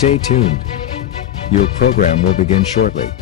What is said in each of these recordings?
Stay tuned. Your program will begin shortly.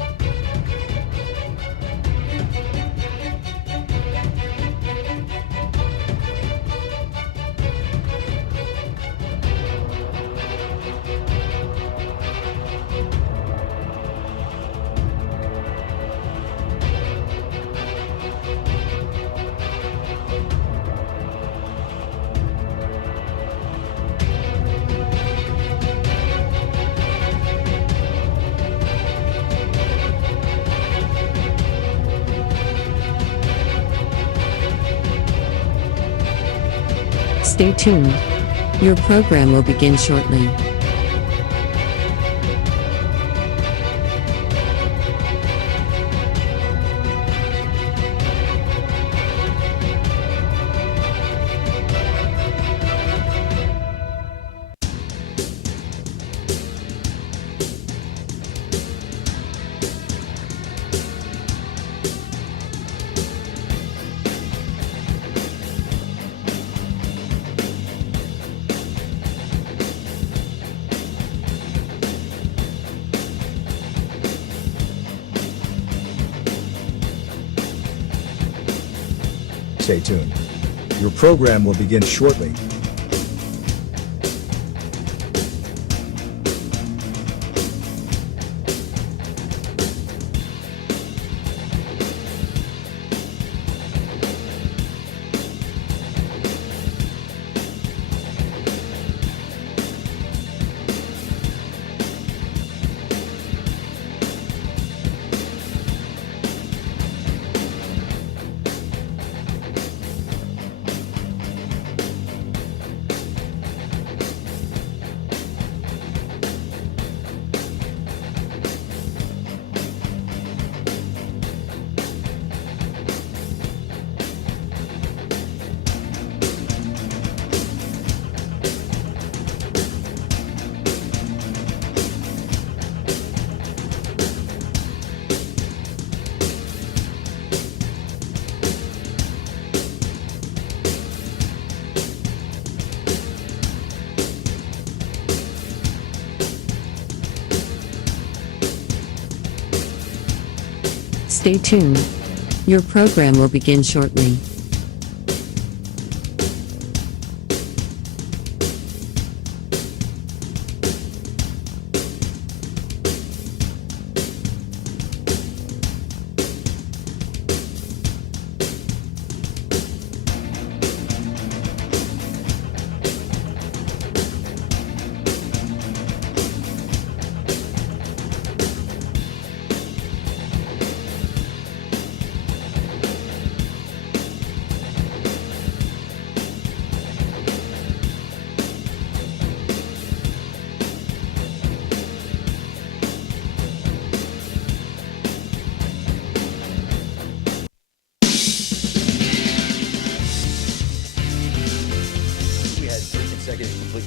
Stay tuned. Your program will begin shortly. Stay tuned. Your program will begin shortly. Stay tuned. Your program will begin shortly.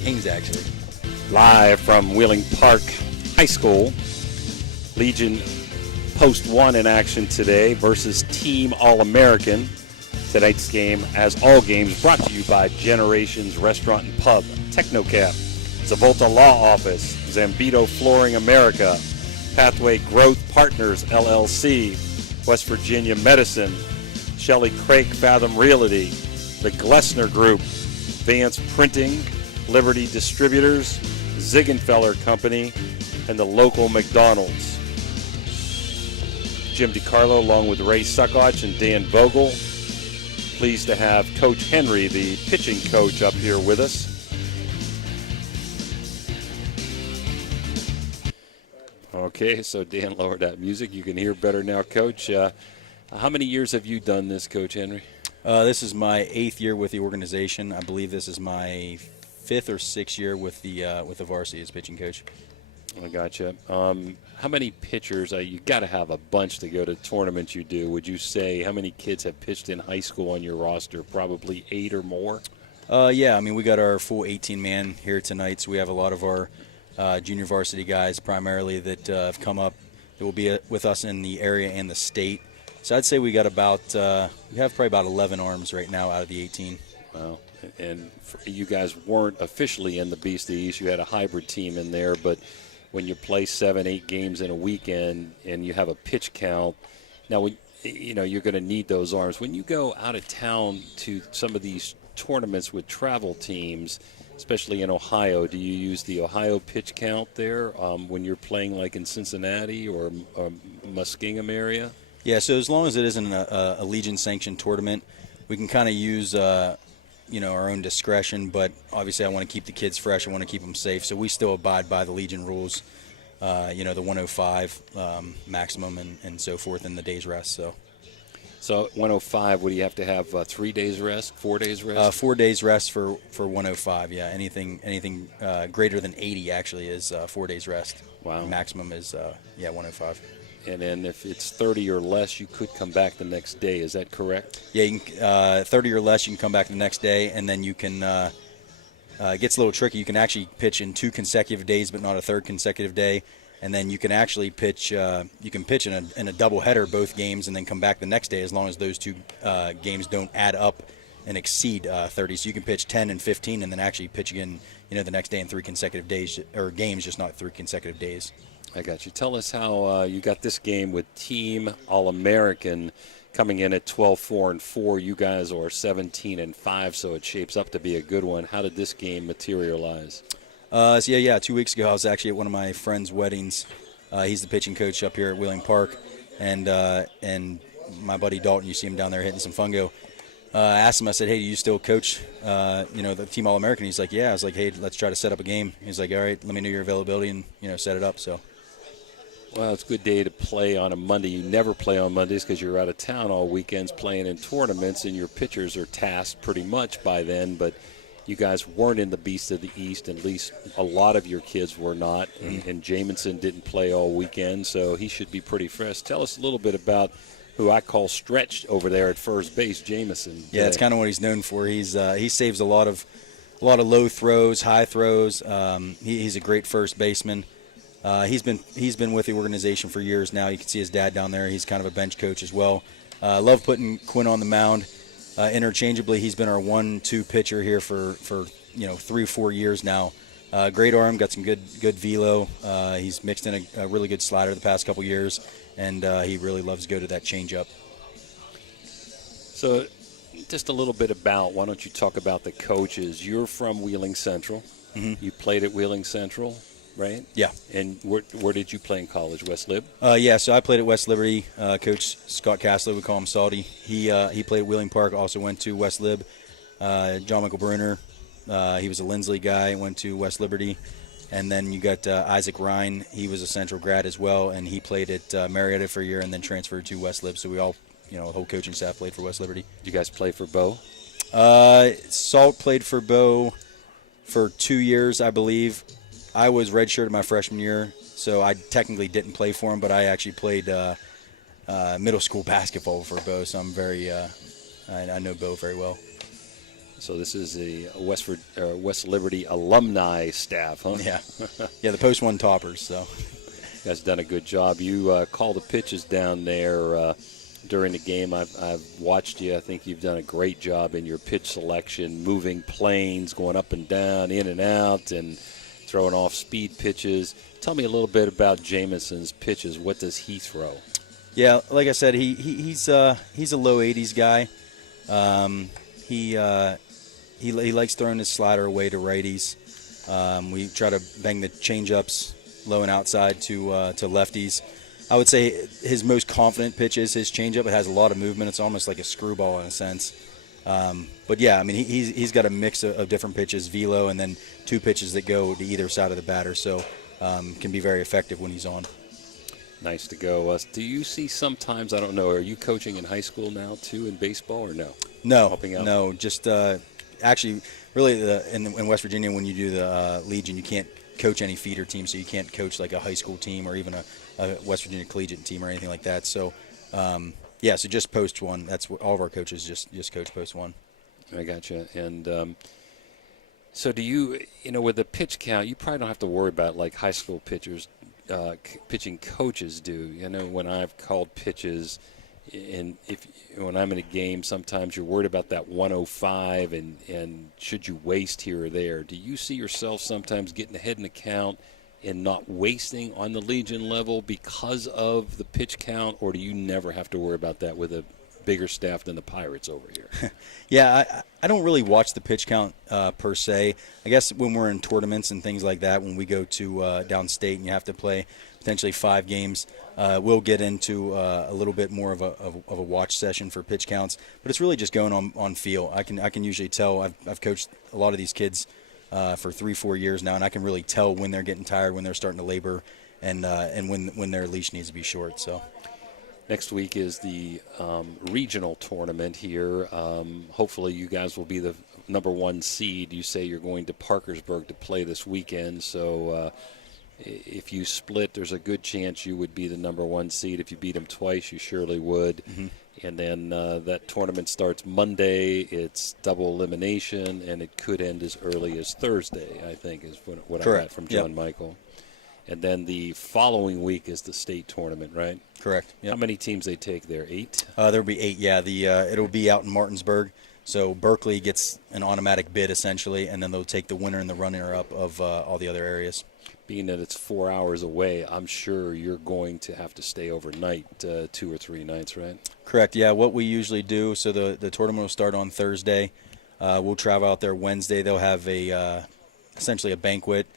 Kings, actually. Live from Wheeling Park High School. Legion Post 1 in action today versus Team All-American. Tonight's game, as all games, brought to you by Generations Restaurant and Pub, Technocap, Zavolta Law Office, Zambito Flooring America, Pathway Growth Partners, LLC, West Virginia Medicine, Shelley Craig Fathom Realty, the Glessner Group, Vance Printing, Liberty Distributors, Ziegenfeller Company, and the local McDonald's. Jim DiCarlo along with Ray Suckoch and Dan Vogel. Pleased to have Coach Henry, the pitching coach, up here with us. Okay, so Dan lowered that music. You can hear better now, Coach. How many years have you done this, Coach Henry? This is my 8th year with the organization. I believe this is my 5th or 6th year with the varsity as pitching coach. I gotcha. How many pitchers? You got to have a bunch to go to tournaments you do. Would you say how many kids have pitched in high school on your roster? Probably 8 or more? Yeah, I mean, we got our full 18-man here tonight, so we have a lot of our junior varsity guys primarily that have come up that will be with us in the area and the state. So I'd say we got about we have probably about 11 arms right now out of the 18. Wow. and you guys weren't officially in the Beast of the East. You had a hybrid team in there, but when you play 7-8 games in a weekend and you have a pitch count, now you're going to need those arms. When you go out of town to some of these tournaments with travel teams, especially in Ohio, do you use the Ohio pitch count there when you're playing like in Cincinnati or Muskingum area? Yeah, so as long as it isn't a Legion-sanctioned tournament, we can kind of use our own discretion, but obviously I want to keep the kids fresh. I want to keep them safe, so we still abide by the Legion rules, the 105 maximum and so forth in the day's rest. So 105, what do you have to have, 3 days rest, 4 days rest? 4 days rest for 105, yeah. Anything greater than 80 actually is 4 days rest. Wow. Maximum is, 105. And then if it's 30 or less, you could come back the next day. Is that correct? Yeah, you can, 30 or less, you can come back the next day, and then you can it gets a little tricky. You can actually pitch in 2 consecutive days, but not a third consecutive day. And then you can actually pitch. You can pitch in a doubleheader both games, and then come back the next day as long as those 2 games don't add up and exceed 30. So you can pitch 10 and 15, and then actually pitch again, the next day in 3 consecutive days or games, just not 3 consecutive days. I got you. Tell us how you got this game with Team All-American coming in at 12-4-4. You guys are 17-5, so it shapes up to be a good one. How did this game materialize? 2 weeks ago I was actually at one of my friend's weddings. He's the pitching coach up here at Wheeling Park, and my buddy Dalton, you see him down there hitting some fungo. I asked him, I said, hey, do you still coach, the Team All-American? He's like, yeah. I was like, hey, let's try to set up a game. He's like, all right, let me know your availability and, set it up. So. Well, it's a good day to play on a Monday. You never play on Mondays because you're out of town all weekends playing in tournaments, and your pitchers are tasked pretty much by then. But you guys weren't in the Beast of the East. At least a lot of your kids were not. And Jamison didn't play all weekend, so he should be pretty fresh. Tell us a little bit about who I call stretched over there at first base, Jamison. Yeah, that's kind of what he's known for. He saves a lot of low throws, high throws. He's a great first baseman. He's been with the organization for years now. You can see his dad down there. He's kind of a bench coach as well. Love putting Quinn on the mound. Interchangeably, he's been our 1-2 pitcher here for 3 or 4 years now. Great arm, got some good velo. He's mixed in a really good slider the past couple years, and he really loves to go to that changeup. So, just a little bit about, why don't you talk about the coaches? You're from Wheeling Central. Mm-hmm. You played at Wheeling Central, right? Yeah. And where did you play in college? West Lib? Yeah, so I played at West Liberty. Coach Scott Castler, we call him Salty. He played at Wheeling Park, also went to West Lib. John Michael Bruner, he was a Lindsley guy, went to West Liberty. And then you got Isaac Ryan. He was a Central grad as well, and he played at Marietta for a year and then transferred to West Lib. So we all, the whole coaching staff played for West Liberty. Did you guys play for Bo? Salt played for Bo for 2 years, I believe. I was redshirted my freshman year, so I technically didn't play for him, but I actually played middle school basketball for Bo, so I'm very I know Bo very well. So this is a West Liberty alumni staff, huh? Yeah, the Post 1 toppers. So you guys done a good job. You call the pitches down there during the game. I've watched you. I think you've done a great job in your pitch selection, moving planes, going up and down, in and out, and throwing off speed pitches. Tell me a little bit about Jamison's pitches. What does he throw? Yeah, like I said, he's a low 80s guy. He likes throwing his slider away to righties. We try to bang the changeups low and outside to lefties. I would say his most confident pitch is his changeup. It has a lot of movement. It's almost like a screwball in a sense. But yeah, I mean, he's got a mix of different pitches, velo, and then 2 pitches that go to either side of the batter. So can be very effective when he's on. Nice to go. Do you see sometimes, I don't know, are you coaching in high school now too in baseball or no? No, helping out? No, just actually really in West Virginia when you do the Legion, you can't coach any feeder team, so you can't coach like a high school team or even a West Virginia collegiate team or anything like that. So yeah, so just Post 1. That's what all of our coaches just coach Post 1. I gotcha. And so do you, with the pitch count, you probably don't have to worry about like high school pitchers, pitching coaches do. When I've called pitches, And if when I'm in a game, sometimes you're worried about that 105 and should you waste here or there. Do you see yourself sometimes getting ahead in the count and not wasting on the Legion level because of the pitch count, or do you never have to worry about that with a bigger staff than the Pirates over here? Yeah, I don't really watch the pitch count per se. I guess when we're in tournaments and things like that, when we go to downstate and you have to play potentially 5 games, we'll get into a little bit more of a watch session for pitch counts. But it's really just going on feel. I can usually tell. I've coached a lot of these kids for 3-4 years now, and I can really tell when they're getting tired, when they're starting to labor, and when their leash needs to be short. So. Next week is the regional tournament here. Hopefully you guys will be the number 1 seed. You say you're going to Parkersburg to play this weekend, so if you split, there's a good chance you would be the number 1 seed. If you beat them twice, you surely would. Mm-hmm. And then that tournament starts Monday. It's double elimination, and it could end as early as Thursday, I think, is what I got from John Michael. And then the following week is the state tournament, right? Correct. Yep. How many teams they take there? 8? There'll be 8. Yeah, it'll be out in Martinsburg. So Berkeley gets an automatic bid essentially, and then they'll take the winner and the runner-up of all the other areas. Being that it's 4 hours away, I'm sure you're going to have to stay overnight 2 or 3 nights, right? Correct. Yeah. What we usually do. So the tournament will start on Thursday. We'll travel out there Wednesday. They'll have essentially a banquet.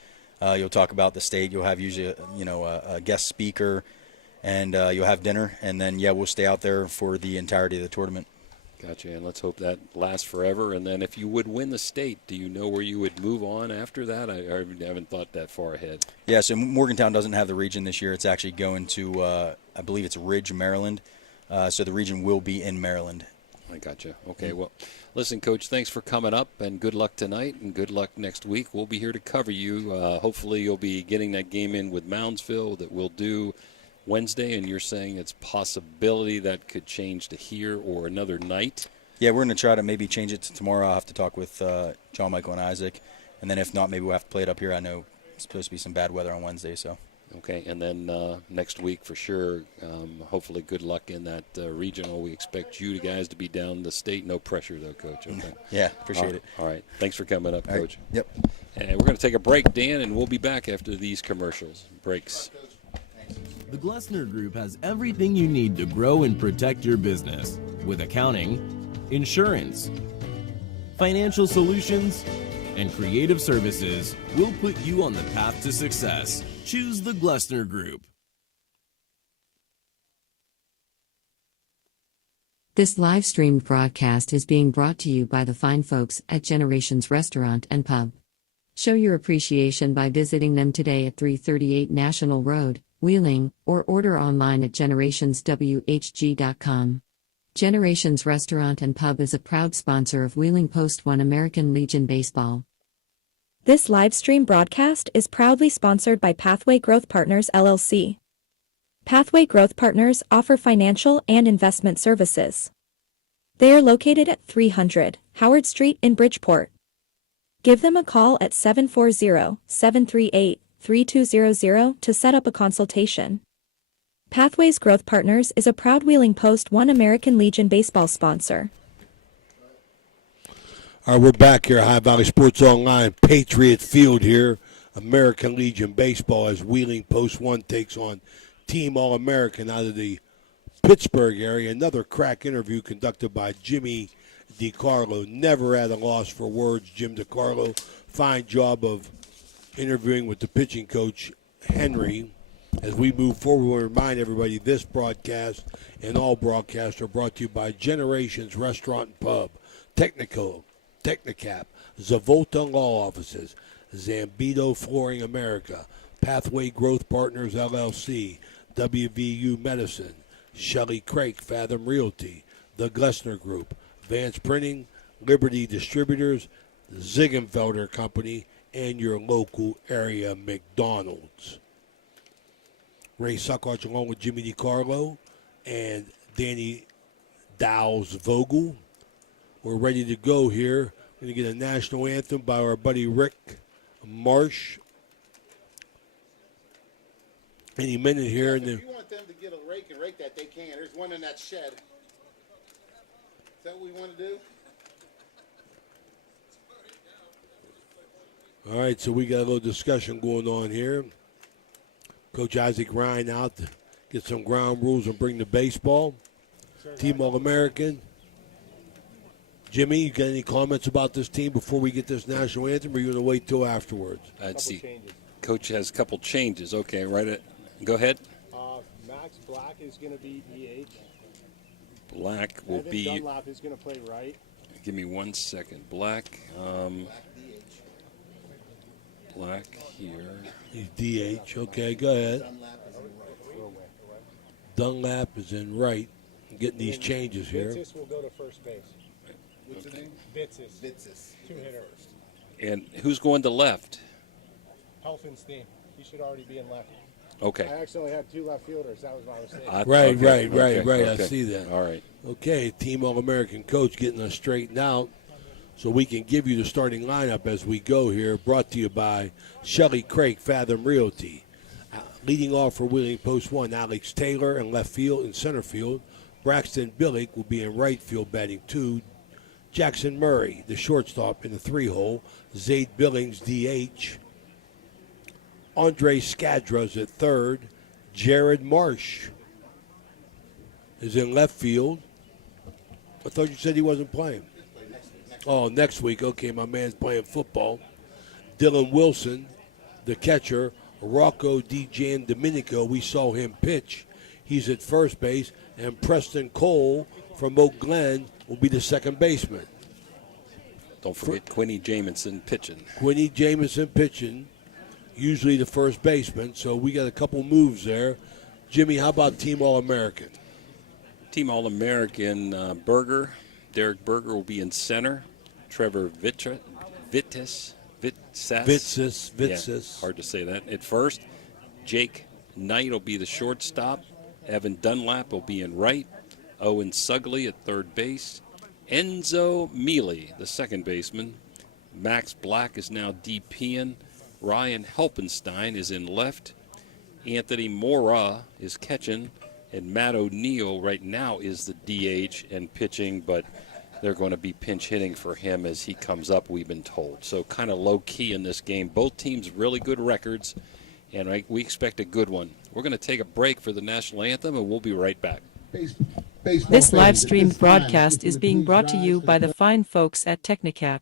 You'll talk about the state. You'll have usually a guest speaker, and you'll have dinner, and then we'll stay out there for the entirety of the tournament. Gotcha, and let's hope that lasts forever. And then if you would win the state, do you know where you would move on after that? I haven't thought that far ahead. Yeah, so Morgantown doesn't have the region this year. It's actually going to, I believe it's Ridge, Maryland. So the region will be in Maryland. I gotcha. Okay, well, listen, Coach, thanks for coming up, and good luck tonight, and good luck next week. We'll be here to cover you. Hopefully you'll be getting that game in with Moundsville that we'll do Wednesday, and you're saying it's possibility that could change to here or another night? Yeah, we're going to try to maybe change it to tomorrow. I'll have to talk with John, Michael, and Isaac, and then if not, maybe we'll have to play it up here. I know it's supposed to be some bad weather on Wednesday, so. Okay, and then next week for sure, hopefully good luck in that regional. We expect you guys to be down the state. No pressure, though, Coach. Okay. Yeah, appreciate it. All right. Thanks for coming up, Coach. Right. Yep. And we're going to take a break, Dan, and we'll be back after these commercials. Breaks. The Glessner Group has everything you need to grow and protect your business with accounting, insurance, financial solutions, and creative services. We'll put you on the path to success. Choose the Glessner Group. This live streamed broadcast is being brought to you by the fine folks at Generations Restaurant and Pub. Show your appreciation by visiting them today at 338 National Road, Wheeling, or order online at generationswhg.com. Generations Restaurant and Pub is a proud sponsor of Wheeling Post 1 American Legion Baseball. This live stream broadcast is proudly sponsored by Pathway Growth Partners, LLC. Pathway Growth Partners offer financial and investment services. They are located at 300 Howard Street in Bridgeport. Give them a call at 740-738-3200 to set up a consultation. Pathways Growth Partners is a proud Wheeling Post 1 American Legion baseball sponsor. All right, we're back here at High Valley Sports Online, Patriot Field here, American Legion Baseball, as Wheeling Post 1 takes on Team All-American out of the Pittsburgh area. Another crack interview conducted by Jimmy DiCarlo. Never at a loss for words, Jim DiCarlo. Fine job of interviewing with the pitching coach, Henry. As we move forward, we'll remind everybody this broadcast and all broadcasts are brought to you by Generations Restaurant and Pub, Technicap, Zavolta Law Offices, Zambito Flooring America, Pathway Growth Partners LLC, WVU Medicine, Shelley Craig, Fathom Realty, The Glessner Group, Vance Printing, Liberty Distributors, Ziegenfelder Company, and your local area McDonald's. Ray Suckarch along with Jimmy DiCarlo and Danny Dowles Vogel. We're ready to go here. We're going to get a national anthem by our buddy Rick Marsh. Any minute here. If you want them to get a rake and break that. They can. There's one in that shed. Is that what we want to do? All right, so we got a little discussion going on here. Coach Isaac Ryan out to get some ground rules and bring the baseball. Team All-American. Jimmy, you got any comments about this team before we get this national anthem, or are you going to wait till afterwards? I'd see. Coach has a couple changes. Okay, go ahead. Max Black is going to be DH. Black will Evan be. Dunlap is going to play right. Give me 1 second. Black here. He's DH. Okay, go ahead. Dunlap is in right. I'm getting these changes here. Vitsis will go to first base. What's the name? Vitsis. Two-hitter. And who's going to left? Helfenstein. He should already be in left. Okay. I actually had two left fielders. That was my mistake. Right. Okay. I see that. All right. Okay, Team All-American coach getting us straightened out so we can give you the starting lineup as we go here, brought to you by Shelly Craig, Fathom Realty. Leading off for Wheeling Post 1, Alex Taylor in left field and center field. Braxton Billick will be in right field batting 2. Jackson Murray, the shortstop in the 3-hole. Zaid Billings, DH. Andre Skadras at third. Jared Marsh is in left field. I thought you said he wasn't playing. Oh, next week. Okay, my man's playing football. Dylan Wilson, the catcher. Rocco DeJan Domenico, we saw him pitch. He's at first base. And Preston Cole from Oak Glen will be the second baseman. Don't forget Quinny Jamison pitching. Quinny Jamison pitching, usually the first baseman. So we got a couple moves there. Jimmy, how about Team All-American? Team All-American Derek Berger will be in center. Trevor Vitsis. Yeah, hard to say that. At first, Jake Knight will be the shortstop. Evan Dunlap will be in right. Owen Sugley at third base. Enzo Mealy, the second baseman. Max Black is now DPing. Ryan Helpenstein is in left. Anthony Mora is catching. And Matt O'Neill right now is the DH and pitching, but they're going to be pinch hitting for him as he comes up, we've been told. So kind of low-key in this game. Both teams really good records, and we expect a good one. We're going to take a break for the national anthem, and we'll be right back. This live-streamed broadcast is being brought to you by the fine folks at Technicap.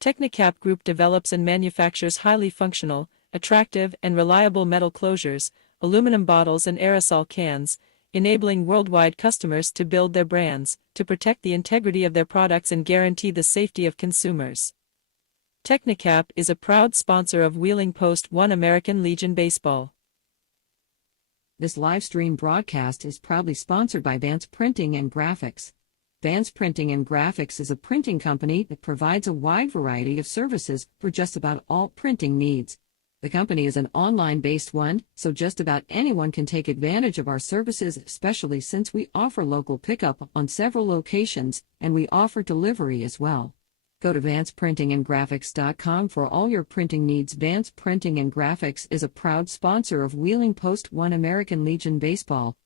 Technicap Group develops and manufactures highly functional, attractive, and reliable metal closures, aluminum bottles and aerosol cans, enabling worldwide customers to build their brands, to protect the integrity of their products and guarantee the safety of consumers. Technicap is a proud sponsor of Wheeling Post 1 American Legion Baseball. This live stream broadcast is proudly sponsored by Vance Printing and Graphics. Vance Printing and Graphics is a printing company that provides a wide variety of services for just about all printing needs. The company is an online-based one, so just about anyone can take advantage of our services, especially since we offer local pickup on several locations, and we offer delivery as well. Go to vanceprintingandgraphics.com for all your printing needs. Vance Printing and Graphics is a proud sponsor of Wheeling Post 1 American Legion Baseball.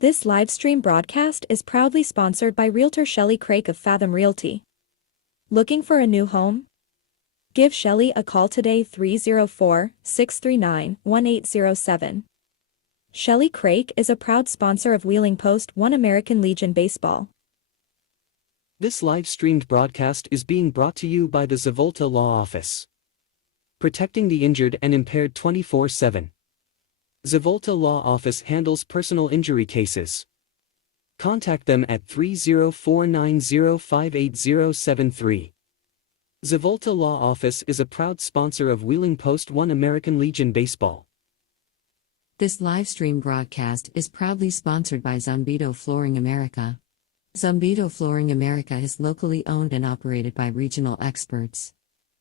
This live stream broadcast is proudly sponsored by Realtor Shelly Craig of Fathom Realty. Looking for a new home? Give Shelly a call today 304-639-1807. Shelly Craig is a proud sponsor of Wheeling Post 1 American Legion Baseball. This live-streamed broadcast is being brought to you by the Zavolta Law Office. Protecting the injured and impaired 24/7. Zavolta Law Office handles personal injury cases. Contact them at 304-905-8073. Zavolta Law Office is a proud sponsor of Wheeling Post 1 American Legion Baseball. This live stream broadcast is proudly sponsored by Zumbito Flooring America. Zumbito Flooring America is locally owned and operated by regional experts.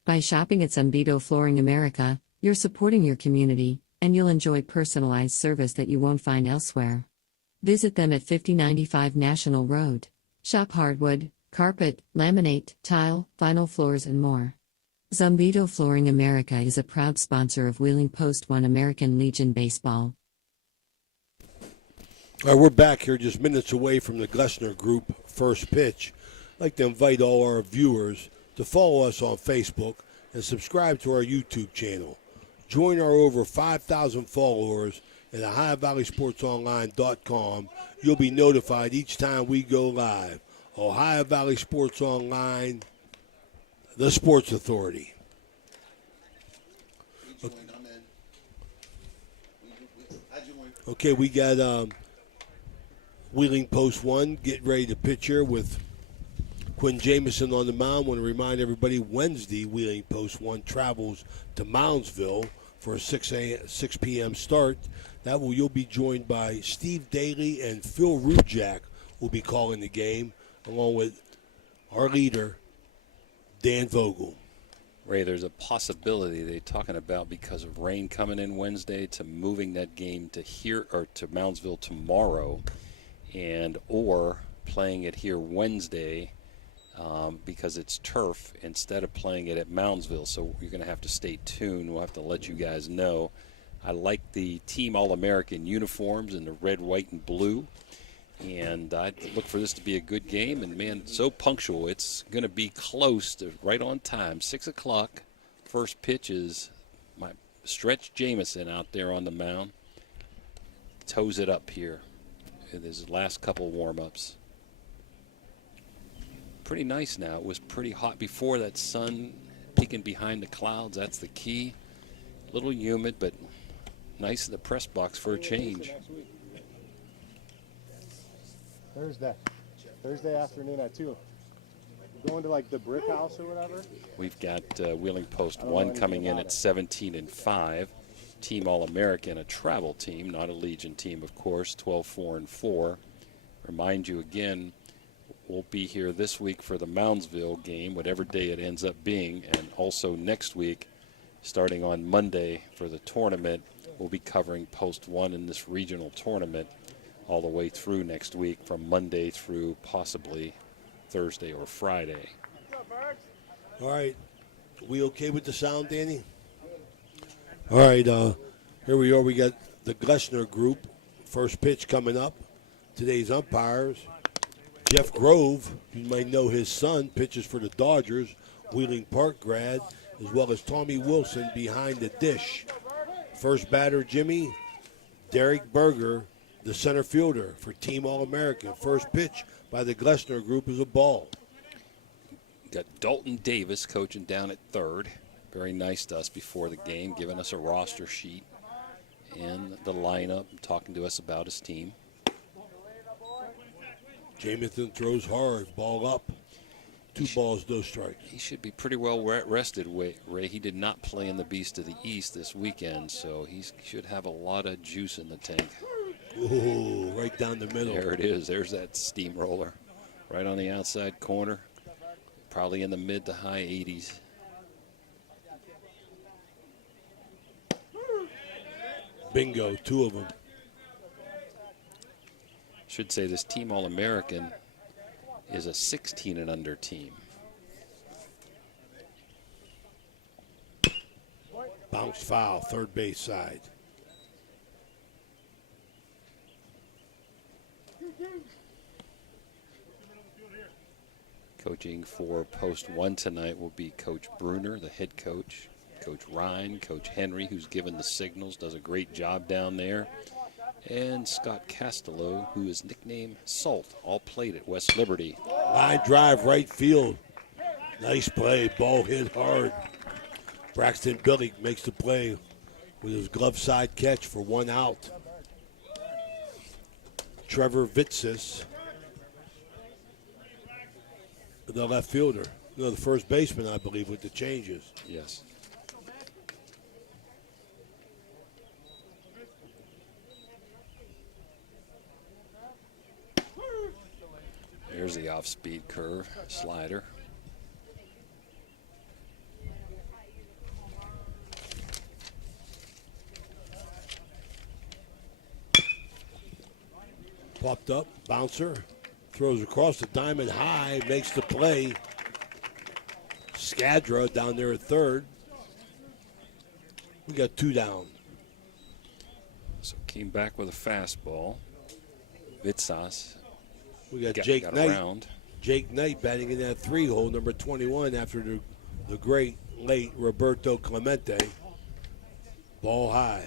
By shopping at Zumbito Flooring America, you're supporting your community, and you'll enjoy personalized service that you won't find elsewhere. Visit them at 5095 National Road. Shop hardwood, carpet, laminate, tile, vinyl floors and more. Zumbito Flooring America is a proud sponsor of Wheeling Post 1 American Legion Baseball. All right, we're back here just minutes away from the Glessner Group first pitch. I'd like to invite all our viewers to follow us on Facebook and subscribe to our YouTube channel. Join our over 5,000 followers at OhioValleySportsOnline.com. You'll be notified each time we go live. Ohio Valley Sports Online, the Sports Authority. Okay, we got Wheeling Post 1 getting ready to pitch here with Quinn Jamison on the mound. Want to remind everybody, Wednesday, Wheeling Post 1 travels to Moundsville for a 6 p.m. start. You'll be joined by Steve Daly and Phil Rujak will be calling the game, along with our leader, Dan Vogel. Ray, there's a possibility they're talking about, because of rain coming in Wednesday, to moving that game to here or to Moundsville tomorrow, and or playing it here Wednesday because it's turf instead of playing it at Moundsville. So you're going to have to stay tuned. We'll have to let you guys know. I like the Team All-American uniforms in the red, white, and blue. And I look for this to be a good game. And, man, so punctual. It's going to be close to right on time. 6 o'clock. First pitch is my Stretch Jamison out there on the mound. Toes it up here in his last couple warm-ups. Pretty nice now. It was pretty hot before. That sun peeking behind the clouds. That's the key. A little humid, but nice in the press box for a change. Thursday afternoon at 2. Going to like the Brick House or whatever. We've got Wheeling Post 1 coming in at 17-5. Team All-American, a travel team, not a Legion team, of course, 12-4-4. Remind you again, we'll be here this week for the Moundsville game, whatever day it ends up being, and also next week, starting on Monday for the tournament, we'll be covering Post 1 in this regional tournament all the way through next week, from Monday through possibly Thursday or Friday. All right. We okay with the sound, Danny? All right. Here we are. We got the Glessner Group. First pitch coming up. Today's umpires. Jeff Grove, you might know his son, pitches for the Dodgers. Wheeling Park grad, as well as Tommy Wilson behind the dish. First batter, Jimmy. Derek Berger, the center fielder for Team All-American. First pitch by the Glessner Group is a ball. Got Dalton Davis coaching down at third. Very nice to us before the game, giving us a roster sheet and the lineup, talking to us about his team. Jamison throws hard, ball up. 2 balls, no strikes. He should be pretty well rested, Ray. He did not play in the Beast of the East this weekend, so he should have a lot of juice in the tank. Ooh, right down the middle. There it is. There's that steamroller right on the outside corner, probably in the mid to high 80s. Bingo, 2 of them. Should say this Team All-American is a 16 and under team. Bounce foul, third base side. Coaching for Post 1 tonight will be Coach Bruner, the head coach, Coach Ryan, Coach Henry, who's given the signals, does a great job down there, and Scott Castello, who is nicknamed Salt, all played at West Liberty. Line drive, right field. Nice play, ball hit hard. Braxton Billy makes the play with his glove side catch for 1 out. Trevor Vitsis, the left fielder. The first baseman, I believe, with the changes. Yes. There's the off-speed curve slider. Popped up, bouncer, throws across the diamond high, makes the play. Skadra down there at third. We got 2 down. So came back with a fastball. Vitsas. We got Got Jake Knight. around. Jake Knight batting in that 3-hole, number 21, after the great late Roberto Clemente. Ball high.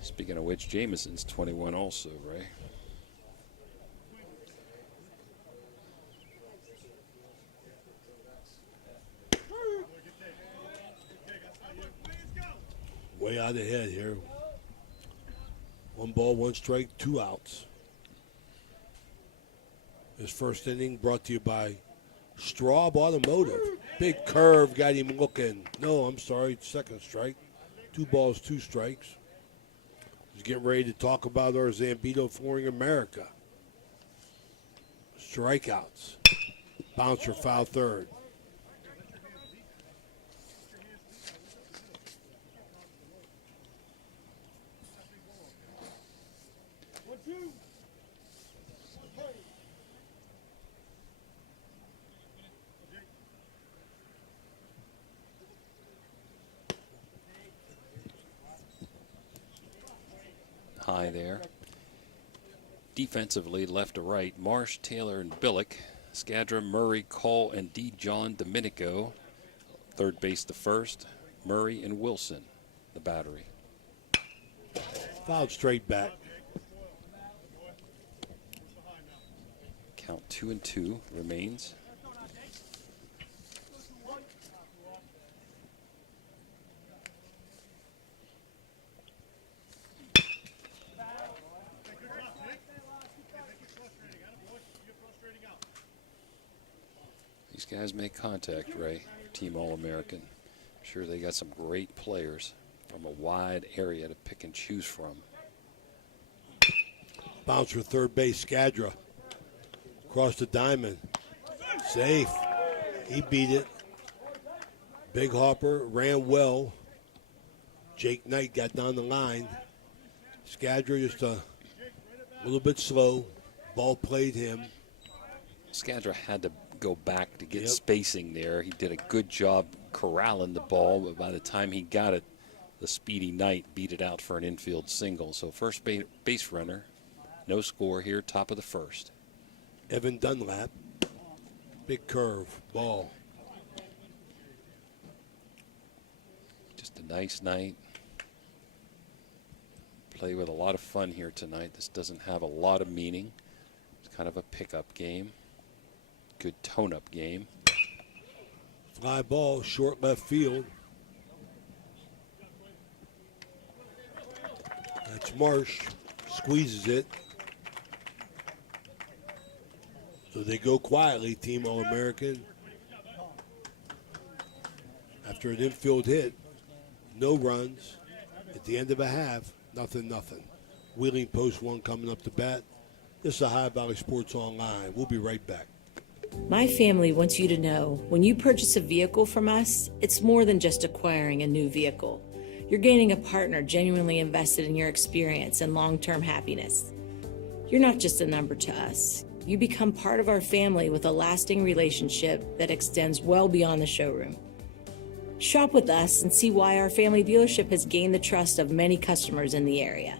Speaking of which, Jameson's 21 also, Ray. Way out ahead here. 1 ball, 1 strike, 2 outs. This first inning brought to you by Straub Automotive. Big curve got him looking. No, I'm sorry, second strike. 2 balls, 2 strikes. He's getting ready to talk about our Zambito Flooring America. Strikeouts. Bouncer foul third. High there. Defensively, left to right, Marsh, Taylor, and Billick. Skadra, Murray, Cole, and D. John Domenico. Third base the first. Murray and Wilson, the battery. Fouled straight back. Count 2-2 remains. These guys make contact, Ray. Team All-American. I'm sure they got some great players from a wide area to pick and choose from. Bounce for third base, Skadra. Across the diamond. Safe. He beat it. Big Hopper ran well. Jake Knight got down the line. Skadra just a little bit slow. Ball played him. Skadra had to go back to get spacing there. He did a good job corralling the ball, but by the time he got it, the speedy Knight beat it out for an infield single. So first base runner, no score here, top of the first. Evan Dunlap. Big curve, ball. Just a nice night. Play with a lot of fun here tonight. This doesn't have a lot of meaning. It's kind of a pickup game. Good tone-up game. Fly ball, short left field. That's Marsh. Squeezes it. So they go quietly, Team All-American. After an infield hit, no runs. At the end of a half, nothing. Wheeling Post 1 coming up to bat. This is Ohio Valley Sports Online. We'll be right back. My family wants you to know, when you purchase a vehicle from us, it's more than just acquiring a new vehicle. You're gaining a partner genuinely invested in your experience and long-term happiness. You're not just a number to us. You become part of our family with a lasting relationship that extends well beyond the showroom. Shop with us and see why our family dealership has gained the trust of many customers in the area.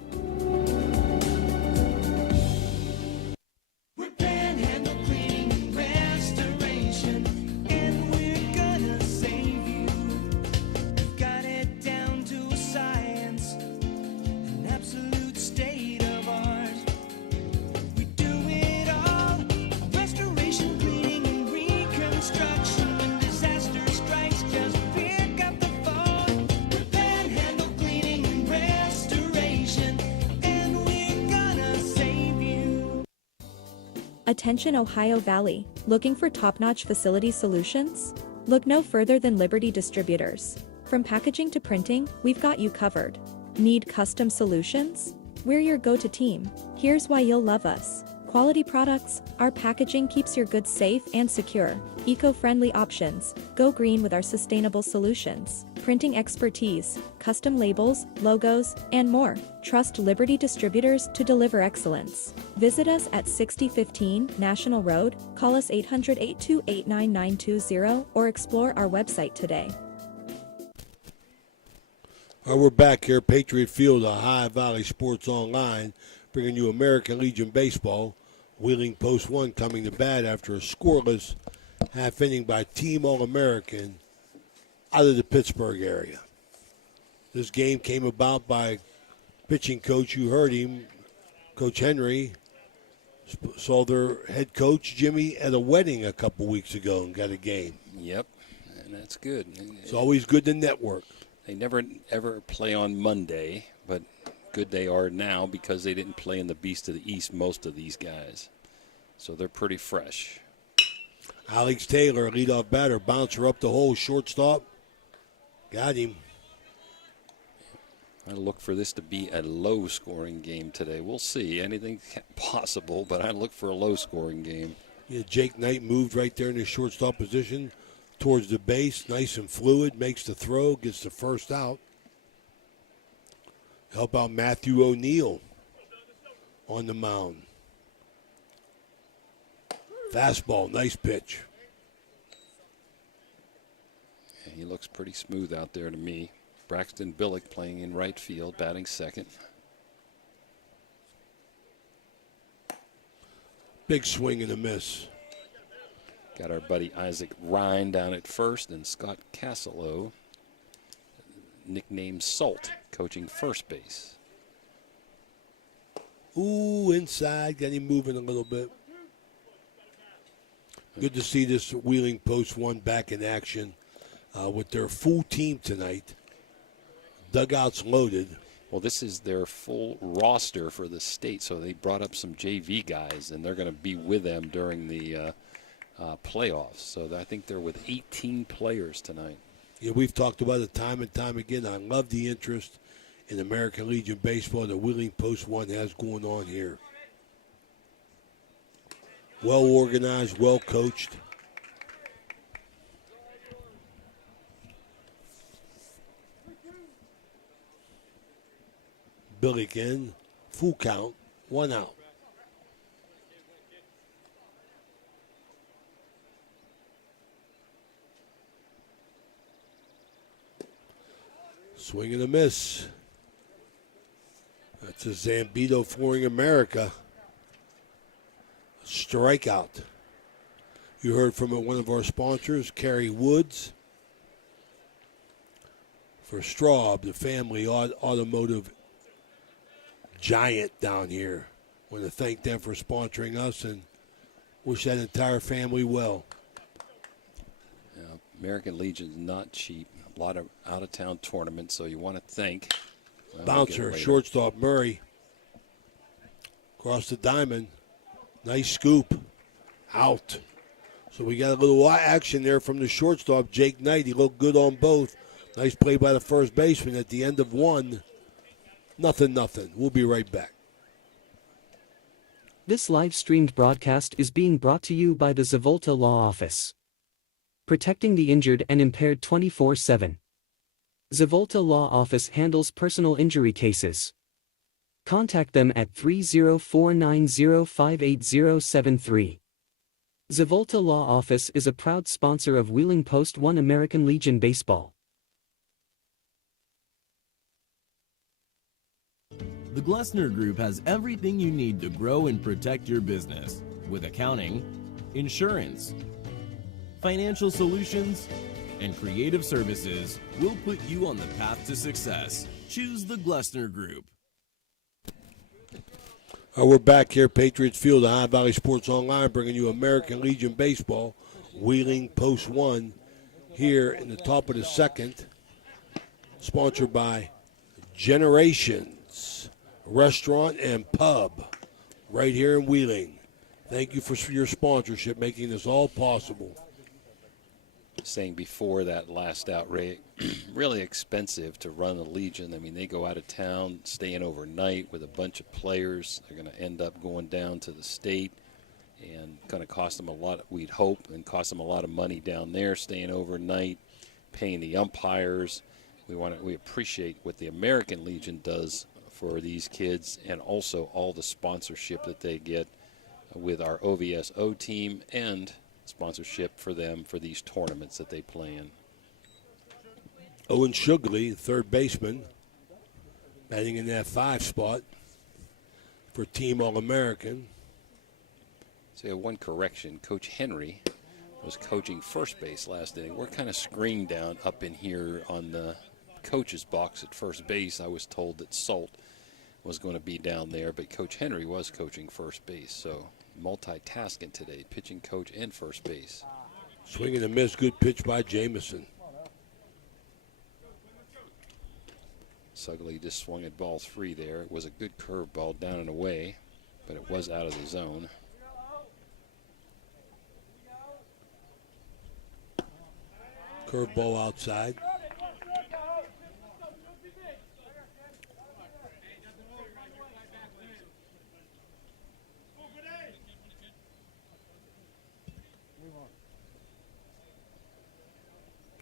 Attention Ohio Valley, looking for top-notch facility solutions? Look no further than Liberty Distributors. From packaging to printing, we've got you covered. Need custom solutions? We're your go-to team. Here's why you'll love us. Quality products, our packaging keeps your goods safe and secure. Eco-friendly options, go green with our sustainable solutions. Printing expertise, custom labels, logos, and more. Trust Liberty Distributors to deliver excellence. Visit us at 6015 National Road, call us 800-828-9920, or explore our website today. All right, we're back here, Patriot Field, Ohio Valley Sports Online. bringing you American Legion Baseball. Wheeling Post 1 coming to bat after a scoreless half inning by Team All-American out of the Pittsburgh area. This game came about by pitching coach, you heard him, Coach Henry, saw their head coach, Jimmy, at a wedding a couple weeks ago and got a game. Yep, and that's good. It's always good to network. They never, ever play on Monday, but good they are now because they didn't play in the Beast of the East, most of these guys. So they're pretty fresh. Alex Taylor, leadoff batter, bouncer up the hole, shortstop. Got him. I look for this to be a low-scoring game today. We'll see. Anything's possible, but I look for a low-scoring game. Yeah, Jake Knight moved right there in his shortstop position towards the base, nice and fluid, makes the throw, gets the first out. Help out Matthew O'Neill on the mound. Fastball, nice pitch. Yeah, he looks pretty smooth out there to me. Braxton Billick playing in right field, batting second. Big swing and a miss. Got our buddy Isaac Ryan down at first, and Scott Cassellow, nicknamed Salt, coaching first base. Ooh, inside, got him moving a little bit. Good to see this Wheeling Post 1 back in action with their full team tonight. Dugouts loaded. Well, this is their full roster for the state, so they brought up some JV guys, and they're going to be with them during the playoffs. So I think they're with 18 players tonight. Yeah, we've talked about it time and time again. I love the interest in American Legion Baseball that Wheeling Post 1 has going on here. Well organized, well coached. Billick in, full count, 1 out. Swing and a miss. That's a Zambito Flooring America strikeout. You heard from one of our sponsors, Kerry Woods. For Straub, the family automotive giant down here. Want to thank them for sponsoring us and wish that entire family well. Yeah, American Legion's not cheap. A lot of out-of-town tournaments, so you want to thank. Bouncer, shortstop Murray. Across the diamond. Nice scoop. Out. So we got a little action there from the shortstop, Jake Knight. He looked good on both. Nice play by the first baseman at the end of one. Nothing. We'll be right back. This live-streamed broadcast is being brought to you by the Zavolta Law Office. Protecting the injured and impaired 24/7. Zavolta Law Office handles personal injury cases. Contact them at 304905873. Zavolta Law Office is a proud sponsor of Wheeling Post 1 American Legion Baseball. The Glessner Group has everything you need to grow and protect your business with accounting, insurance, financial solutions, and creative services. We'll put you on the path to success. Choose the Glessner Group. We're back here, Patriots Field, Ohio Valley Sports Online, bringing you American Legion Baseball, Wheeling Post 1, here in the top of the second, sponsored by Generations Restaurant and Pub, right here in Wheeling. Thank you for your sponsorship, making this all possible. Saying before that last out, Ray, really expensive to run the Legion. I mean, they go out of town, staying overnight with a bunch of players. They're going to end up going down to the state and going to cost them a lot, we'd hope, and cost them a lot of money down there, staying overnight, paying the umpires. We appreciate what the American Legion does for these kids, and also all the sponsorship that they get with our OVSO team and sponsorship for them for these tournaments that they play in. Owen Sugley, third baseman, batting in that 5 spot. for Team All-American. So yeah, one correction. Coach Henry was coaching first base last inning. We're kind of screened down up in here on the coach's box at first base. I was told that Salt was going to be down there, but Coach Henry was coaching first base. So multitasking today, pitching coach and first base. Swing and a miss. Good pitch by Jamison. Sugley just swung at ball 3 there. It was a good curveball down and away, but it was out of the zone. Curveball outside.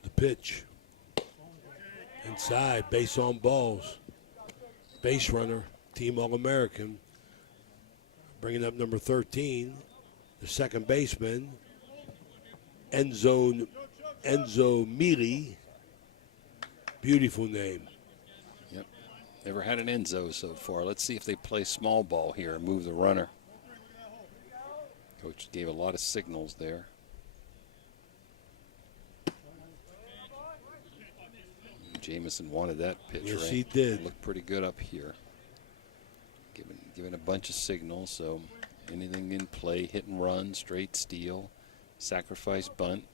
The pitch. Inside, base on balls. Base runner, Team All-American. Bringing up number 13, the second baseman, Enzo Mealy. Beautiful name. Yep. Never had an Enzo so far. Let's see if they play small ball here and move the runner. Coach gave a lot of signals there. Jamison wanted that pitch, yes, right? He did. Looked pretty good up here. Giving a bunch of signals, so anything in play, hit and run, straight steal, sacrifice bunt.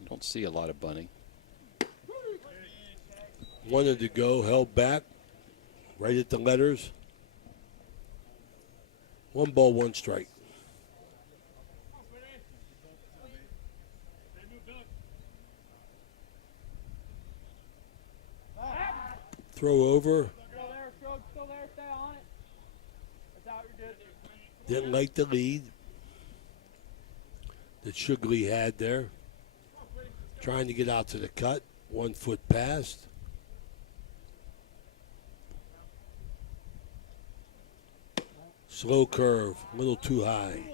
You don't see a lot of bunting. Wanted to go, held back, right at the letters. 1 ball, 1 strike. Throw over. Didn't like the lead that Sugley had there. Trying to get out to the cut. 1 foot past. Slow curve, a little too high.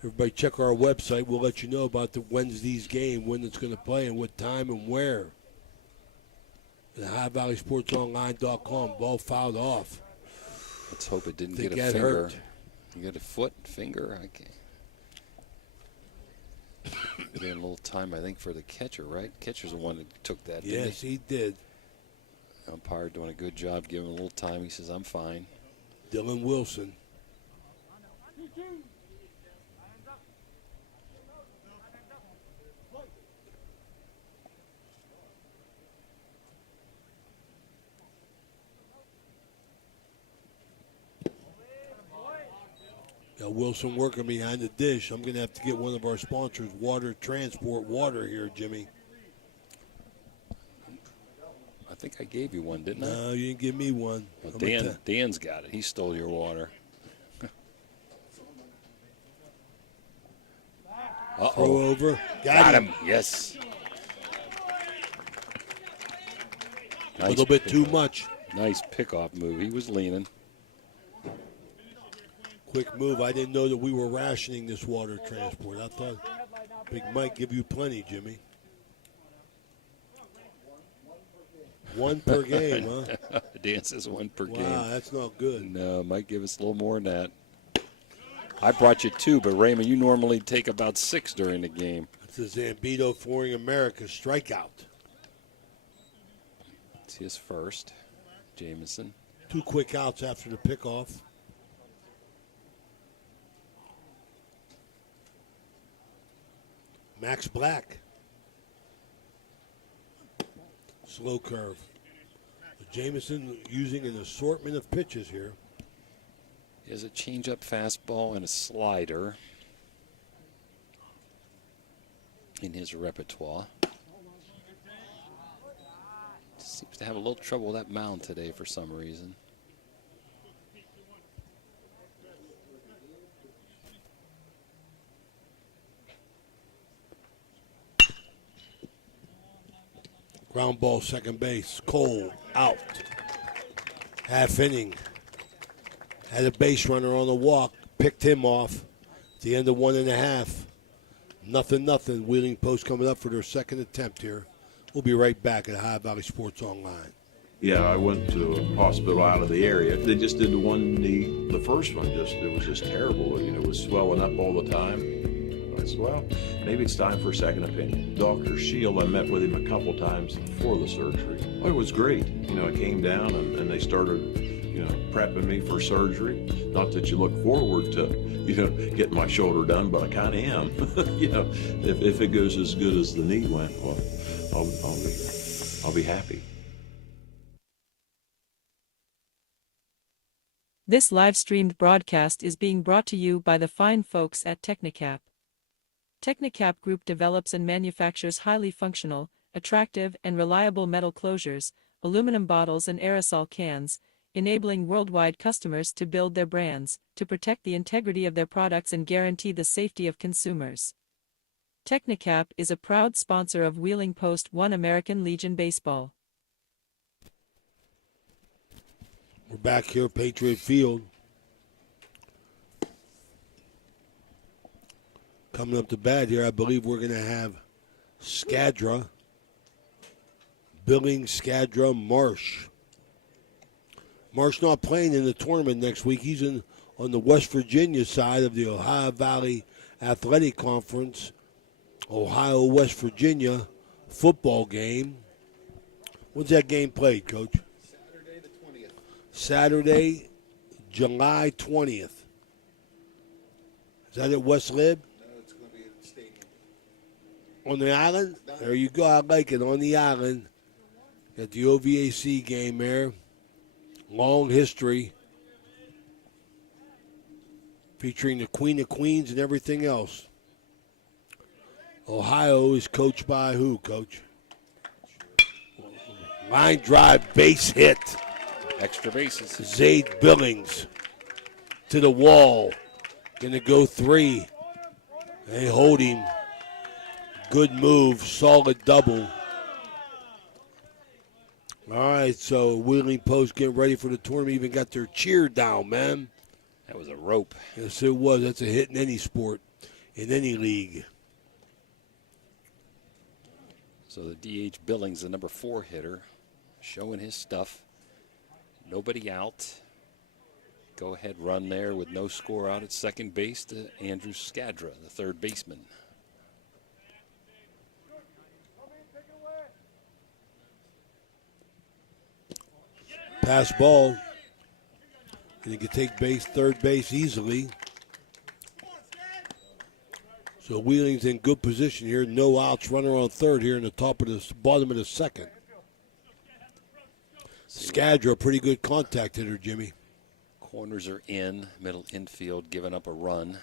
Everybody check our website. We'll let you know about the Wednesday's game, when it's going to play and what time and where. At HighValleySportsOnline.com. Ball fouled off. Let's hope it didn't They get a get finger. hurt. You got a foot, finger. I can't. Getting a little time, I think, for the catcher, right? Catcher's the one that took that. Yes, he did. Umpire doing a good job, giving him a little time. He says, "I'm fine." Dylan Wilson. Got Wilson working behind the dish. I'm going to have to get one of our sponsors, Water Transport Water here, Jimmy. I think I gave you one, didn't I? No, you didn't give me one. Well, Dan's got it. He stole your water. Uh-oh. Throw over. Got him. Yes. A little bit too much. Nice pickoff move. He was leaning. Quick move. I didn't know that we were rationing this water transport. I thought Big Mike give you plenty, Jimmy. 1 per game, huh? Dan says 1 per game. Wow, that's not good. No, might give us a little more than that. I brought you 2, but Raymond, you normally take about 6 during the game. It's the Zambito Flooring America strikeout. It's his first. Jamison. 2 quick outs after the pickoff. Max Black. Slow curve. Jamison using an assortment of pitches here. He has a changeup fastball and a slider in his repertoire. Seems to have a little trouble with that mound today for some reason. Ground ball, second base. Cole out. Half inning. Had a base runner on the walk. Picked him off. At the end of 1.5. 0-0. Wheeling Post coming up for their second attempt here. We'll be right back at High Valley Sports Online. Yeah, I went to a hospital out of the area. They just did the one knee. The first one it was just terrible. You know, it was swelling up all the time. I said, well, maybe it's time for a second opinion. Dr. Shield, I met with him a couple times before the surgery. Oh, it was great. You know, I came down and they started, you know, prepping me for surgery. Not that you look forward to, you know, getting my shoulder done, but I kind of am. You know, if it goes as good as the knee went, well, I'll be happy. This live-streamed broadcast is being brought to you by the fine folks at Technicap. Technicap Group develops and manufactures highly functional, attractive, and reliable metal closures, aluminum bottles and aerosol cans, enabling worldwide customers to build their brands, to protect the integrity of their products and guarantee the safety of consumers. Technicap is a proud sponsor of Wheeling Post 1 American Legion Baseball. We're back here at Patriot Field. Coming up to bat here, I believe we're going to have Skadra, Billings, Skadra, Marsh. Marsh not playing in the tournament next week. He's on the West Virginia side of the Ohio Valley Athletic Conference, Ohio-West Virginia football game. When's that game played, Coach? Saturday, July 20th. Is that at West Lib? No, it's going to be at the stadium. On the island? There you go. I like it. On the island. Got the OVAC game there. Long history. Featuring the Queen of Queens and everything else. Ohio is coached by who, Coach? Line drive, base hit. Extra bases. Zaid Billings to the wall. Going to go 3. They hold him. Good move. Solid double. All right, so Wheeling Post getting ready for the tournament. Even got their cheer down, man. That was a rope. Yes, it was. That's a hit in any sport, in any league. So the DH Billings, the number 4 hitter, showing his stuff. Nobody out. Go ahead run there with no score out at second base to Andrew Skadra, the third baseman. Pass ball. And he can take third base easily. So Wheeling's in good position here. No outs, runner on third here in the bottom of the second. Skadra, pretty good contact hitter, Jimmy. Corners are in, middle infield, giving up a run.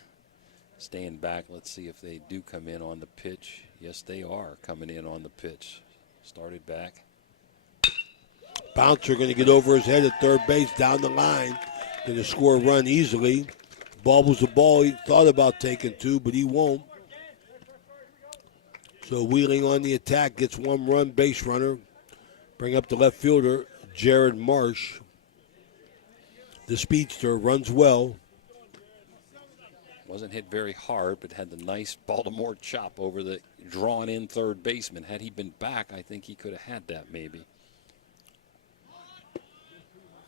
Staying back, let's see if they do come in on the pitch. Yes, they are coming in on the pitch. Started back. Bouncer going to get over his head at third base, down the line. Going to score a run easily. Ball was the ball he thought about taking 2, but he won't. So Wheeling on the attack, gets 1 run, base runner. Bring up the left fielder, Jared Marsh. The speedster runs well. Wasn't hit very hard, but had the nice Baltimore chop over the drawn-in third baseman. Had he been back, I think he could have had that maybe.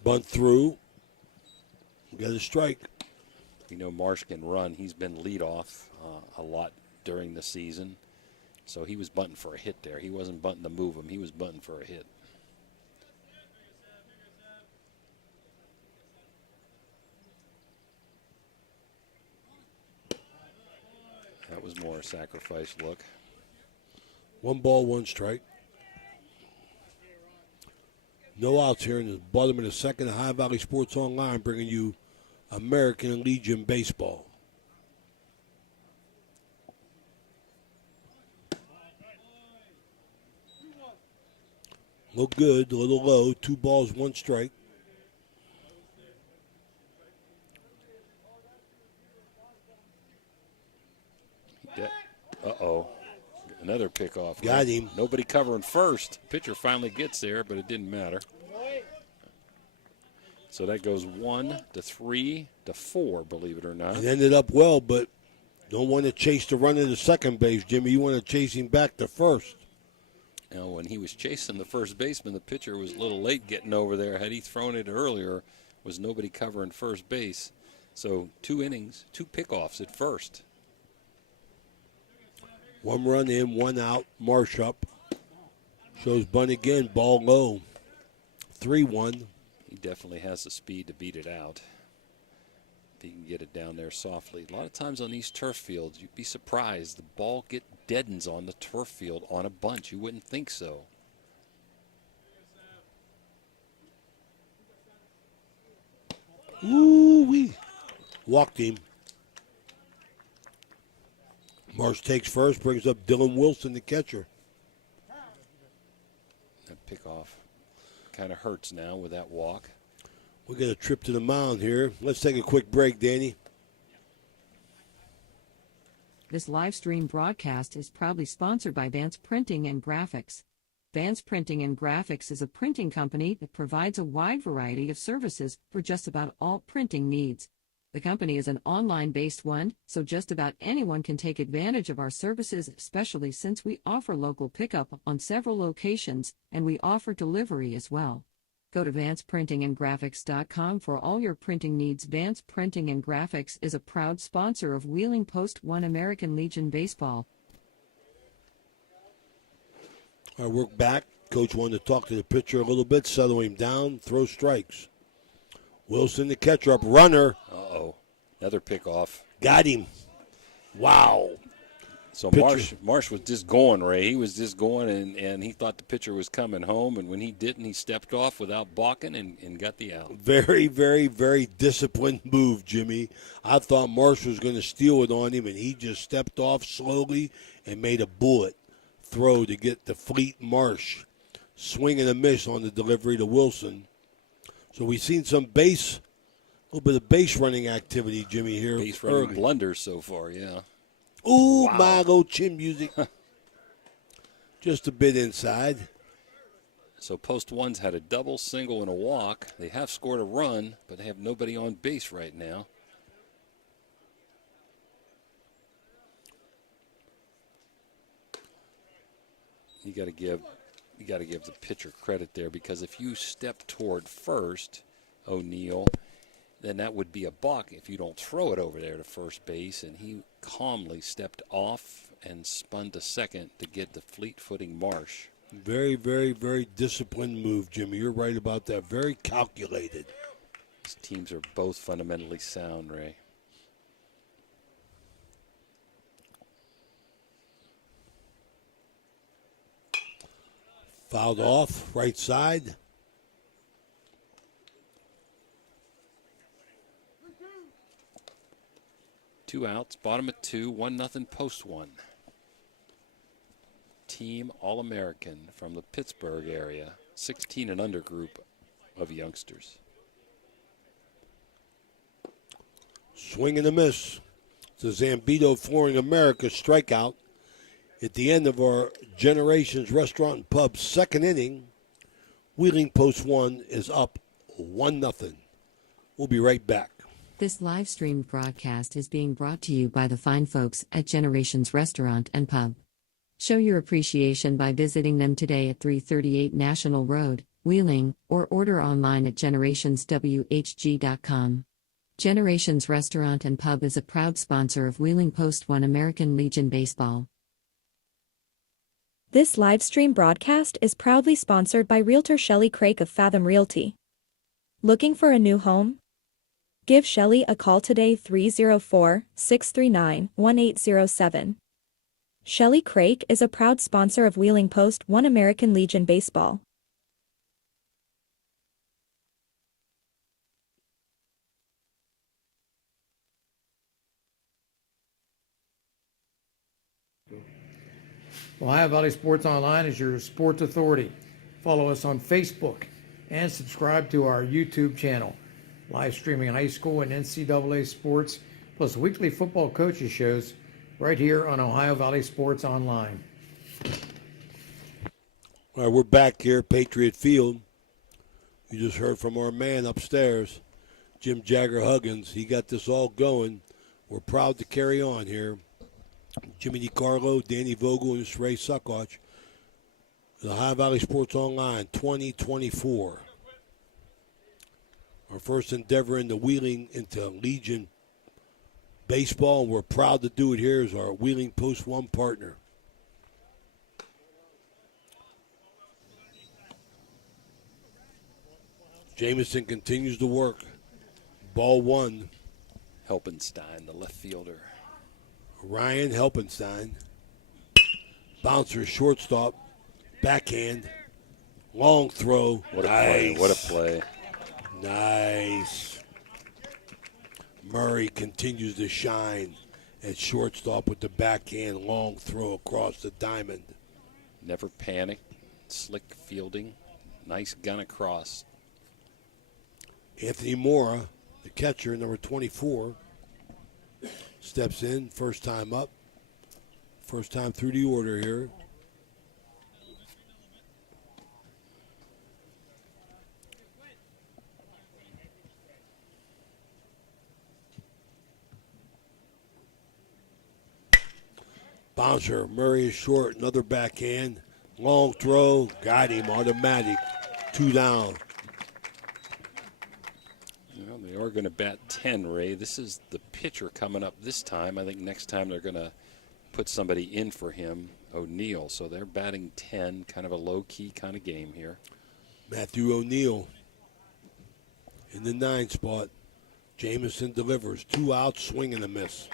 Bunt through. Got a strike. We know Marsh can run. He's been leadoff a lot during the season. So he was bunting for a hit there. He wasn't bunting to move him. He was bunting for a hit. That was more a sacrifice look. 1 ball, 1 strike. No outs here in the bottom of the second. Ohio Valley Sports Online bringing you American Legion Baseball. Look good, a little low. 2 balls, 1 strike. Uh-oh. Another pickoff. Got him. Nobody covering first. Pitcher finally gets there, but it didn't matter. So that goes 1 to 3 to 4, believe it or not. It ended up well, but don't want to chase the runner to second base, Jimmy. You want to chase him back to first. You know, when he was chasing the first baseman, the pitcher was a little late getting over there. Had he thrown it earlier, was nobody covering first base. So 2 innings, 2 pickoffs at first. 1 run in, 1 out. Marsh up. Shows bunt again. Ball low. 3-1. He definitely has the speed to beat it out. If he can get it down there softly. A lot of times on these turf fields, you'd be surprised. The ball deadens on the turf field on a bunch. You wouldn't think so. Ooh-wee. Walked him. Marsh takes first, brings up Dylan Wilson, the catcher. That pickoff kind of hurts now with that walk. We got a trip to the mound here. Let's take a quick break, Danny. This live stream broadcast is proudly sponsored by Vance Printing and Graphics. Vance Printing and Graphics is a printing company that provides a wide variety of services for just about all printing needs. The company is an online-based one, so just about anyone can take advantage of our services, especially since we offer local pickup on several locations, and we offer delivery as well. Go to vanceprintingandgraphics.com for all your printing needs. Vance Printing and Graphics is a proud sponsor of Wheeling Post 1 American Legion Baseball. All right, we're back. Coach wanted to talk to the pitcher a little bit, settle him down, throw strikes. Wilson, the catcher, up, runner. Uh-oh, another pickoff. Got him. Wow. So Pitcher. Marsh was just going, Ray. He was just going, and he thought the pitcher was coming home, and when he didn't, he stepped off without balking and got the out. Very, very, very disciplined move, Jimmy. I thought Marsh was going to steal it on him, and he just stepped off slowly and made a bullet throw to get the Fleet Marsh. Swing and a miss on the delivery to Wilson. So we've seen some a little bit of base running activity, Jimmy, here. Base running blunders so far, yeah. Ooh, Wow. my little chin music. Just a bit inside. So Post 1's had a double, single, and a walk. They have scored a run, but they have nobody on base right now. You got to give the pitcher credit there, because if you step toward first, O'Neill, then that would be a buck if you don't throw it over there to first base. And he calmly stepped off and spun to second to get the fleet-footing Marsh. Very, very, very disciplined move, Jimmy. You're right about that. Very calculated. These teams are both fundamentally sound, Ray. Fouled off, right side. Two outs, bottom of 2, 1-0 Post 1. Team All-American from the Pittsburgh area, 16 and under group of youngsters. Swing and a miss. It's a Zambito Flooring America strikeout. At the end of our Generations Restaurant and Pub second inning, Wheeling Post 1 is up 1-0. We'll be right back. This live streamed broadcast is being brought to you by the fine folks at Generations Restaurant and Pub. Show your appreciation by visiting them today at 338 National Road, Wheeling, or order online at generationswhg.com. Generations Restaurant and Pub is a proud sponsor of Wheeling Post 1 American Legion Baseball. This live stream broadcast is proudly sponsored by Realtor Shelley Craig of Fathom Realty. Looking for a new home? Give Shelley a call today 304-639-1807. Shelley Craig is a proud sponsor of Wheeling Post 1 American Legion Baseball. Ohio Valley Sports Online is your sports authority. Follow us on Facebook and subscribe to our YouTube channel. Live streaming high school and NCAA sports, plus weekly football coaches shows right here on Ohio Valley Sports Online. All right, we're back here at Patriot Field. You just heard from our man upstairs, Jim Jagger Huggins. He got this all going. We're proud to carry on here. Jimmy DiCarlo, Danny Vogel, and Ray Suckoch. The Ohio Valley Sports Online 2024. Our first endeavor into Wheeling into Legion baseball, and we're proud to do it here as our Wheeling Post 1 partner. Jamison continues to work. Ball 1. Helpenstein, the left fielder. Ryan Helpenstein. Bouncer, shortstop, backhand, long throw. What a nice. play, what a play. Nice. Murray continues to shine at shortstop with the backhand long throw across the diamond. Never panic, slick fielding, nice gun across. Anthony Mora, the catcher, number 24, steps in, first time up, first time through the order here. Bouncer, Murray is short, another backhand, long throw, got him, automatic, 2 down. Well, they are going to bat 10, Ray. This is the pitcher coming up this time. I think next time they're going to put somebody in for him, O'Neill. So they're batting 10, kind of a low-key kind of game here. Matthew O'Neill in the 9 spot. Jamison delivers, 2 outs, swing and a miss.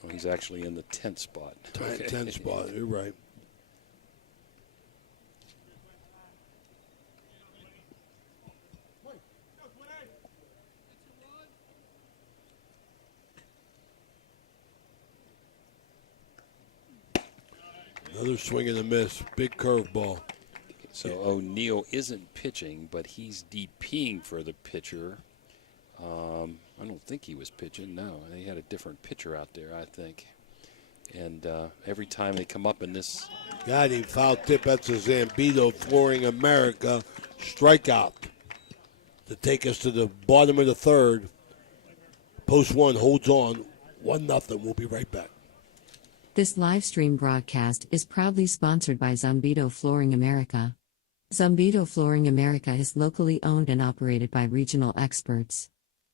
Well, he's actually in the 10th spot. 10th spot, you're right. Another swing and a miss. Big curveball. So O'Neill isn't pitching, but he's DPing for the pitcher. I don't think he was pitching. No, they had a different pitcher out there, I think. And every time they come up in this. Got him. Foul tip. That's a Zambito Flooring America strikeout to take us to the bottom of the 3rd. Post 1 holds on 1-0. We'll be right back. This live stream broadcast is proudly sponsored by Zambito Flooring America. Zambito Flooring America is locally owned and operated by regional experts.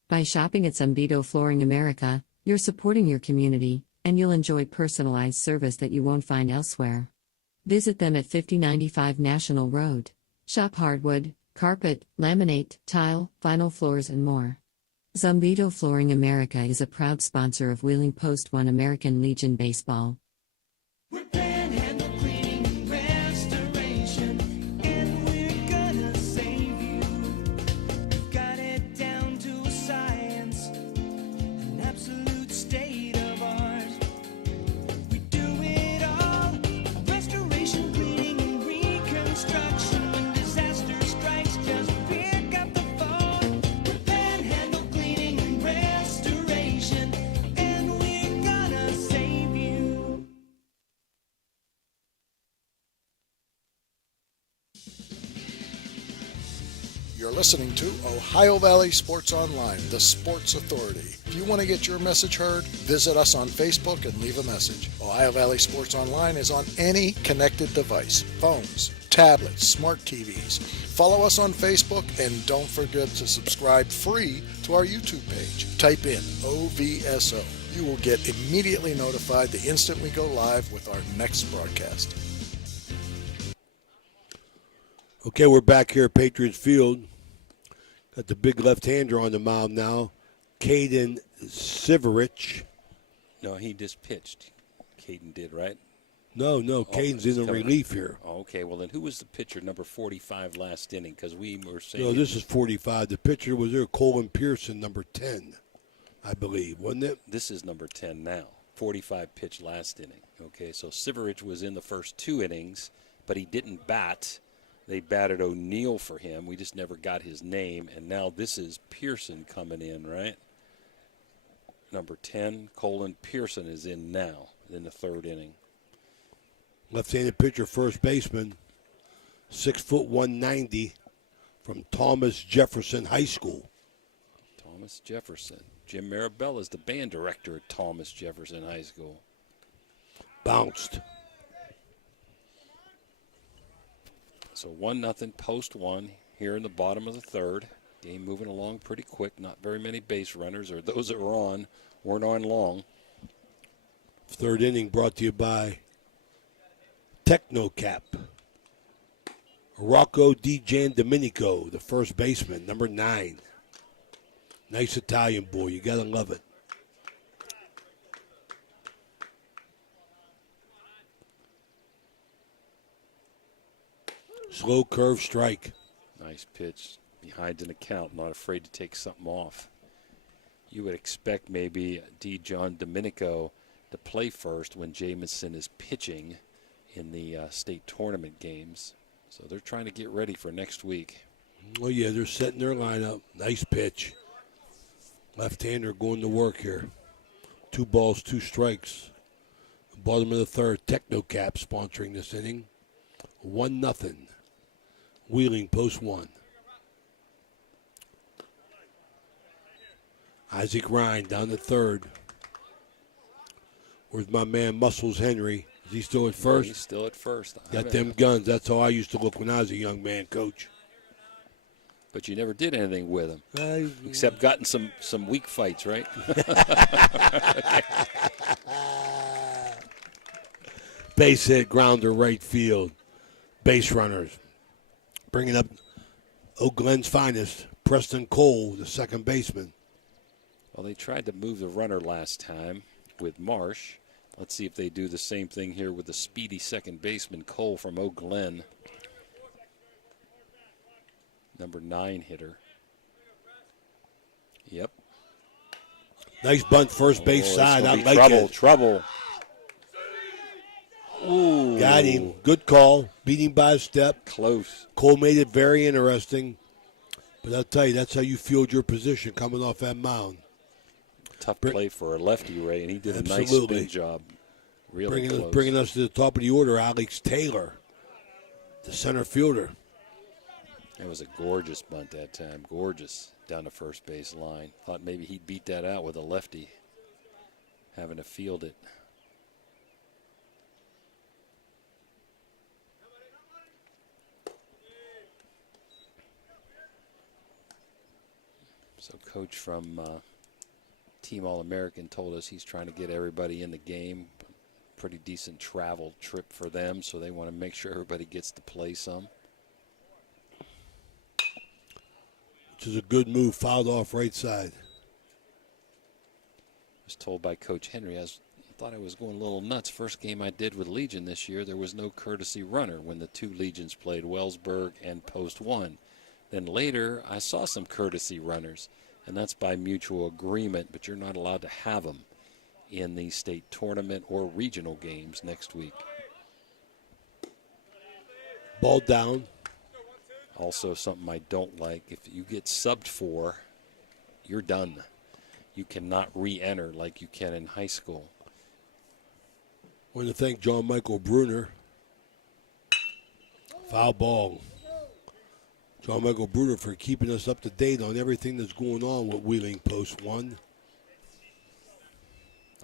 By shopping at Zambito Flooring America, you're supporting your community, and you'll enjoy personalized service that you won't find elsewhere. Visit them at 5095 National Road. Shop hardwood, carpet, laminate, tile, vinyl floors, and more. Zambito Flooring America is a proud sponsor of Wheeling Post 1 American Legion Baseball. You're listening to Ohio Valley Sports Online, the sports authority. If you want to get your message heard, visit us on Facebook and leave a message. Ohio Valley Sports Online is on any connected device, phones, tablets, smart TVs. Follow us on Facebook and don't forget to subscribe free to our YouTube page. Type in OVSO. You will get immediately notified the instant we go live with our next broadcast. Okay, we're back here at Patriots Field. Got the big left-hander on the mound now, Caden Siverich. No, he just pitched. Caden did, right? No, Caden's in the relief here. Oh, okay, well then who was the pitcher, number 45 last inning? Because we were saying. No, this is 45. The pitcher was there, Colin Pearson, number 10, I believe, wasn't it? This is number 10 now. 45 pitched last inning. Okay, so Siverich was in the first 2 innings, but he didn't bat. They batted O'Neill for him. We just never got his name. And now this is Pearson coming in, right? Number 10, Colin Pearson is in now in the 3rd inning. Left-handed pitcher, first baseman, 6', 190, from Thomas Jefferson High School. Thomas Jefferson. Jim Marabella is the band director at Thomas Jefferson High School. Bounced. So 1-0, post one here in the bottom of the third. Game moving along pretty quick. Not very many base runners, or those that were on weren't on long. Third inning brought to you by Technocap. Rocco Di Giandomenico, the first baseman, number 9. Nice Italian boy. You got to love it. Slow curve strike. Nice pitch. Behind an account, not afraid to take something off. You would expect maybe Di Giandomenico to play first when Jamison is pitching in the state tournament games. So they're trying to get ready for next week. Oh, yeah, they're setting their lineup. Nice pitch. Left-hander going to work here. 2 balls, 2 strikes. Bottom of the third, Technocap sponsoring this inning. 1-0. Wheeling, post 1. Isaac Ryan down the third. Where's my man Muscles Henry? Is he still at first? He's still at first. Got them guns. That's how I used to look when I was a young man, Coach. But you never did anything with him, except gotten some weak fights, right? Base hit, grounder, right field. Base runners. Bringing up Oak Glen's finest, Preston Cole, the second baseman. Well, they tried to move the runner last time with Marsh. Let's see if they do the same thing here with the speedy second baseman, Cole from Oak Glen. Number 9 hitter. Yep. Nice bunt, first base side. I like it. Trouble. Ooh. Got him. Good call. Beat him by a step. Close. Cole made it very interesting. But I'll tell you, that's how you field your position coming off that mound. Tough play for a lefty, Ray, and he did a nice spin job. Really close. Bringing us to the top of the order, Alex Taylor, the center fielder. It was a gorgeous bunt that time. Gorgeous down the first base line. Thought maybe he'd beat that out with a lefty having to field it. So coach from Team All-American told us he's trying to get everybody in the game. Pretty decent travel trip for them, so they want to make sure everybody gets to play some. Which is a good move, fouled off right side. I was told by Coach Henry, I thought I was going a little nuts. First game I did with Legion this year, there was no courtesy runner when the 2 Legions played, Wellsburg and Post 1. Then later, I saw some courtesy runners, and that's by mutual agreement, but you're not allowed to have them in the state tournament or regional games next week. Ball down. Also, something I don't like, if you get subbed for, you're done. You cannot re-enter like you can in high school. I want to thank John Michael Bruner. Foul ball. John Michael Bruner for keeping us up to date on everything that's going on with Wheeling Post 1.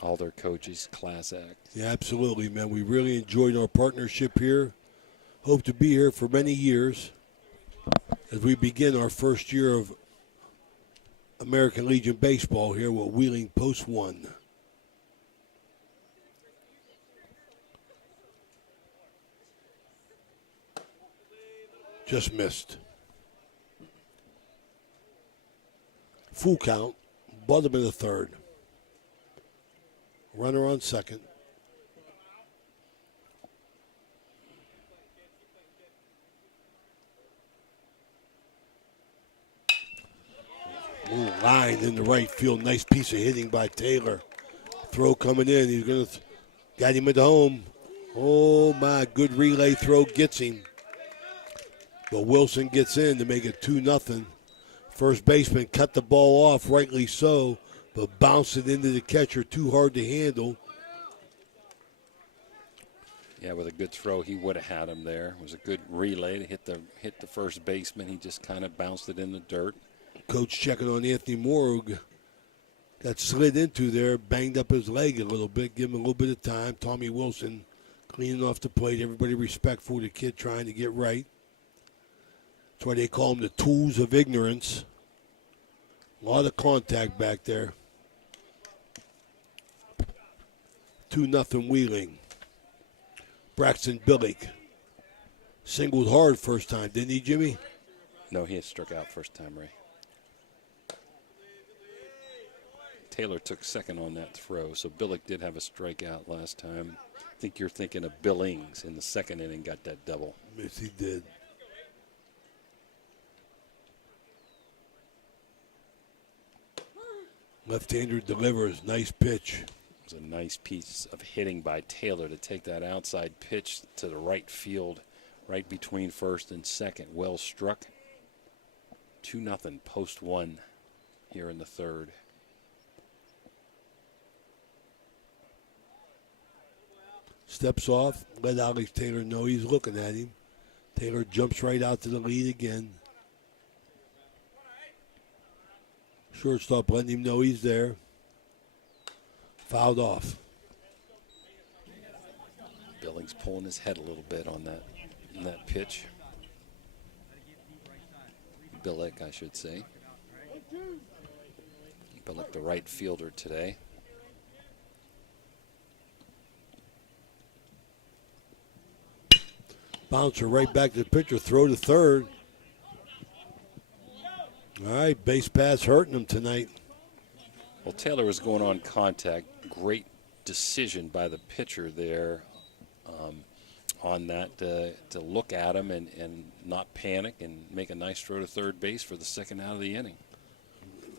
All their coaches, class act. Yeah, absolutely, man. We really enjoyed our partnership here. Hope to be here for many years as we begin our first year of American Legion baseball here with Wheeling Post 1. Just missed. Full count. Bottom of the third. Runner on second. Ooh, line in the right field. Nice piece of hitting by Taylor. Throw coming in. He's going to got him at home. Oh, my. Good relay throw gets him. But Wilson gets in to make it 2-0. First baseman cut the ball off, rightly so, but bounced it into the catcher, too hard to handle. Yeah, with a good throw, he would have had him there. It was a good relay to hit the first baseman. He just kind of bounced it in the dirt. Coach checking on Anthony Moore, who got slid into there, banged up his leg a little bit, give him a little bit of time. Tommy Wilson cleaning off the plate. Everybody respectful of the kid trying to get right. That's why they call them the tools of ignorance. A lot of contact back there. 2-0 Wheeling. Braxton Billick singled hard first time, didn't he, Jimmy? No, he had struck out first time, Ray. Taylor took second on that throw, so Billick did have a strikeout last time. I think you're thinking of Billings in the second inning, got that double. Yes, he did. Left-hander delivers. Nice pitch. It was a nice piece of hitting by Taylor to take that outside pitch to the right field, right between first and second. Well struck. 2-0, post one here in the third. Steps off, let Alex Taylor know he's looking at him. Taylor jumps right out to the lead again. Shortstop letting him know he's there. Fouled off. Billings pulling his head a little bit on that pitch. Billick, I should say. Billick, the right fielder today. Bouncer right back to the pitcher. Throw to third. All right, base pass hurting him tonight. Well, Taylor was going on contact. Great decision by the pitcher there on that to look at him and not panic and make a nice throw to third base for the second out of the inning.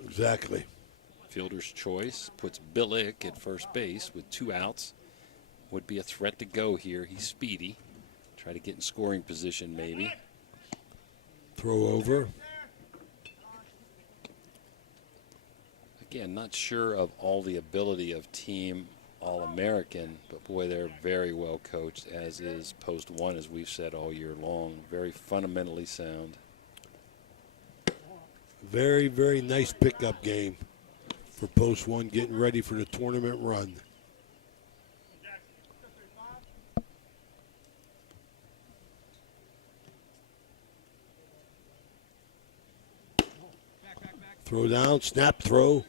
Exactly. Fielder's choice puts Billick at first base with 2 outs. Would be a threat to go here. He's speedy. Try to get in scoring position maybe. Throw over. Again, not sure of all the ability of Team All-American, but boy, they're very well coached, as is Post 1, as we've said all year long. Very fundamentally sound. Very, very nice pickup game for Post 1, getting ready for the tournament run. Throw down, snap throw.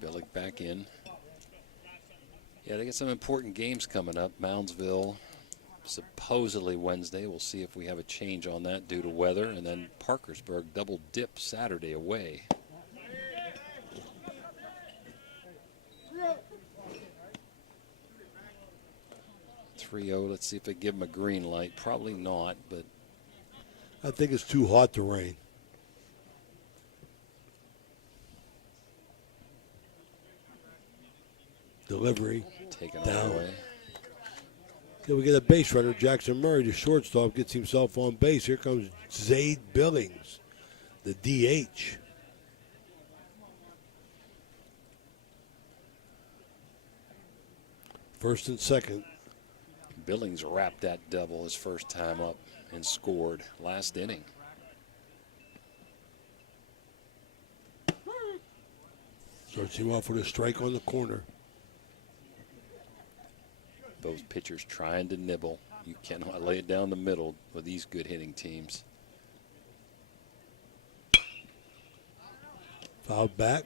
Billick back in. Yeah, they got some important games coming up. Moundsville, supposedly Wednesday. We'll see if we have a change on that due to weather. And then Parkersburg double dip Saturday away. .30. Let's see if they give them a green light. Probably not, but I think it's too hot to rain. Delivery. Taken down. away. Okay, we get a base runner. Jackson Murray, the shortstop, gets himself on base. Here comes Zade Billings, the DH. First and second. Billings wrapped that double his first time up and scored last inning. Starts him off with a strike on the corner. Both pitchers trying to nibble. You cannot lay it down the middle with these good hitting teams. Fouled back.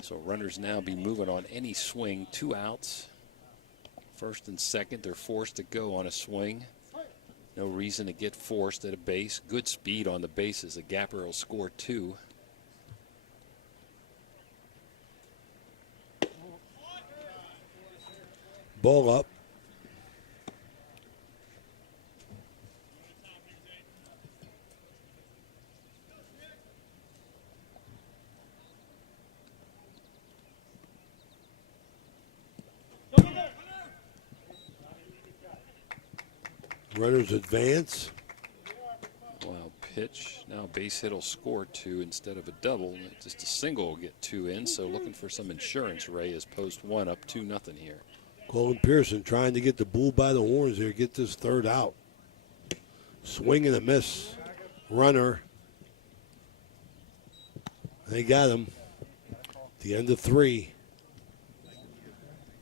So runners now be moving on any swing. 2 outs. First and second, they're forced to go on a swing. No reason to get forced at a base. Good speed on the bases. A gapper will score 2. Ball up. Runners advance. Wild pitch. Now base hit will score 2 instead of a double. Just a single will get 2 in. So looking for some insurance, Ray, as Post 1 up 2-0 here. Colin Pearson trying to get the bull by the horns here, get this third out. Swing and a miss. Runner. They got him. The end of 3.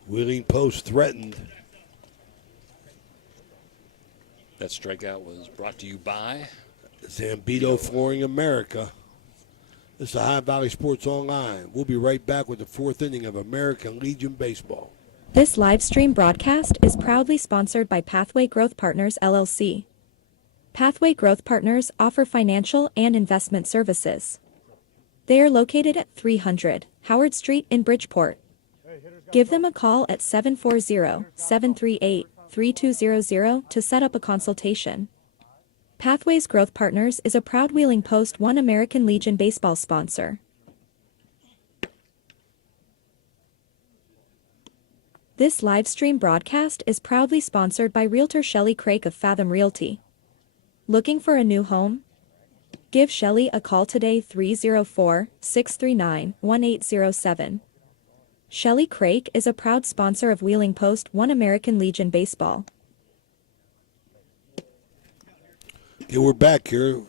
Wheeling Post threatened. That strikeout was brought to you by Zambito Flooring America. This is Ohio Valley Sports Online. We'll be right back with the fourth inning of American Legion Baseball. This live stream broadcast is proudly sponsored by Pathway Growth Partners, LLC. Pathway Growth Partners offer financial and investment services. They are located at 300 Howard Street in Bridgeport. Give them a call at 740-738-3200 to set up a consultation. Pathways Growth Partners is a proud Wheeling Post 1 American Legion baseball sponsor. This live stream broadcast is proudly sponsored by Realtor Shelley Craig of Fathom Realty. Looking for a new home? Give Shelley a call today, 304-639-1807. Shelley Craig is a proud sponsor of Wheeling Post 1 American Legion Baseball. Okay, we're back here.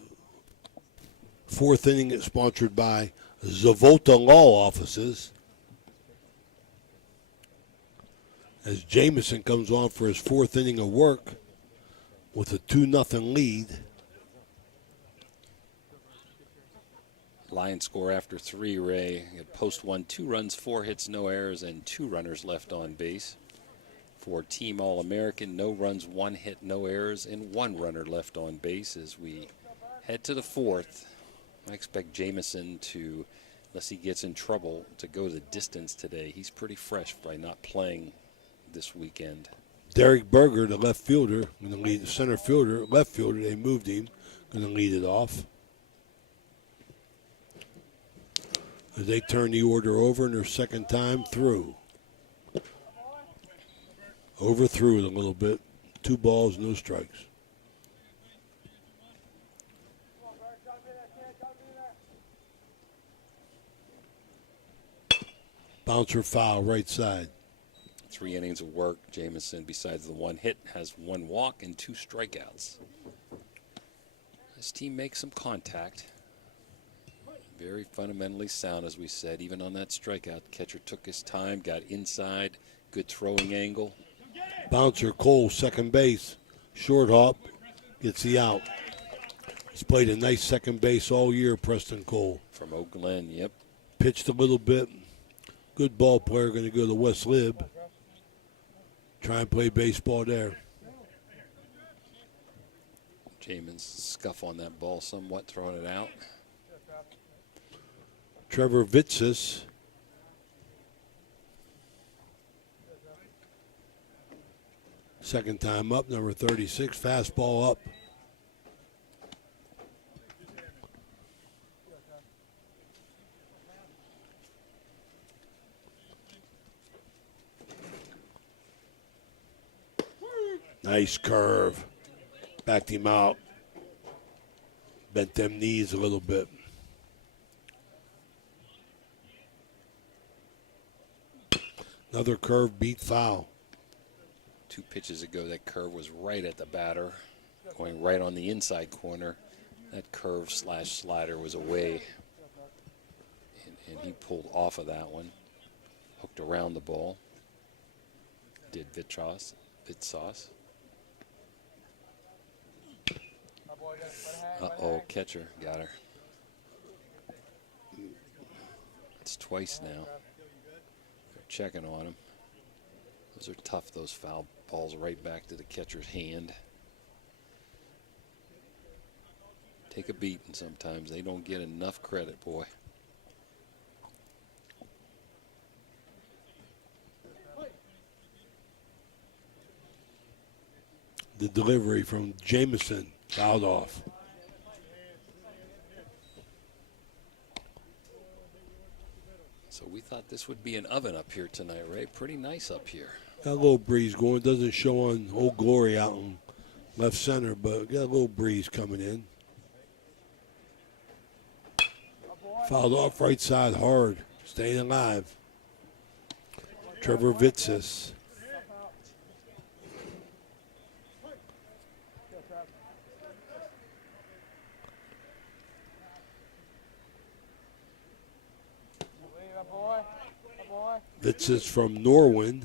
Fourth inning is sponsored by Zavolta Law Offices. As Jamison comes on for his fourth inning of work with a 2-0 lead. Lions score after 3, Ray. At Post 1, 2 runs, 4 hits, no errors, and 2 runners left on base. For Team All-American, no runs, 1 hit, no errors, and 1 runner left on base as we head to the fourth. I expect Jamison to, unless he gets in trouble, to go the distance today. He's pretty fresh by not playing this weekend. Derek Berger, the left fielder, going to lead the center fielder. Left fielder, they moved him, going to lead it off. As they turn the order over in their second time through. Overthrew it a little bit. 2 balls, no strikes. Bouncer foul, right side. 3 innings of work. Jamison, besides the 1 hit, has 1 walk and 2 strikeouts. This team makes some contact. Very fundamentally sound, as we said. Even on that strikeout, catcher took his time, got inside, good throwing angle. Bouncer Cole, second base. Short hop, gets the out. He's played a nice second base all year, Preston Cole. From Oak Glen, yep. Pitched a little bit. Good ball player, going to go to West Lib. Try and play baseball there. Jamin's scuff on that ball somewhat, throwing it out. Trevor Vitsis. Second time up, number 36, fastball up. Nice curve. Backed him out. Bent them knees a little bit. Another curve beat foul. 2 pitches ago, that curve was right at the batter, going right on the inside corner. That curve / slider was away, and he pulled off of that one, hooked around the ball. Did Vitsos. Uh-oh, catcher got her. It's twice now. They're checking on him. Those are tough, those foul balls right back to the catcher's hand. Take a beating sometimes. They don't get enough credit, boy. The delivery from Jamison, fouled off. So we thought this would be an oven up here tonight, Ray. Pretty nice up here. Got a little breeze going. Doesn't show on Old Glory out in left center, but got a little breeze coming in. Fouled off right side hard. Staying alive. Trevor Vitsis. Vitsis from Norwin.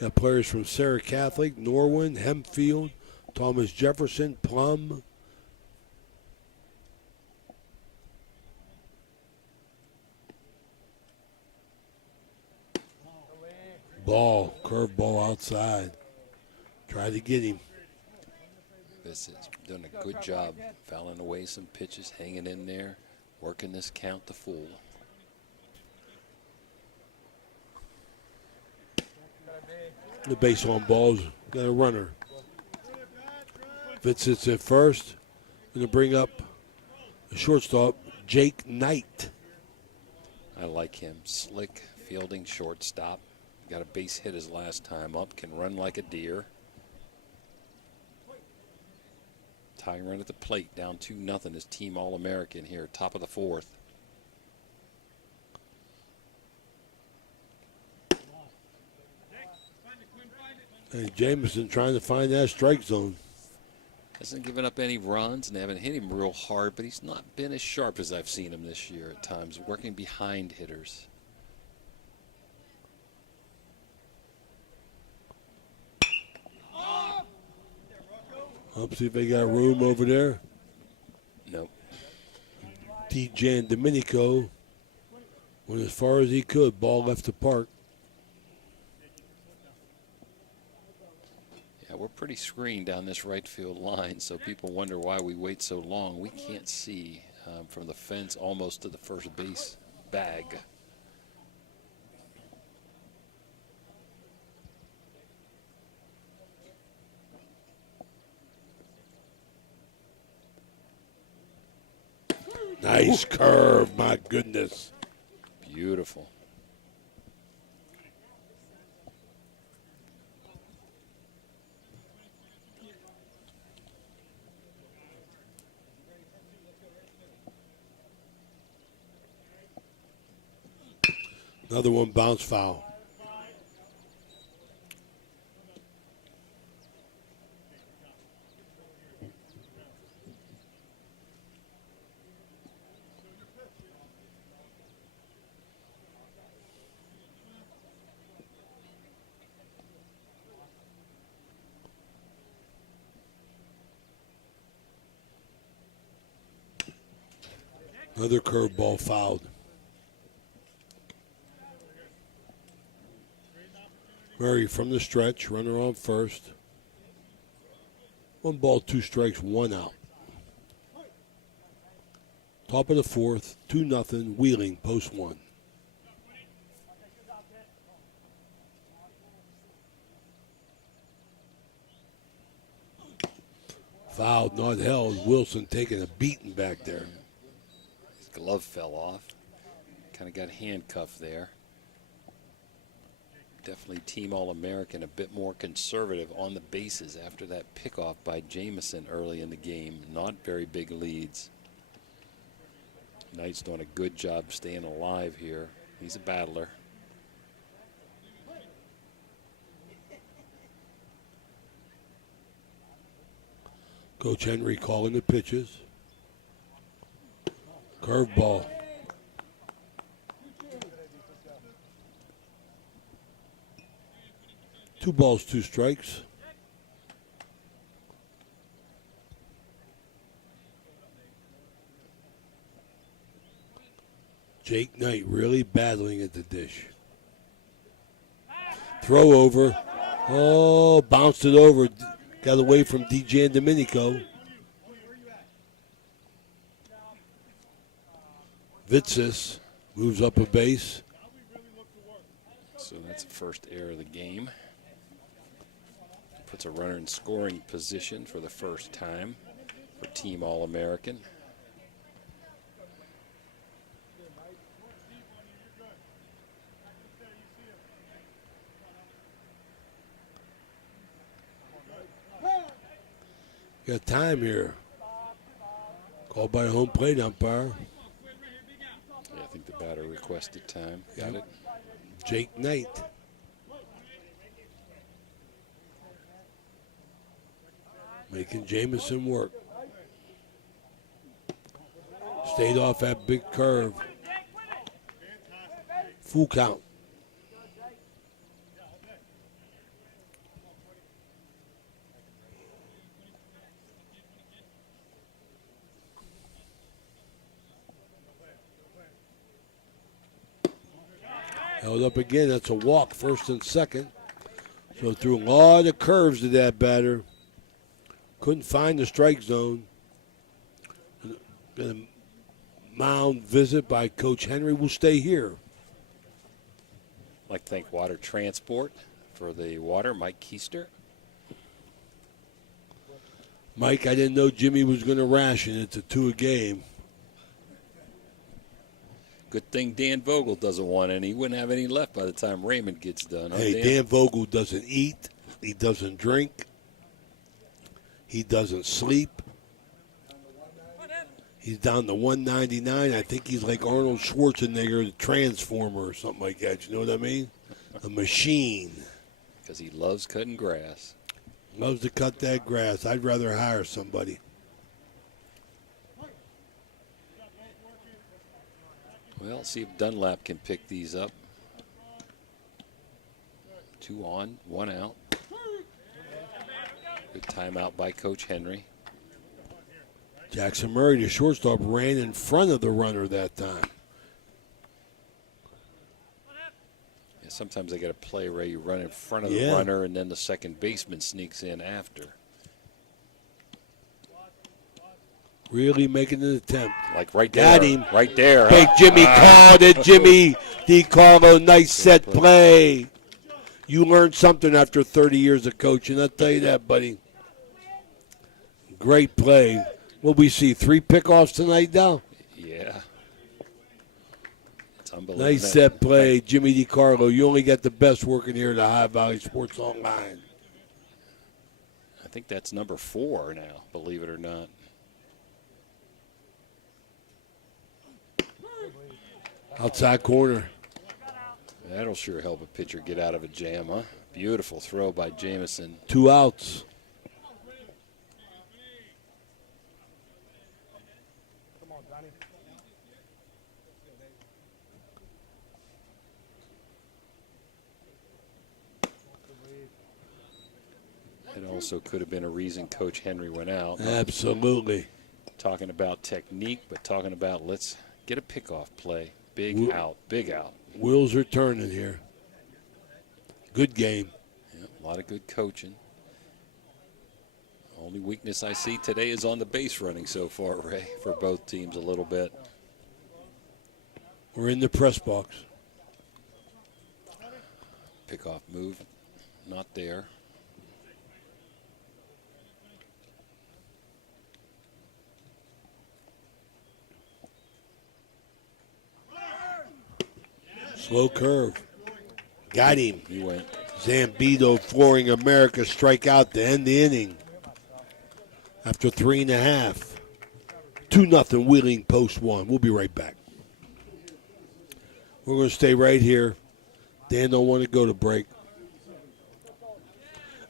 Got players from Sarah Catholic, Norwin, Hempfield, Thomas Jefferson, Plum. Ball, curve ball outside. Try to get him. This has done a good job fouling away some pitches, hanging in there, working this count to full. The base on balls, got a runner. Vitzitz at first. Going to bring up the shortstop, Jake Knight. I like him. Slick fielding shortstop. Got a base hit his last time up. Can run like a deer. Tying run at the plate. Down 2-0 is Team All-American here. Top of the fourth. And Jameson trying to find that strike zone. Hasn't given up any runs and they haven't hit him real hard, but he's not been as sharp as I've seen him this year at times, working behind hitters. Up, see if they got room over there. Nope. DJ and Domenico went as far as he could. Ball left the park. Yeah, we're pretty screened down this right field line, so people wonder why we wait so long. We can't see from the fence almost to the first base bag. Nice curve, my goodness. Beautiful. Another one bounce foul. Another curveball fouled. Murray from the stretch, runner on first. 1 ball, 2 strikes, 1 out. Top of the fourth, 2-0, Wheeling, post 1. Fouled, not held. Wilson taking a beating back there. His glove fell off. Kind of got handcuffed there. Definitely Team All-American, a bit more conservative on the bases after that pickoff by Jameson early in the game. Not very big leads. Knight's doing a good job staying alive here. He's a battler. Coach Henry calling the pitches. Curveball. Two balls, 2 strikes. Jake Knight really battling at the dish. Throw over. Oh, bounced it over. Got away from DJ and Domenico. Vitsis moves up a base. So that's the first error of the game. Puts a runner in scoring position for the first time for Team All-American. Got time here. Called by the home plate umpire. Yeah, I think the batter requested time. Got it. Jake Knight. Making Jameson work. Stayed off that big curve. Full count. Held up again. That's a walk, first and second. So threw a lot of curves to that batter. Couldn't find the strike zone. The mound visit by Coach Henry will stay here. I'd like to thank Water Transport for the water, Mike Keister. Mike, I didn't know Jimmy was going to ration it to 2 a game. Good thing Dan Vogel doesn't want any. He wouldn't have any left by the time Raymond gets done. Hey, Dan Vogel doesn't eat. He doesn't drink. He doesn't sleep. He's down to 199. I think he's like Arnold Schwarzenegger, the Transformer or something like that. You know what I mean? A machine. Because he loves cutting grass. Loves to cut that grass. I'd rather hire somebody. Well, see if Dunlap can pick these up. 2 on, 1 out. Good timeout by Coach Henry. Jackson Murray, the shortstop, ran in front of the runner that time. Yeah, sometimes they got to play where you run in front of the runner and then the second baseman sneaks in after. Really making an attempt. Like right there. Got him. Right there. Big Jimmy called it. Jimmy DiCarlo, nice set play. You learned something after 30 years of coaching. I'll tell you that, buddy. Great play. What we see, 3 pickoffs tonight now? Yeah. It's unbelievable. Nice set play, Jimmy DiCarlo. You only got the best working here at Ohio Valley Sports Online. I think that's number 4 now, believe it or not. Outside corner. That'll sure help a pitcher get out of a jam, huh? Beautiful throw by Jamison. 2 outs. It also could have been a reason Coach Henry went out. Absolutely. Talking about technique, but talking about let's get a pickoff play. Big out, big out. Wheels are turning here. Good game. Yeah, a lot of good coaching. Only weakness I see today is on the base running so far, Ray, for both teams a little bit. We're in the press box. Pickoff move, not there. Slow curve. Got him. He went. Zambito flooring America strikeout to end the inning. After 3.5. 2-0 Wheeling Post 1. We'll be right back. We're going to stay right here. Dan don't want to go to break.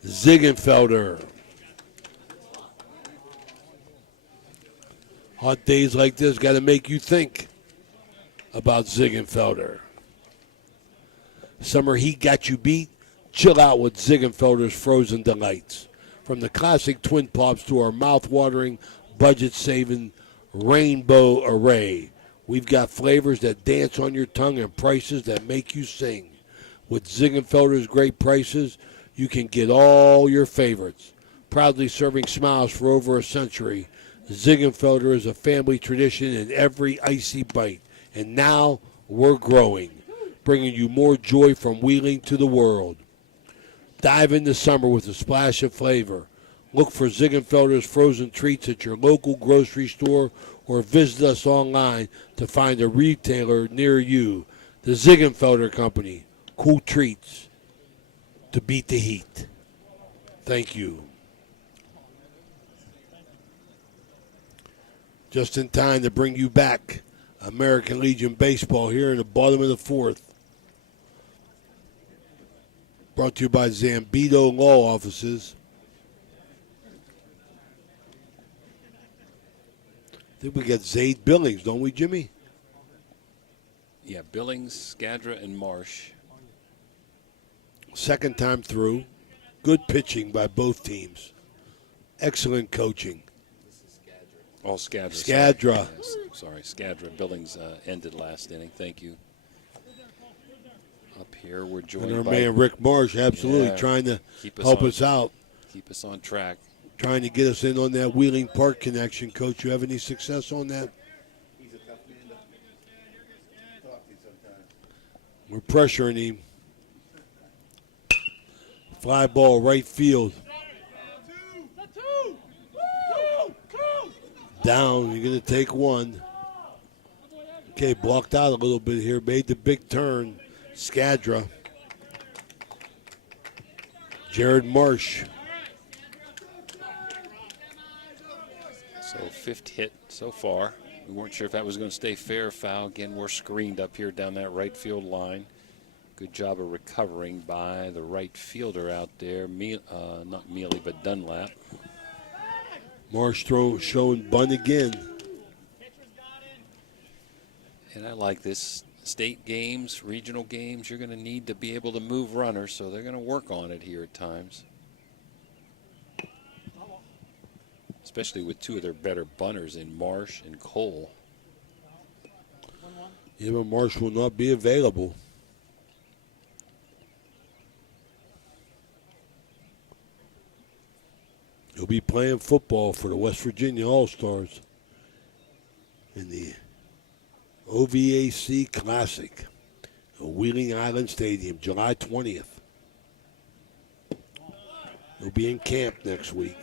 Ziegenfelder. Hot days like this got to make you think about Ziegenfelder. Summer heat got you beat? Chill out with Ziegenfelder's Frozen Delights. From the classic Twin Pops to our mouth-watering, budget-saving rainbow array, we've got flavors that dance on your tongue and prices that make you sing. With Ziegenfelder's great prices, you can get all your favorites. Proudly serving smiles for over a century, Ziegenfelder is a family tradition in every icy bite. And now we're growing, bringing you more joy from Wheeling to the world. Dive into summer with a splash of flavor. Look for Ziegenfelder's frozen treats at your local grocery store or visit us online to find a retailer near you. The Ziegenfelder Company. Cool treats to beat the heat. Thank you. Just in time to bring you back American Legion Baseball here in the bottom of the 4th. Brought to you by Zambito Law Offices. I think we got Zaid Billings, don't we, Jimmy? Yeah, Billings, Skadra, and Marsh. Second time through. Good pitching by both teams. Excellent coaching. Oh, Skadra. Skadra. Sorry, Skadra. Billings ended last inning. Thank you. Up here, we're joined And our by man Rick Marsh, absolutely, Yeah, trying to keep us help on- us out. Keep us on track. Trying to get us in on that Wheeling Park connection. Coach, you have any success on that? We're pressuring him. Fly ball, right field. Down, you're going to take one. Okay, blocked out a little bit here. Made the big turn. Skadra. Jared Marsh. So fifth hit so far. We weren't sure if that was going to stay fair or foul. Again, we're screened up here down that right field line. Good job of recovering by the right fielder out there. Not Mealy, but Dunlap. Marsh showing bunt again. And I like this. State games, regional games, you're going to need to be able to move runners, so they're going to work on it here at times. Especially with two of their better bunters in Marsh and Cole. Yeah, but Marsh will not be available. He'll be playing football for the West Virginia All-Stars in the OVAC Classic at Wheeling Island Stadium, July 20th. He'll be in camp next week.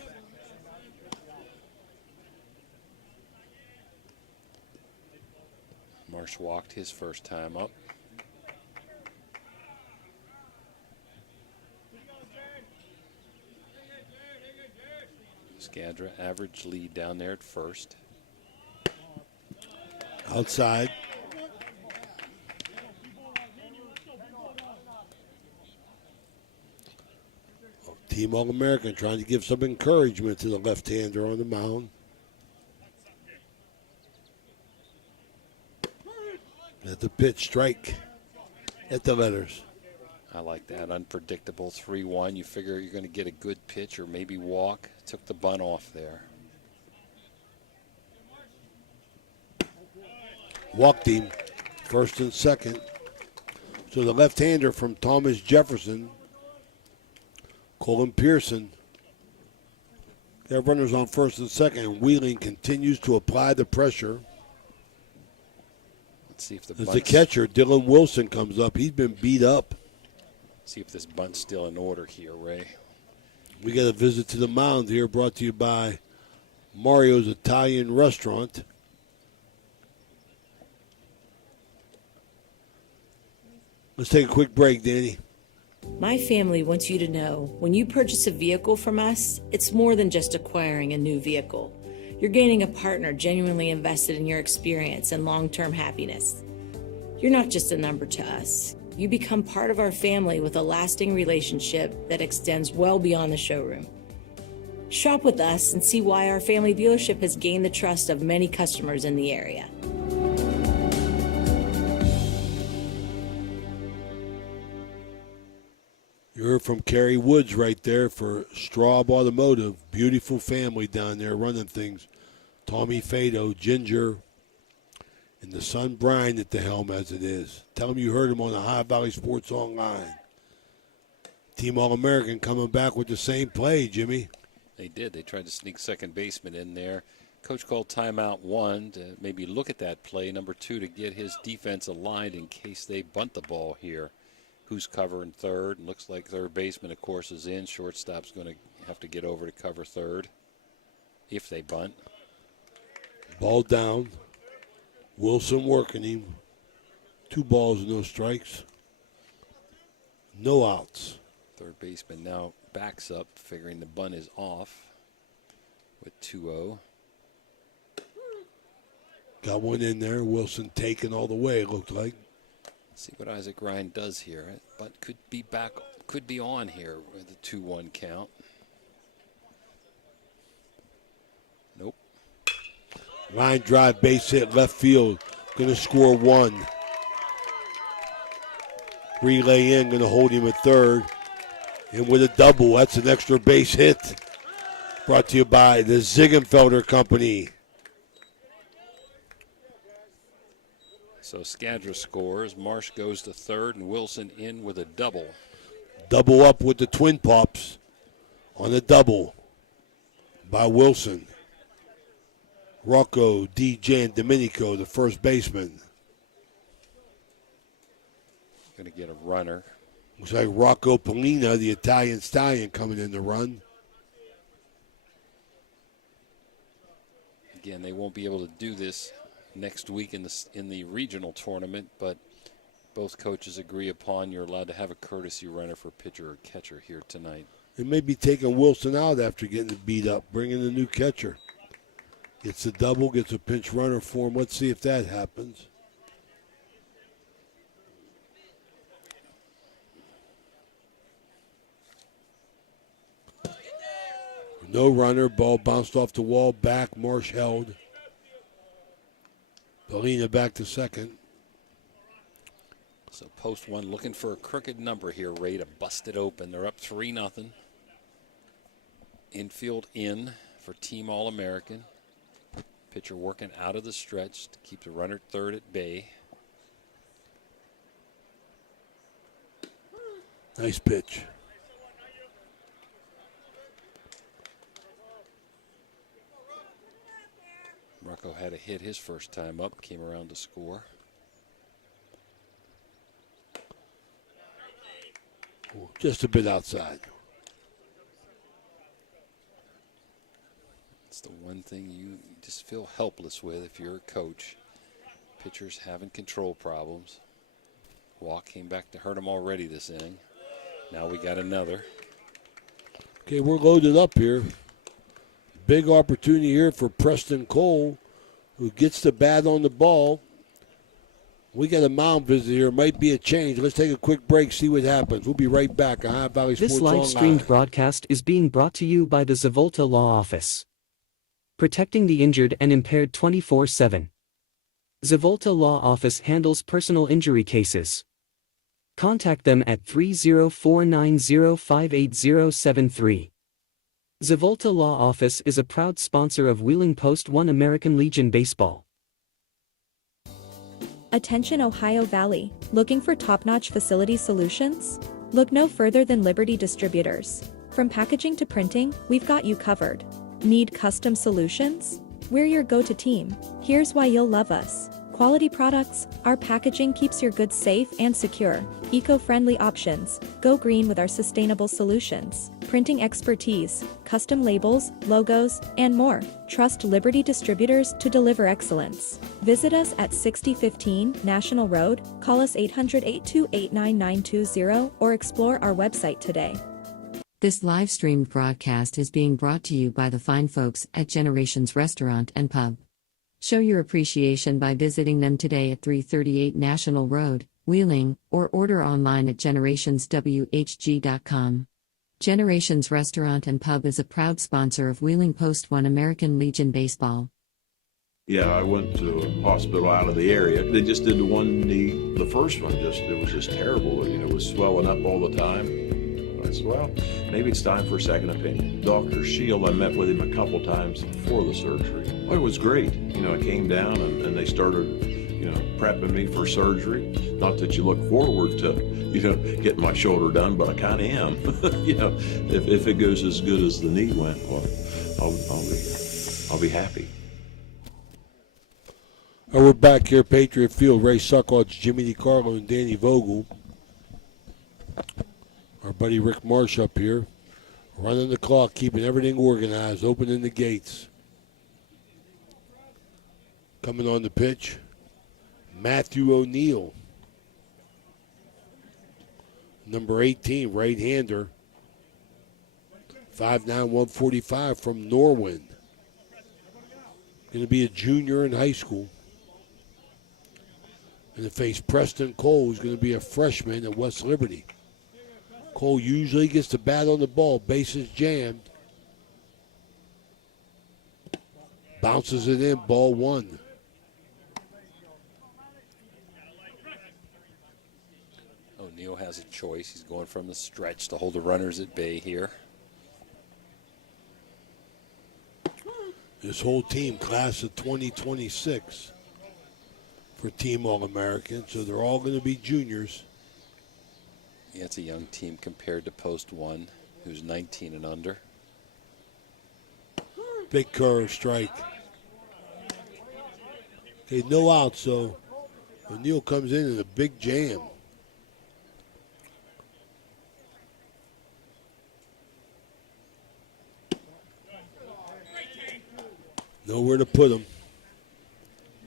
Marsh walked his first time up. Skadra average lead down there at first. Outside. Team All-American trying to give some encouragement to the left-hander on the mound. At the pitch, strike at the letters. I like that. Unpredictable 3-1. You figure you're going to get a good pitch or maybe walk. Took the bunt off there. Walked him, first and second. So the left-hander from Thomas Jefferson, Colin Pearson. They have runners on first and second, and Wheeling continues to apply the pressure. Let's see if the As the catcher, Dylan Wilson, comes up. He's been beat up. See if this bunt's still in order here, Ray. We got a visit to the mound here, brought to you by Mario's Italian Restaurant. Let's take a quick break, Danny. My family wants you to know when you purchase a vehicle from us, it's more than just acquiring a new vehicle. You're gaining a partner genuinely invested in your experience and long-term happiness. You're not just a number to us. You become part of our family with a lasting relationship that extends well beyond the showroom. Shop with us and see why our family dealership has gained the trust of many customers in the area. You heard from Kerry Woods right there for Straub Automotive. Beautiful family down there running things. Tommy Fado, Ginger, and the son Brian at the helm as it is. Tell him you heard him on the Ohio Valley Sports Online. Team All-American coming back with the same play, Jimmy. They did. They tried to sneak second baseman in there. Coach called timeout 1 to maybe look at that play. Number 2 to get his defense aligned in case they bunt the ball here. Who's covering third? Looks like third baseman, of course, is in. Shortstop's going to have to get over to cover third if they bunt. Ball down. Wilson working him. 2 balls and no strikes. No outs. Third baseman now backs up, figuring the bunt is off with 2-0. Got one in there. Wilson taking all the way, it looked like. See what Isaac Ryan does here. But could be back, could be on here with a 2-1 count. Nope. Line drive, base hit, left field. Going to score 1. Relay in, going to hold him at third. And with a double, that's an extra base hit. Brought to you by the Ziegenfelder Company. So Skadra scores. Marsh goes to third, and Wilson in with a double. Double up with the Twin Pups on a double by Wilson. Rocco, DJ, and Domenico, the first baseman. Going to get a runner. Looks like Rocco Polina, the Italian stallion, coming in to run. Again, they won't be able to do this next week in the regional tournament, but both coaches agree upon you're allowed to have a courtesy runner for pitcher or catcher here tonight. They may be taking Wilson out after getting beat up, bringing a new catcher. Gets a double, gets a pinch runner for him. Let's see if that happens. No runner, ball bounced off the wall, back, Marsh held. Polina back to second. So post one looking for a crooked number here, Ray, to bust it open. They're up 3-0. Infield in for Team All-American. Pitcher working out of the stretch to keep the runner third at bay. Nice pitch. Rocco had a hit his first time up, came around to score. Just a bit outside. It's the one thing you just feel helpless with if you're a coach. Pitchers having control problems. Walk came back to hurt him already this inning. Now we got another. Okay, we're loaded up here. Big opportunity here for Preston Cole, who gets the bat on the ball. We got a mound visit here. Might be a change. Let's take a quick break, see what happens. We'll be right back. Ohio Valley Sports This Online. live-streamed broadcast is being brought to you by the Zavolta Law Office. Protecting the injured and impaired 24/7. Zavolta Law Office handles personal injury cases. Contact them at 30490580073. Zavolta Law Office is a proud sponsor of Wheeling Post 1 American Legion Baseball. Attention Ohio Valley, looking for top-notch facility solutions? Look no further than Liberty Distributors. From packaging to printing, we've got you covered. Need custom solutions? We're your go-to team. Here's why you'll love us. Quality products, our packaging keeps your goods safe and secure. Eco-friendly options, go green with our sustainable solutions. Printing expertise, custom labels, logos, and more. Trust Liberty Distributors to deliver excellence. Visit us at 6015 National Road, call us 800-828-9920, or explore our website today. This live-streamed broadcast is being brought to you by the fine folks at Generations Restaurant and Pub. Show your appreciation by visiting them today at 338 National Road, Wheeling, or order online at generationswhg.com. Generations Restaurant and Pub is a proud sponsor of Wheeling Post 1 American Legion Baseball. Yeah, I went to a hospital out of the area. They just did the one knee, the first one, it was just terrible. You know, it was swelling up all the time. I said, well, maybe it's time for a second opinion. Dr. Shield, I met with him a couple times before the surgery. Well, it was great. You know, I came down and they started, you know, prepping me for surgery. Not that you look forward to, you know, getting my shoulder done, but I kind of am. You know, if it goes as good as the knee went, well, I'll be happy. We're back here at Patriot Field. Ray Suckots, Jimmy DiCarlo, and Danny Vogel. Our buddy Rick Marsh up here, running the clock, keeping everything organized, opening the gates. Coming on the pitch, Matthew O'Neill, number 18, right-hander, 5'9", 145 from Norwin. Going to be a junior in high school. Going to face Preston Cole, who's going to be a freshman at West Liberty. Cole usually gets the bat on the ball, bases jammed. Bounces it in, ball one. O'Neill has a choice. He's going from the stretch to hold the runners at bay here. This whole team, class of 2026. for Team All-American, so they're all going to be juniors. Yeah, it's a young team compared to Post 1, who's 19 and under. Big curve strike. Okay, no out, so O'Neal comes in a big jam. Nowhere to put him.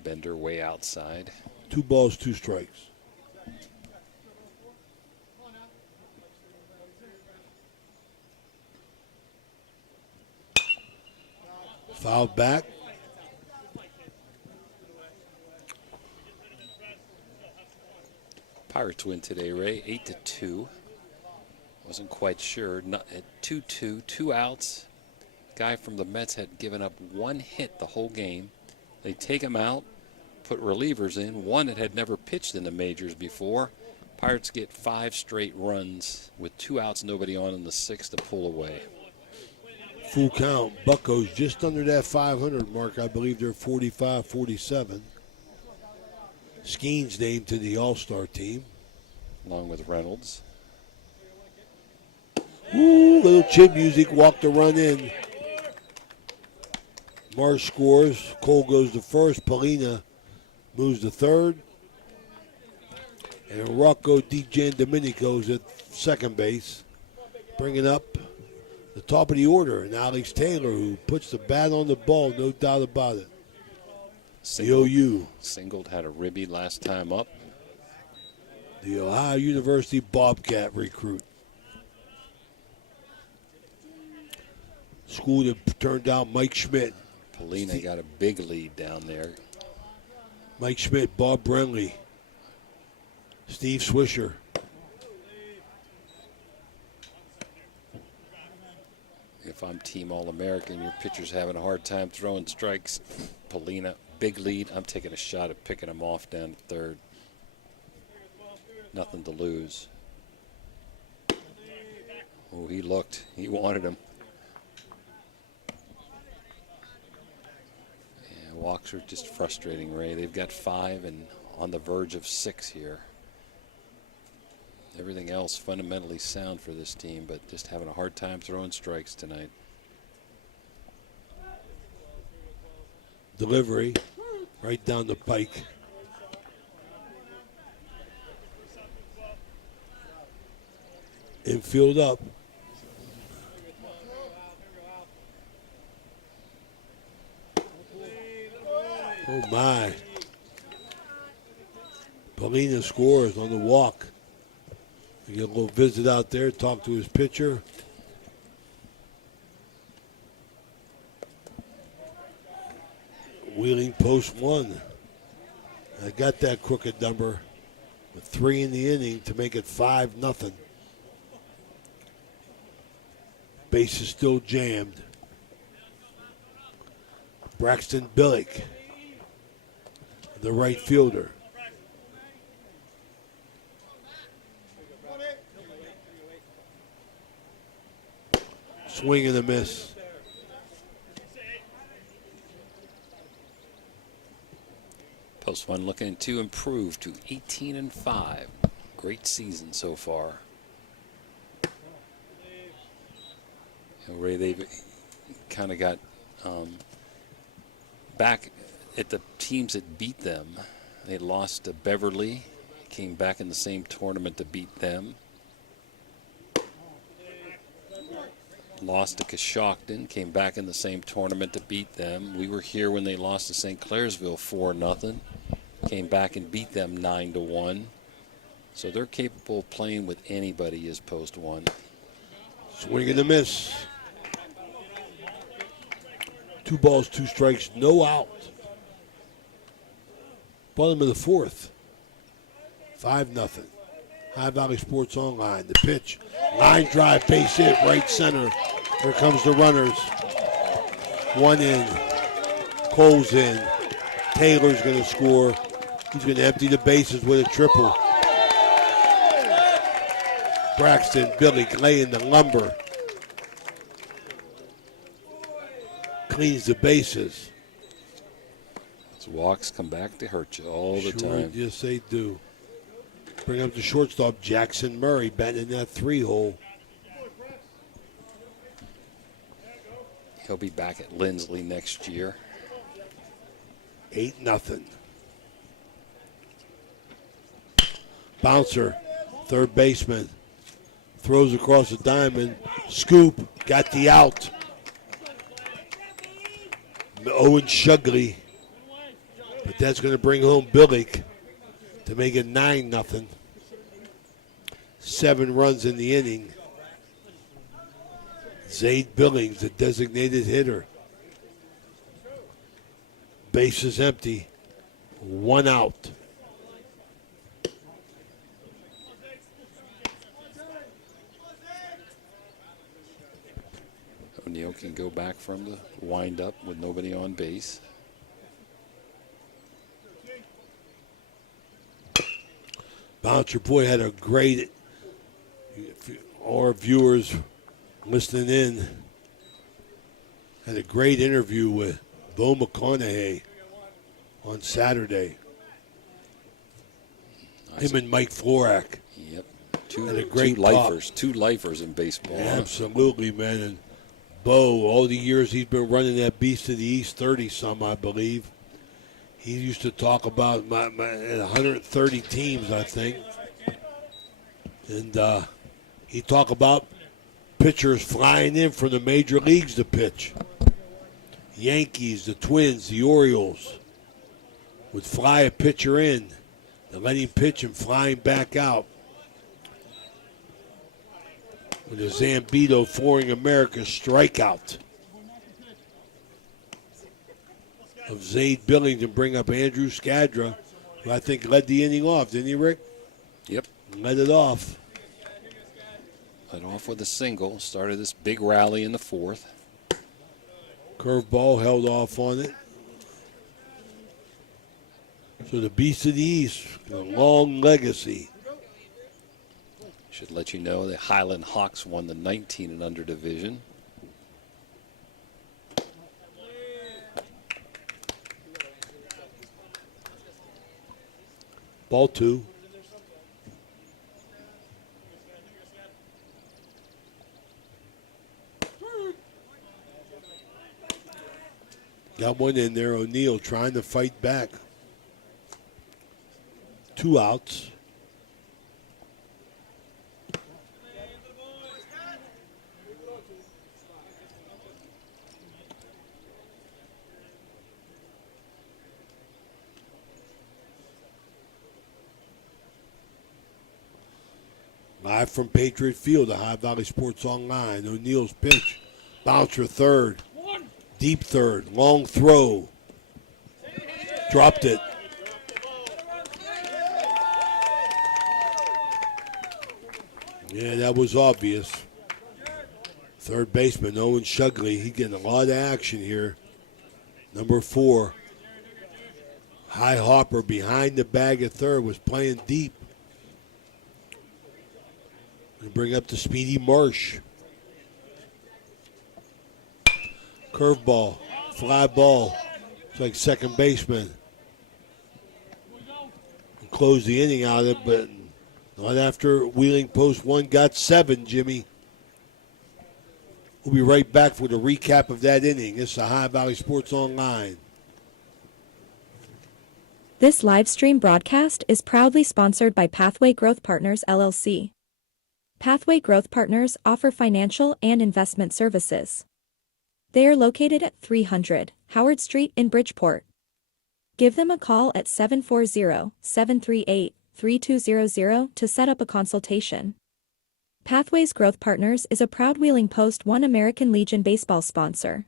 Bender way outside. 2 balls, 2 strikes. Fouled back. Pirates win today, Ray, 8-2. Wasn't quite sure. Not at 2-2, 2 outs. Guy from the Mets had given up 1 hit the whole game. They take him out, put relievers in, one that had never pitched in the majors before. Pirates get 5 straight runs with 2 outs, nobody on in the 6th to pull away. Full count. Buccos just under that 500 mark. I believe they're 45-47. Skeens named to the All-Star team. Along with Reynolds. Ooh, little chin music. Walked the run in. Marsh scores. Cole goes to first. Polina moves to third. And Rocco DiGiandomenico is at second base. Bringing up the top of the order, and Alex Taylor, who puts the bat on the ball, no doubt about it. The OU. Singled, had a ribby last time up. The Ohio University Bobcat recruit. School that turned out Mike Schmidt. Polina got a big lead down there. Mike Schmidt, Bob Brenly, Steve Swisher. If I'm Team All-American, your pitcher's having a hard time throwing strikes. Polina, big lead. I'm taking a shot at picking him off down to third. Nothing to lose. Oh, he looked. He wanted him. Yeah, walks are just frustrating, Ray. They've got 5 and on the verge of 6 here. Everything else fundamentally sound for this team, but just having a hard time throwing strikes tonight. Delivery right down the pike. Infield up. Oh my. Polina scores on the walk. We get a little visit out there, talk to his pitcher. Wheeling post 1. I got that crooked number with 3 in the inning to make it 5-0. Base is still jammed. Braxton Billick, the right fielder. Swing and a miss. Post 1 looking to improve to 18-5. Great season so far. Ray, they've kind of got back at the teams that beat them. They lost to Beverly, came back in the same tournament to beat them. Lost to Coshocton, came back in the same tournament to beat them. We were here when they lost to St. Clairsville 4-0. Came back and beat them 9-1. So they're capable of playing with anybody as Post 1. Swing and a miss. 2 balls, 2 strikes, no out. Bottom of the 4th. 5-0. High Valley Sports Online. The pitch. Line drive, base hit, right center. Here comes the runners. 1 in. Cole's in. Taylor's going to score. He's going to empty the bases with a triple. Braxton Billick laying the lumber. Cleans the bases. That's Those walks come back to hurt you all the Sure, time. yes, they do. Bring up the shortstop, Jackson Murray, batting in that 3-hole. He'll be back at Lindsley next year. 8-0. Bouncer, third baseman, throws across the diamond. Scoop, got the out. Owen Shugley, but that's going to bring home Billick to make it 9-0. 7 runs in the inning. Zaid Billings, the designated hitter. Base is empty. 1 out. O'Neill can go back from the windup with nobody on base. Bouncer, boy, had a great, all our viewers listening in, had a great interview with Bo McConaughey on Saturday. Him and Mike Florak. Yep. Had a great Two lifers in baseball. Absolutely, man. And Bo, all the years he's been running that Beast of the East, 30-some, I believe. He used to talk about 130 teams, I think. And he talked about pitchers flying in from the major leagues to pitch. Yankees, the Twins, the Orioles would fly a pitcher in and let him pitch and fly him back out. With a Zambito Flooring America strikeout of Zaid Billings and bring up Andrew Skadra, who I think led the inning off, didn't he, Rick? Yep. Led it off. Led off with a single. Started this big rally in the 4th. Curveball held off on it. So the Beast of the East, a long legacy. Should let you know the Highland Hawks won the 19 and under division. Ball 2. Got one in there. O'Neill trying to fight back. 2 outs. Live from Patriot Field, Ohio Valley Sports Online. O'Neill's pitch. Bouncer third. Deep third. Long throw. Dropped it. Yeah, that was obvious. Third baseman, Owen Shugley. He's getting a lot of action here. Number 4. High hopper behind the bag at third, was playing deep. And bring up the Speedy Marsh. Curveball, fly ball. It's like second baseman. And close the inning out of it, but not after Wheeling Post 1 got 7, Jimmy. We'll be right back with a recap of that inning. This is Ohio Valley Sports Online. This live stream broadcast is proudly sponsored by Pathway Growth Partners, LLC. Pathway Growth Partners offer financial and investment services. They are located at 300 Howard Street in Bridgeport. Give them a call at 740-738-3200 to set up a consultation. Pathways Growth Partners is a proud Wheeling Post 1 American Legion baseball sponsor.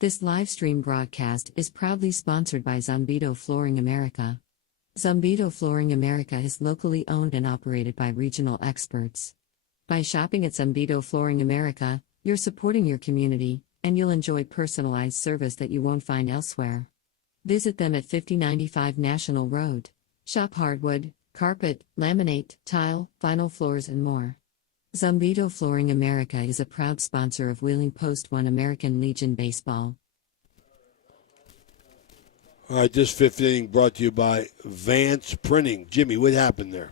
This live stream broadcast is proudly sponsored by Zambito Flooring America. Zambito Flooring America is locally owned and operated by regional experts. By shopping at Zambito Flooring America, you're supporting your community, and you'll enjoy personalized service that you won't find elsewhere. Visit them at 5095 National Road. Shop hardwood, carpet, laminate, tile, vinyl floors and more. Zambito Flooring America is a proud sponsor of Wheeling Post 1 American Legion Baseball. All right, this fifth inning brought to you by Vance Printing. Jimmy, what happened there?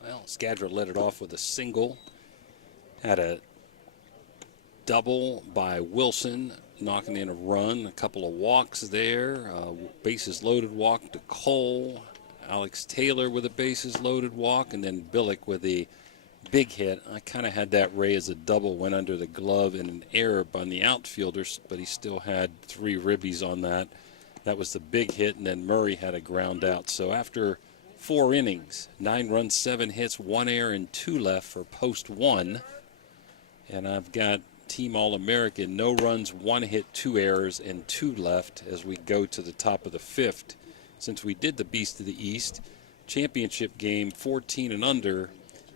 Well, Skadra led it off with a single. Had a double by Wilson, knocking in a run. A couple of walks there. Bases loaded walk to Cole. Alex Taylor with a bases loaded walk. And then Billick with a big hit. I kind of had that, Ray, as a double. Went under the glove and an error on the outfielders, but he still had 3 ribbies on that. That was the big hit, and then Murray had a ground out. So after 4 innings, 9 runs, 7 hits, 1 error, and 2 left for post 1. And I've got Team All-American, no runs, 1 hit, 2 errors, and 2 left as we go to the top of the 5th. Since we did the Beast of the East, championship game 14 and under,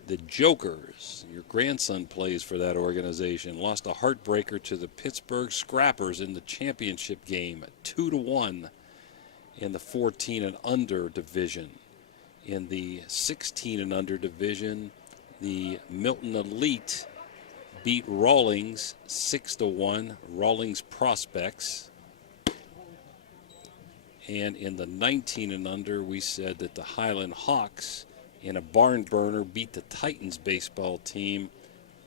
the Jokers, your grandson plays for that organization, lost a heartbreaker to the Pittsburgh Scrappers in the championship game, 2-1 in the 14 and under division. In the 16 and under division, the Milton Elite beat Rawlings 6-1, Rawlings Prospects. And in the 19 and under, we said that the Highland Hawks in a barn burner beat the Titans baseball team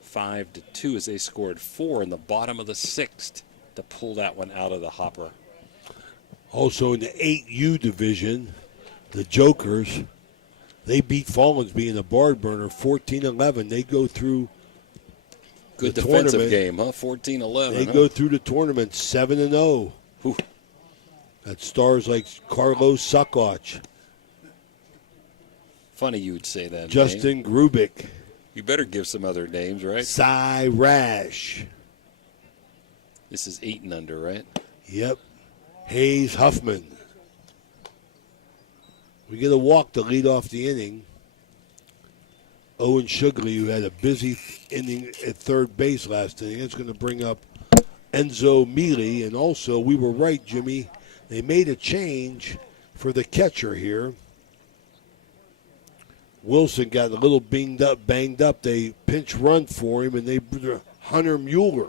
5-2 as they scored 4 in the bottom of the 6th to pull that one out of the hopper. Also in the 8U division, the Jokers, they beat Fallensby in a barn burner 14-11. They go through good the defensive tournament. game, huh? 14-11. They go through the tournament 7-0. That stars like Carlos Suckoch, Funny you would say that. Justin name. Grubik. You better give some other names, right? Cy Rash. This is 8 and under, right? Yep. Hayes Huffman. We get a walk to lead off the inning. Owen Sugley, who had a busy inning at third base last inning, it's going to bring up Enzo Mealy. And also, we were right, Jimmy. They made a change for the catcher here. Wilson got a little banged up. They pinch run for him, and they put Hunter Mueller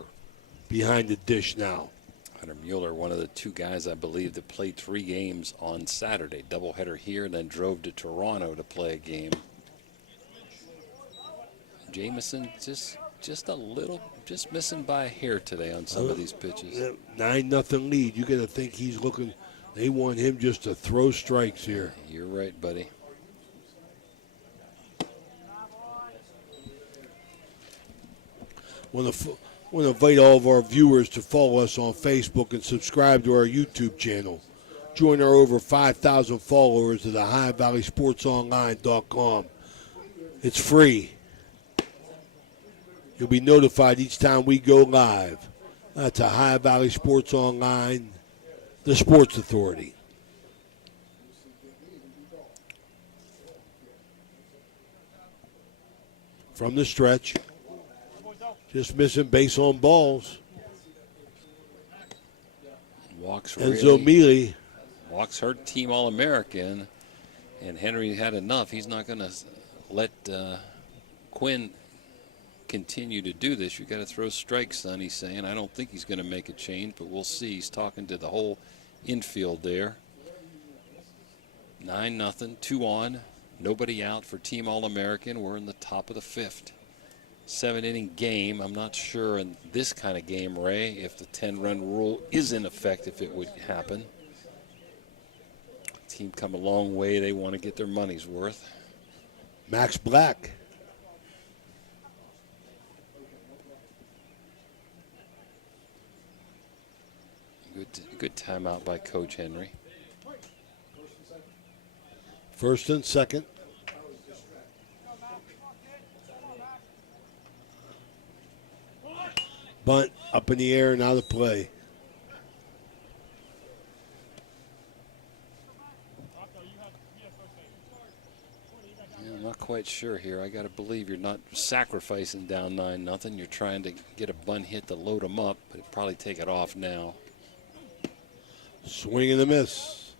behind the dish now. Hunter Mueller, one of the 2 guys I believe that played 3 games on Saturday. Doubleheader here, and then drove to Toronto to play a game. Jameson just a little, just missing by a hair today on some of these pitches. 9-0 lead. You got to think he's looking. They want him just to throw strikes here. You're right, buddy. Want to invite all of our viewers to follow us on Facebook and subscribe to our YouTube channel. Join our over 5,000 followers at the HighValleySportsOnline.com. It's free. You'll be notified each time we go live. That's a High Valley Sports Online, the Sports Authority. From the stretch. Just missing base on balls. Walks Enzo Mealy. Walks hurt Team All-American, and Henry had enough. He's not going to let Quinn continue to do this. You got to throw strikes, son, he's saying. I don't think he's going to make a change, but we'll see. He's talking to the whole infield there. 9-0, 2 on, nobody out for Team All-American. We're in the top of the 5th. 7-inning game. I'm not sure in this kind of game, Ray, if the 10-run rule is in effect, if it would happen. Team come a long way. They want to get their money's worth. Max Black. Good timeout by Coach Henry. First and second. Bunt up in the air and out of play. Yeah, I'm not quite sure here. I got to believe you're not sacrificing down 9-0. You're trying to get a bunt hit to load them up, but probably take it off now. Swing and a miss.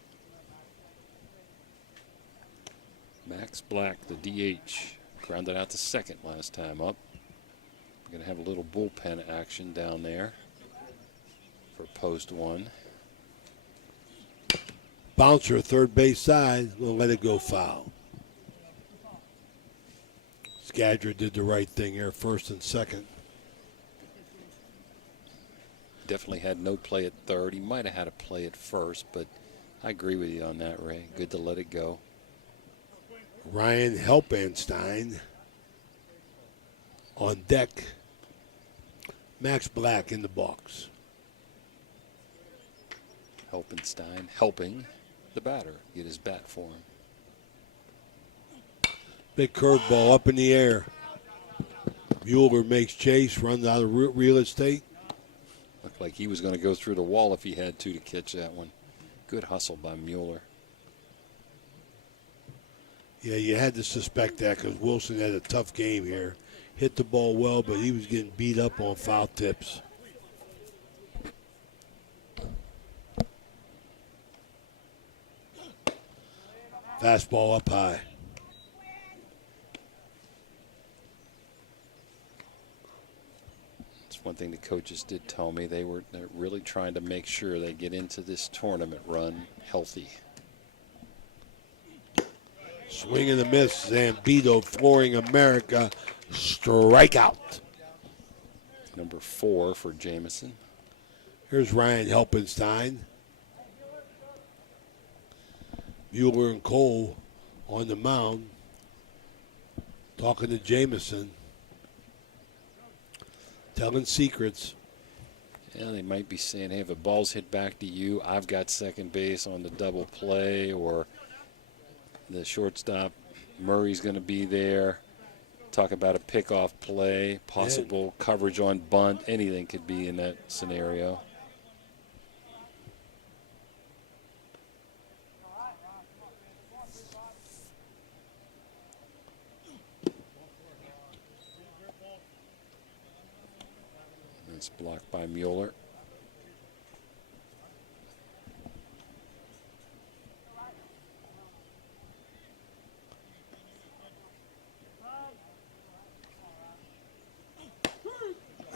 Max Black, the DH, grounded out to second last time up. We're going to have a little bullpen action down there for post 1. Bouncer, third base side, will let it go foul. Skadra did the right thing here, first and second. Definitely had no play at third. He might have had a play at first, but I agree with you on that, Ray. Good to let it go. Ryan Helpenstein on deck. Max Black in the box. Helpenstein helping the batter get his bat for him. Big curveball up in the air. Mueller makes chase, runs out of real estate. Looked like he was going to go through the wall if he had to catch that one. Good hustle by Mueller. Yeah, you had to suspect that because Wilson had a tough game here. Hit the ball well, but he was getting beat up on foul tips. Fastball up high. That's one thing the coaches did tell me. They're really trying to make sure they get into this tournament run healthy. Swing and a miss. Zambito flooring America. Strikeout. Number 4 for Jamison. Here's Ryan Helpenstein. Mueller and Cole on the mound. Talking to Jamison. Telling secrets. Yeah, they might be saying, hey, if a ball's hit back to you, I've got second base on the double play, or the shortstop, Murray's going to be there. Talk about a pickoff play, possible coverage on bunt. Anything could be in that scenario. It's blocked by Mueller.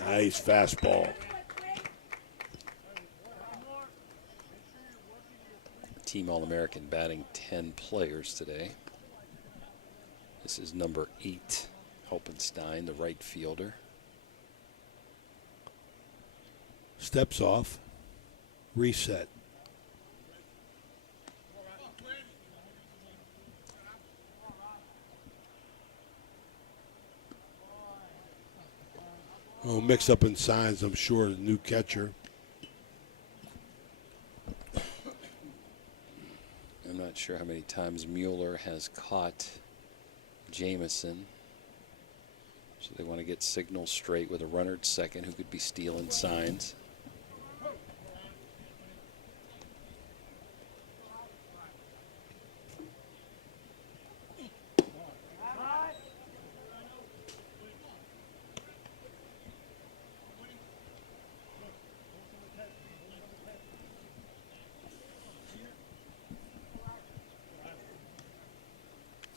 Nice fastball. Team All-American batting 10 players today. This is number 8, Helpenstein, the right fielder. Steps off. Reset. Oh, mix up in signs, I'm sure, the new catcher. I'm not sure how many times Mueller has caught Jamison. So they want to get signals straight with a runner at second who could be stealing signs.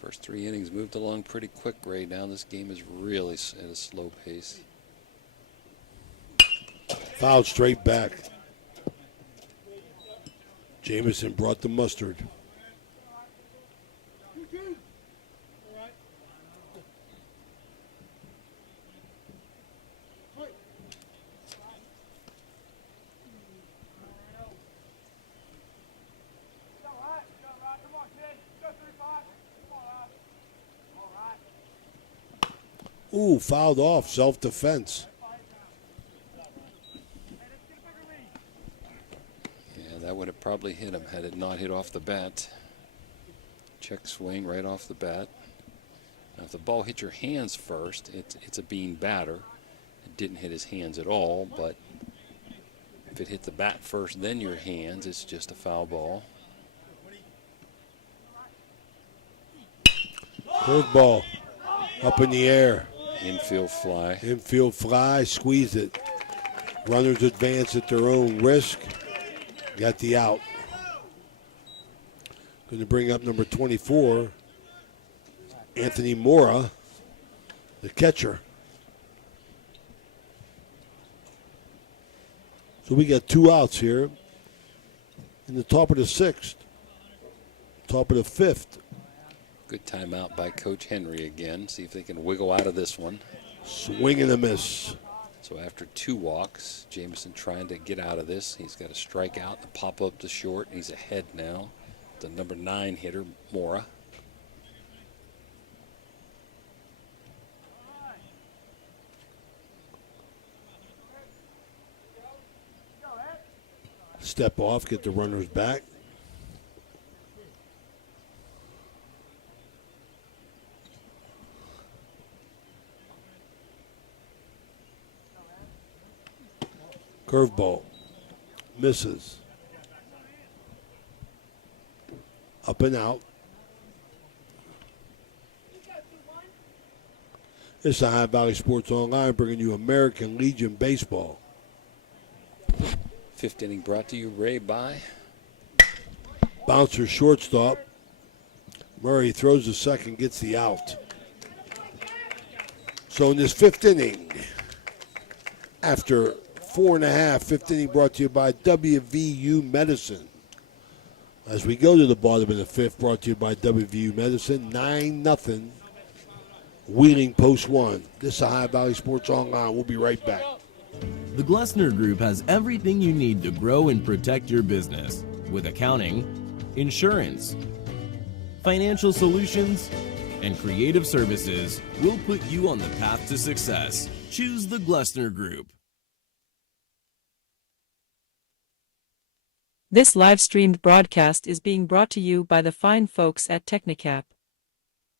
First 3 innings moved along pretty quick, Ray. Now this game is really at a slow pace. Fouled straight back. Jamison brought the mustard. Ooh, fouled off, self-defense. Yeah, that would have probably hit him had it not hit off the bat. Check swing right off the bat. Now, if the ball hit your hands first, it's a bean batter. It didn't hit his hands at all, but if it hit the bat first, then your hands, it's just a foul ball. Curveball up in the air. Infield fly. Infield fly, squeeze it. Runners advance at their own risk. Got the out. Going to bring up number 24, Anthony Mora, the catcher. So we got 2 outs here in the top of the 6th. Top of the fifth. Good timeout by Coach Henry again. See if they can wiggle out of this one. Swing and a miss. So after 2 walks, Jameson trying to get out of this. He's got a strikeout and pop up to short. He's ahead now. The number 9 hitter, Mora. Step off, get the runners back. Curveball. Misses. Up and out. This is Ohio Valley Sports Online bringing you American Legion Baseball. 5th inning brought to you, Ray, by Bouncer shortstop. Murray throws the second, gets the out. So in this 5th inning, after 4.5, 5th inning brought to you by WVU Medicine. As we go to the bottom of the 5th, brought to you by WVU Medicine, 9-0. Wheeling Post 1. This is Ohio Valley Sports Online. We'll be right back. The Glessner Group has everything you need to grow and protect your business with accounting, insurance, financial solutions, and creative services. We'll put you on the path to success. Choose the Glessner Group. This live-streamed broadcast is being brought to you by the fine folks at Technicap.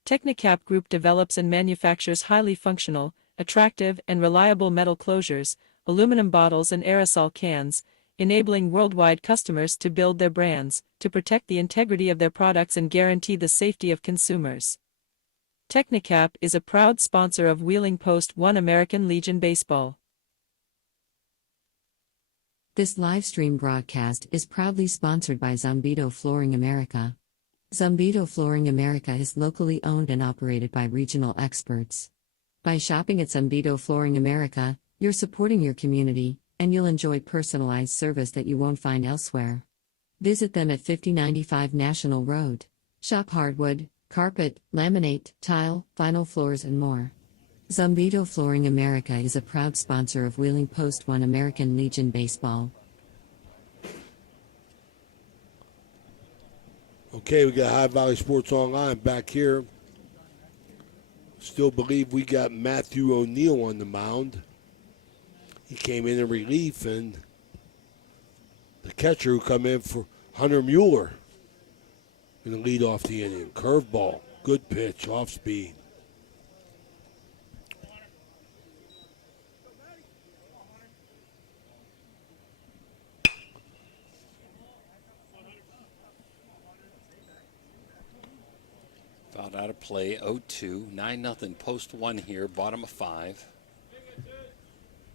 Technicap Group develops and manufactures highly functional, attractive, and reliable metal closures, aluminum bottles and aerosol cans, enabling worldwide customers to build their brands, to protect the integrity of their products and guarantee the safety of consumers. Technicap is a proud sponsor of Wheeling Post 1 American Legion Baseball. This live stream broadcast is proudly sponsored by Zambito Flooring America. Zambito Flooring America is locally owned and operated by regional experts. By shopping at Zambito Flooring America, you're supporting your community, and you'll enjoy personalized service that you won't find elsewhere. Visit them at 5095 National Road. Shop hardwood, carpet, laminate, tile, vinyl floors, and more. Zambito Flooring America is a proud sponsor of Wheeling Post 1 American Legion Baseball. Okay, we got Ohio Valley Sports Online back here. Still believe we got Matthew O'Neill on the mound. He came in relief, and the catcher who come in for Hunter Mueller going to lead off the inning. Curveball, good pitch, off speed. Fouled out of play, 0-2, 9-0, Post 1 here, bottom of 5.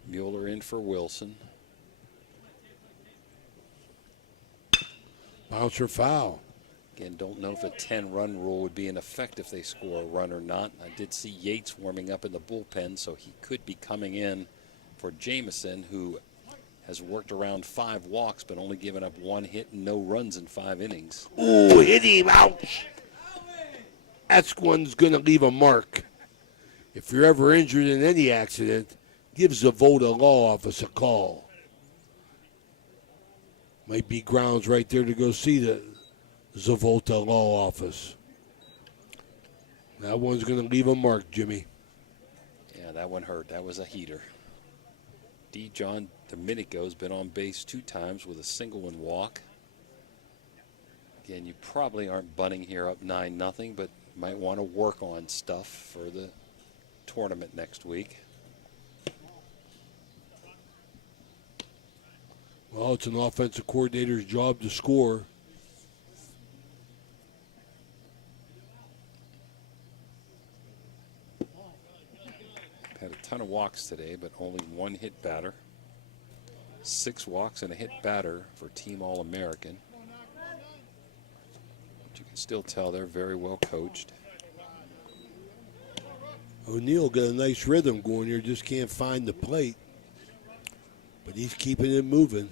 Mueller in for Wilson. Bouncer foul. Again, don't know if a 10-run rule would be in effect if they score a run or not. I did see Yates warming up in the bullpen, so he could be coming in for Jameson, who has worked around 5 walks but only given up 1 hit and no runs in 5 innings. Ooh, hit him, ouch. That's one's going to leave a mark. If you're ever injured in any accident, give Zavoda Law Office a call. Might be grounds right there to go see the Zavoda Law Office. That one's going to leave a mark, Jimmy. Yeah, that one hurt. That was a heater. D. John Domenico's been on base 2 times with a single and walk. Again, you probably aren't bunting here up 9-0, but might want to work on stuff for the tournament next week. Well, it's an offensive coordinator's job to score. Had a ton of walks today, but only 1 hit batter. 6 walks and a hit batter for Team All-American. But you can still tell they're very well coached. O'Neill got a nice rhythm going here, just can't find the plate. But he's keeping it moving.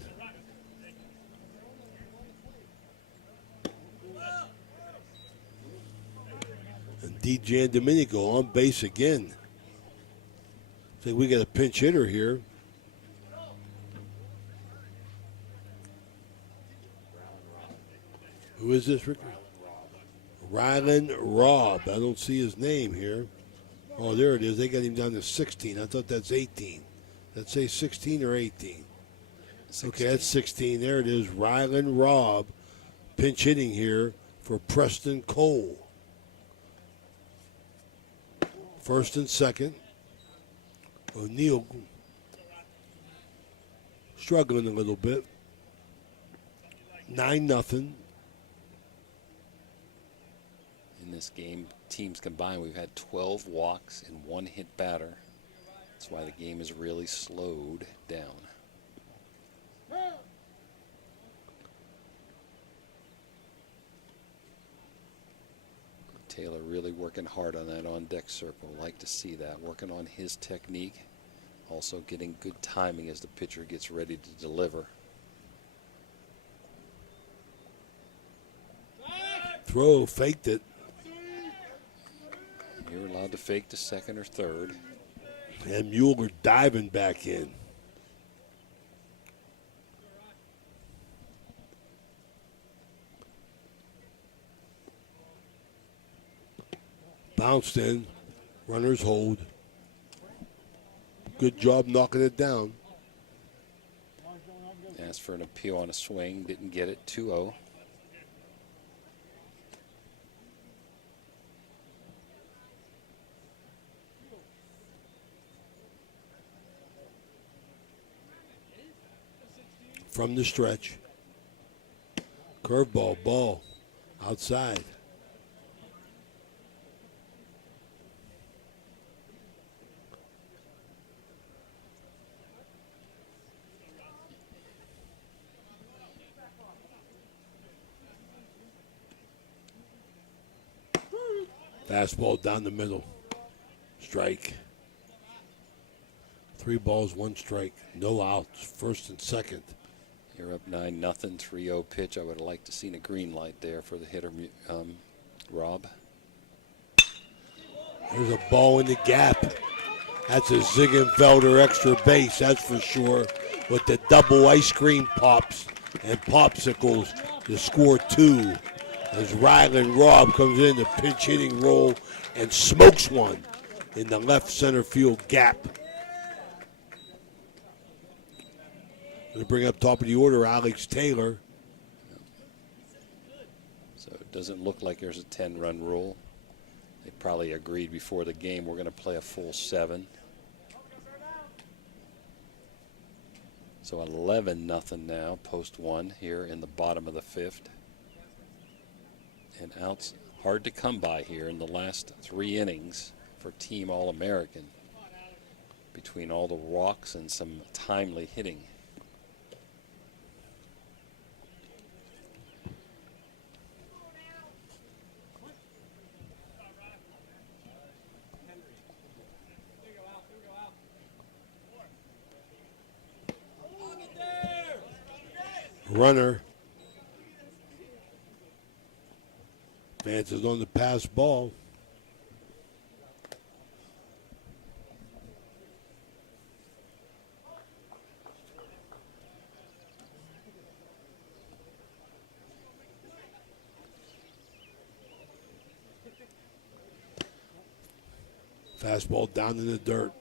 DeJan Domenico on base again. So we got a pinch hitter here. Who is this, Ricky? Rylan Robb. I don't see his name here. Oh, there it is. They got him down to 16. I thought that's 18. Let's say 16 or 18. 16. Okay, that's 16. There it is. Rylan Robb pinch hitting here for Preston Cole. First and second. O'Neill struggling a little bit. 9-0. In this game, teams combined, we've had 12 walks and 1 hit batter. That's why the game is really slowed down. Taylor really working hard on that on-deck circle. Like to see that. Working on his technique. Also getting good timing as the pitcher gets ready to deliver. Throw, faked it. You're allowed to fake to second or third. And Mueller diving back in. Bounced in. Runners hold. Good job knocking it down. Asked for an appeal on a swing. Didn't get it. 2-0. From the stretch. Curveball, ball, outside. Fastball down the middle. Strike. 3 balls, 1 strike. No outs. First and second. You're up 9-0, 3-0 pitch. I would have liked to seen a green light there for the hitter, Rob. There's a ball in the gap. That's a Ziegenfelder extra base, that's for sure. With the double ice cream pops and popsicles to score 2. As Rylan Robb comes in the pinch hitting role and smokes one in the left center field gap. Going to bring up top of the order Alex Taylor. So it doesn't look like there's a 10-run rule. They probably agreed before the game we're going to play a full 7. So 11-0 now, post 1 here in the bottom of the 5th. And outs hard to come by here in the last 3 innings for Team All-American. Between all the walks and some timely hitting. Runner. Vance is on the pass ball. Fastball down in the dirt.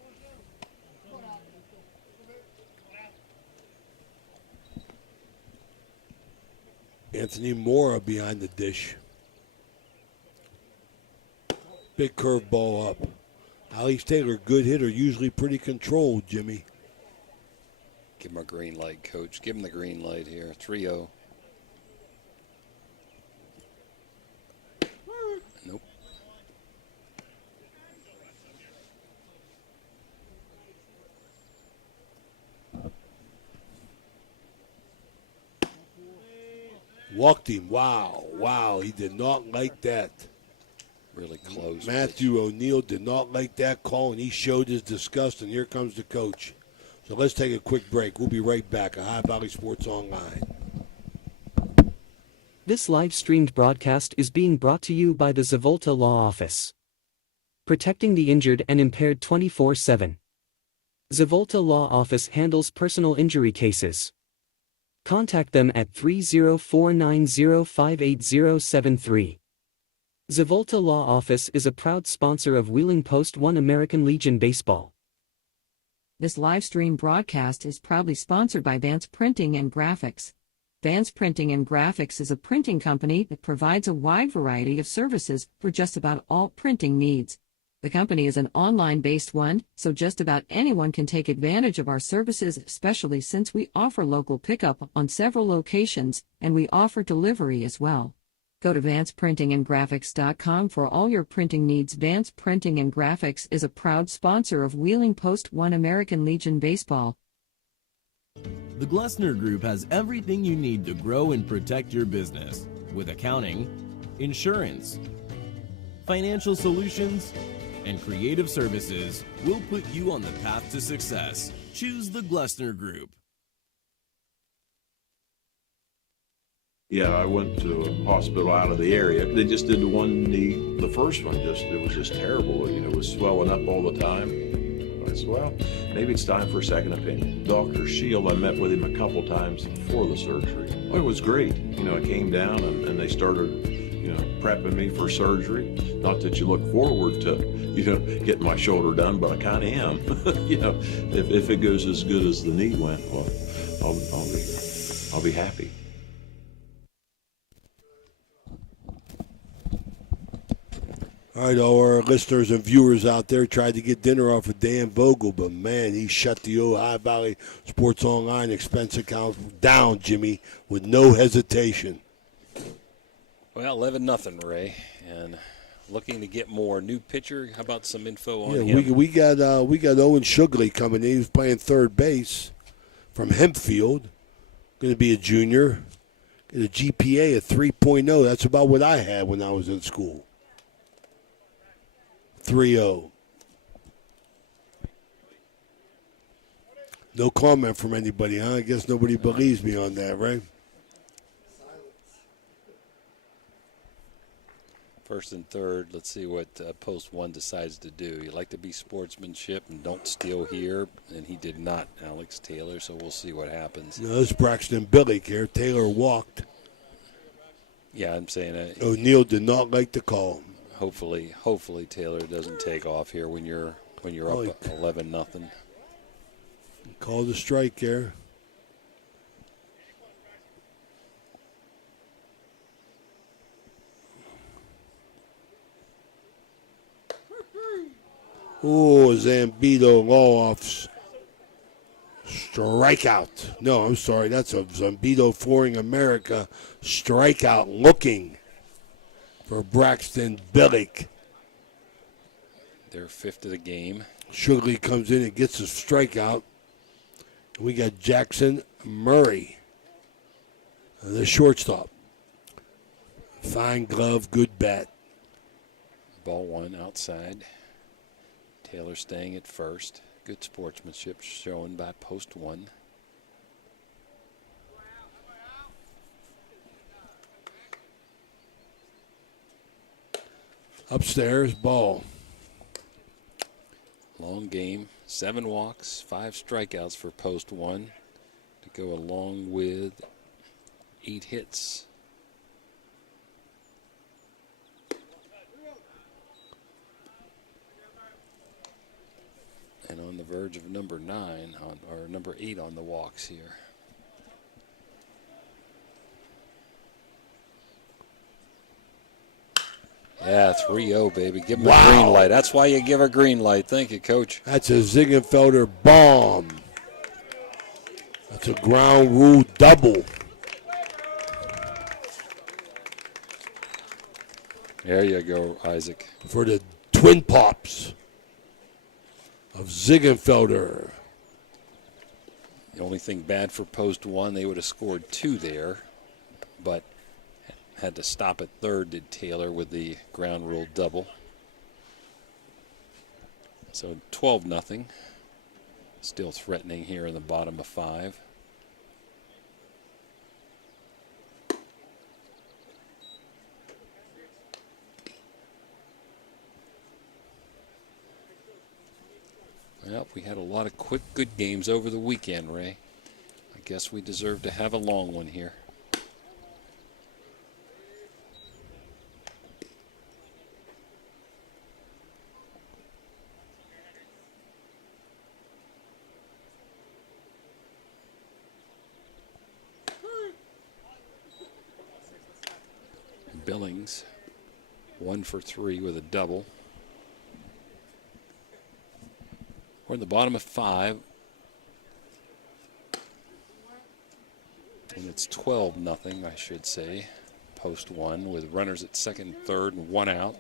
Anthony Mora behind the dish. Big curveball up. Alex Taylor, good hitter, usually pretty controlled, Jimmy. Give him a green light, Coach. Give him the green light here. 3-0. Nope. Walked him. Wow. Wow. He did not like that. Really close. Matthew O'Neill did not like that call, and he showed his disgust, and here comes the coach. So let's take a quick break. We'll be right back on High Valley Sports Online. This live-streamed broadcast is being brought to you by the Zavolta Law Office. Protecting the injured and impaired 24/7. Zavolta Law Office handles personal injury cases. Contact them at 304905873. Zavolta Law Office is a proud sponsor of Wheeling Post 1 American Legion Baseball. This live stream broadcast is proudly sponsored by Vance Printing and Graphics. Vance Printing and Graphics is a printing company that provides a wide variety of services for just about all printing needs. The company is an online-based one, so just about anyone can take advantage of our services, especially since we offer local pickup on several locations, and we offer delivery as well. Go to vanceprintingandgraphics.com for all your printing needs. Vance Printing and Graphics is a proud sponsor of Wheeling Post 1 American Legion Baseball. The Glessner Group has everything you need to grow and protect your business with accounting, insurance, financial solutions, and creative services. We'll put you on the path to success. Choose the Glessner Group. Yeah, I went to a hospital out of the area. They just did the one knee, the first one, it was just terrible. You know, it was swelling up all the time. I said, well, maybe it's time for a second opinion. Dr. Shield, I met with him a couple times before the surgery. Oh, it was great. You know, I came down and they started, prepping me for surgery. Not that you look forward to, getting my shoulder done, but I kind of am. If it goes as good as the knee went, well, I'll be happy. All right, all our listeners and viewers out there tried to get dinner off of Dan Vogel, but man, he shut the Ohio Valley Sports Online expense account down, Jimmy, with no hesitation. Well, 11-0, Ray, and looking to get more. New pitcher. How about some info on him? We got Owen Shugley coming in. He's playing third base from Hempfield. Going to be a junior. Get a GPA of 3.0. That's about what I had when I was in school. 3.0. No comment from anybody, huh? I guess nobody believes me on that, right? First and third, let's see what Post 1 decides to do. You like to be sportsmanship and don't steal here, and he did not, Alex Taylor, so we'll see what happens. No, this is Braxton Billick here. Taylor walked. Yeah, I'm saying O'Neill did not like the call. Hopefully Taylor doesn't take off here when you're up 11-0. Called a strike there. Oh, Zambito Law Office strikeout. No, I'm sorry. That's a Zambito Flooring America strikeout looking for Braxton Billick. Their fifth of the game. Shugley comes in and gets a strikeout. We got Jackson Murray, the shortstop. Fine glove, good bat. Ball one outside. Taylor staying at first. Good sportsmanship shown by Post 1. Upstairs, ball. Long game. 7 walks, 5 strikeouts for Post 1 to go along with 8 hits. And on the verge of number 9 or number 8 on the walks here. Yeah, 3-0, baby. Give him a green light. That's why you give a green light. Thank you, Coach. That's a Ziegenfelder bomb. That's a ground rule double. There you go, Isaac. For the Twin Pops of Ziegenfelder. The only thing bad for Post 1, they would have scored 2 there, but had to stop at third, did Taylor, with the ground rule double. So 12-0. Still threatening here in the bottom of 5. We had a lot of quick, good games over the weekend, Ray. I guess we deserve to have a long one here. Billings, 1 for 3 with a double. We're in the bottom of 5. And it's 12-0, I should say. Post 1 with runners at second, third, and 1 out.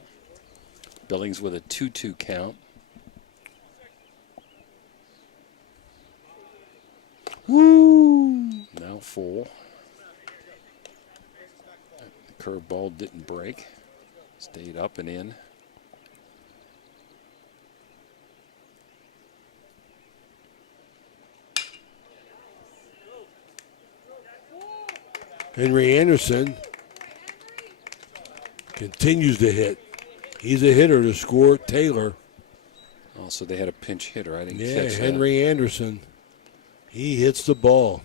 Billings with a 2-2 count. Woo! Now full. The curveball didn't break. Stayed up and in. Henry Anderson continues to hit. He's a hitter to score. Taylor. Also, they had a pinch hitter. I didn't catch that. Henry Anderson. He hits the ball.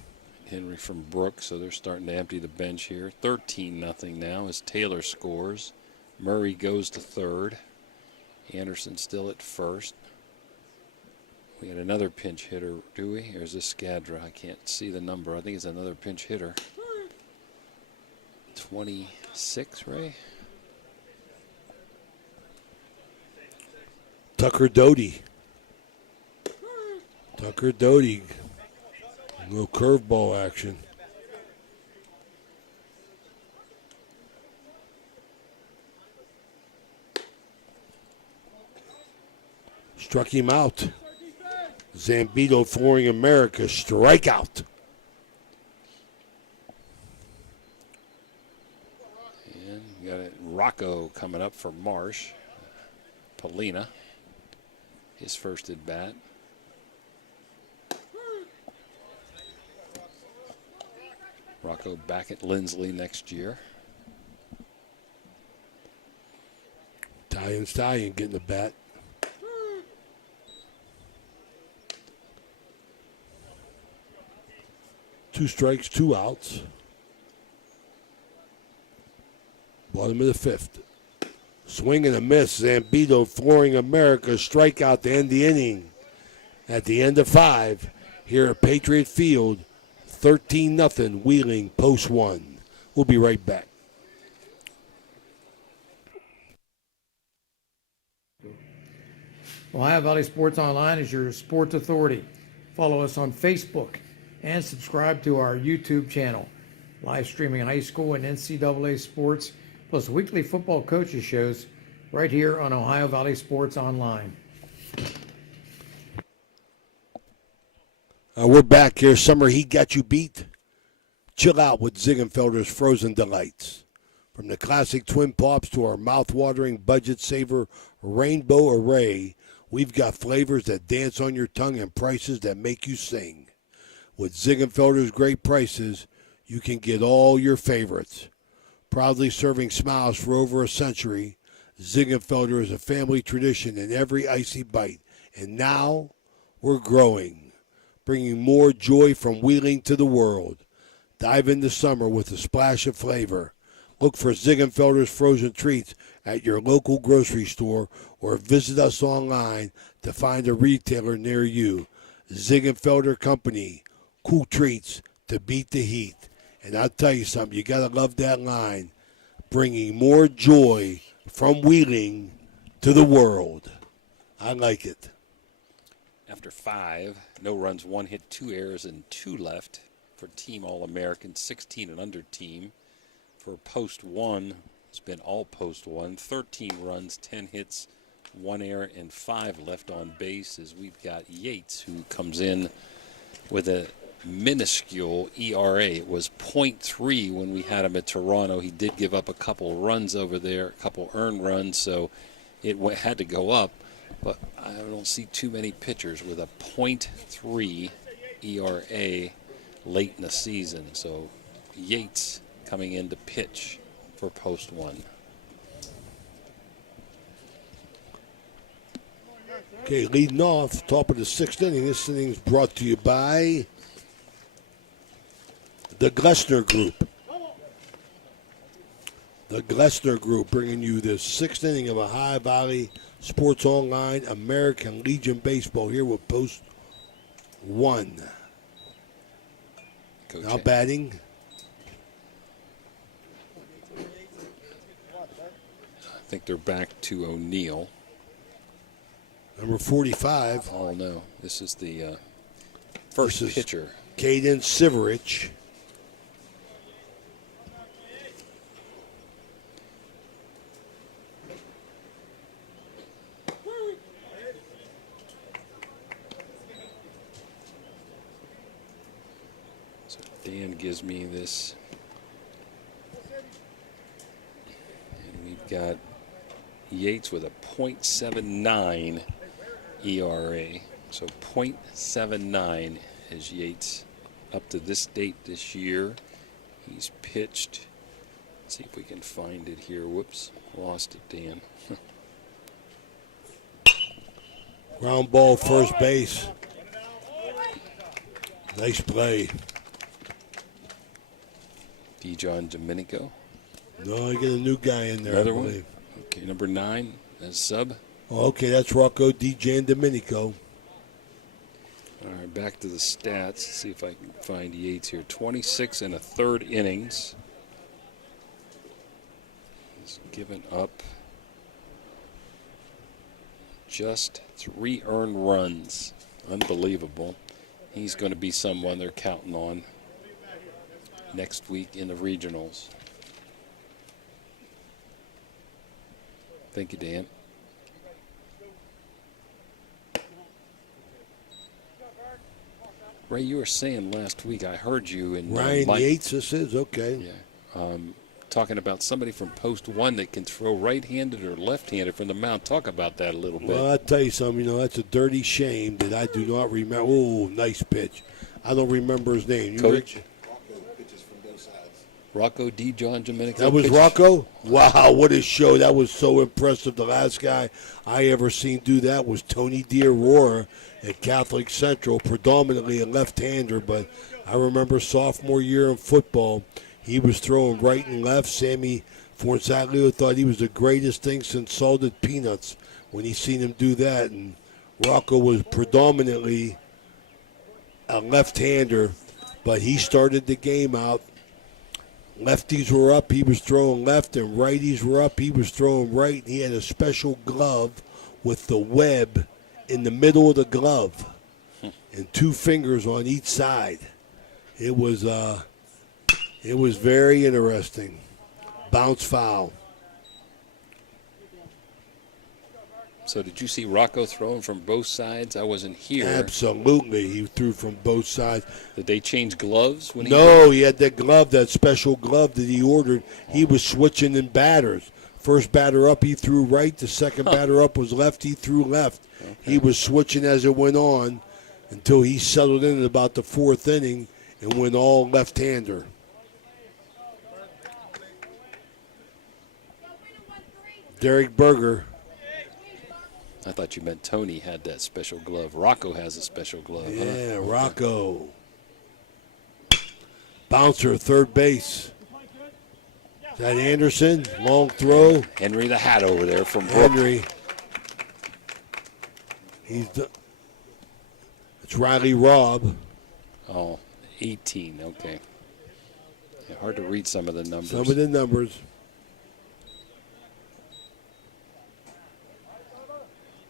Henry from Brooks, so they're starting to empty the bench here. 13-0 now as Taylor scores. Murray goes to third. Anderson still at first. We had another pinch hitter, do we? Or is this Skadra? I can't see the number. I think it's another pinch hitter. 26, Ray? Tucker Doty. Tucker Doty. A little curveball action. Struck him out. Zambito Flooring America strikeout. And we got a Rocco coming up for Marsh. Polina, his first at bat. Rocco back at Lindsley next year. Italian Stallion getting the bat. Two strikes, 2 outs. Bottom of the 5th. Swing and a miss. Zambito Flooring America strikeout to end the inning. At the end of 5 here at Patriot Field. 13-0 Wheeling post 1. We'll be right back. Ohio Valley Sports Online is your sports authority. Follow us on Facebook and subscribe to our YouTube channel. Live streaming high school and NCAA sports, plus weekly football coaches shows right here on Ohio Valley Sports Online. We're back here. Summer heat got you beat? Chill out with Ziegenfelder's Frozen Delights. From the classic Twin Pops to our mouth-watering budget saver Rainbow Array, we've got flavors that dance on your tongue and prices that make you sing. With Ziegenfelder's great prices, you can get all your favorites. Proudly serving smiles for over a century, Ziegenfelder is a family tradition in every icy bite. And now, we're growing, bringing more joy from Wheeling to the world. Dive into summer with a splash of flavor. Look for Ziegenfelder's frozen treats at your local grocery store or visit us online to find a retailer near you. Ziegenfelder Company, cool treats to beat the heat. And I'll tell you something, you got to love that line. Bringing more joy from Wheeling to the world. I like it. After 5, no runs, 1 hit, 2 errors, and 2 left for Team All-American, 16 and under team. For post 1, it's been all post 1, 13 runs, 10 hits, 1 error, and 5 left on base as we've got Yates, who comes in with a minuscule ERA. It was .3 when we had him at Toronto. He did give up a couple runs over there, a couple earned runs, so it had to go up. But I don't see too many pitchers with a .3 ERA late in the season. So Yates coming in to pitch for post 1. Okay, leading off, top of the 6th inning. This inning is brought to you by the Glessner Group. The Glessner Group bringing you the 6th inning of Ohio Valley Sports Online American Legion Baseball here with Post 1. Coach Now batting. I think they're back to O'Neill. Number 45. Oh, no. This is the first pitcher. Caden Siverich. So Dan gives me this. And we've got Yates with a .79 ERA. So .79 is Yates up to this date this year. He's pitched. Let's see if we can find it here. Whoops, lost it, Dan. Ground ball, first base. Nice play. Dijon Domenico. No, I get a new guy in there. Another I one? believe. Okay, number 9 as sub. Oh, okay, that's Rocco DeJan Domenico. All right, back to the stats. See if I can find Yates here. 26 and a third innings. He's given up just 3 earned runs. Unbelievable. He's going to be someone they're counting on next week in the regionals. Thank you, Dan. Ray, you were saying last week, I heard you in Ryan Yates, this is, okay. Yeah. Talking about somebody from Post 1 that can throw right-handed or left-handed from the mound. Talk about that a little bit. Well, I'll tell you something, that's a dirty shame that I do not remember. Oh, nice pitch. I don't remember his name. You Coach? Rich? Rocco Dijon Domenico. That was pitched. Rocco? Wow, what a show. That was so impressive. The last guy I ever seen do that was Tony D'Aurora at Catholic Central, predominantly a left-hander, but I remember sophomore year in football, he was throwing right and left. Sammy Forzaglio thought he was the greatest thing since salted peanuts when he seen him do that, and Rocco was predominantly a left-hander, but he started the game out. Lefties were up, he was throwing left, and righties were up, he was throwing right. He had a special glove with the web in the middle of the glove and 2 fingers on each side. It was very interesting. Bounce foul. So did you see Rocco throwing from both sides? I wasn't here. Absolutely, he threw from both sides. Did they change gloves when he? No, he had that glove, that special glove that he ordered. He was switching in batters. First batter up, he threw right. The second batter up was left, he threw left. Okay. He was switching as it went on until he settled in at about the 4th inning and went all left-hander. Derek Berger. I thought you meant Tony had that special glove. Rocco has a special glove. Yeah, huh? Rocco. Bouncer, third base. Is that Anderson? Long throw. Henry the Hat over there from Brook. Henry. It's Riley Robb. Oh, 18. Okay. Yeah, hard to read some of the numbers. Some of the numbers.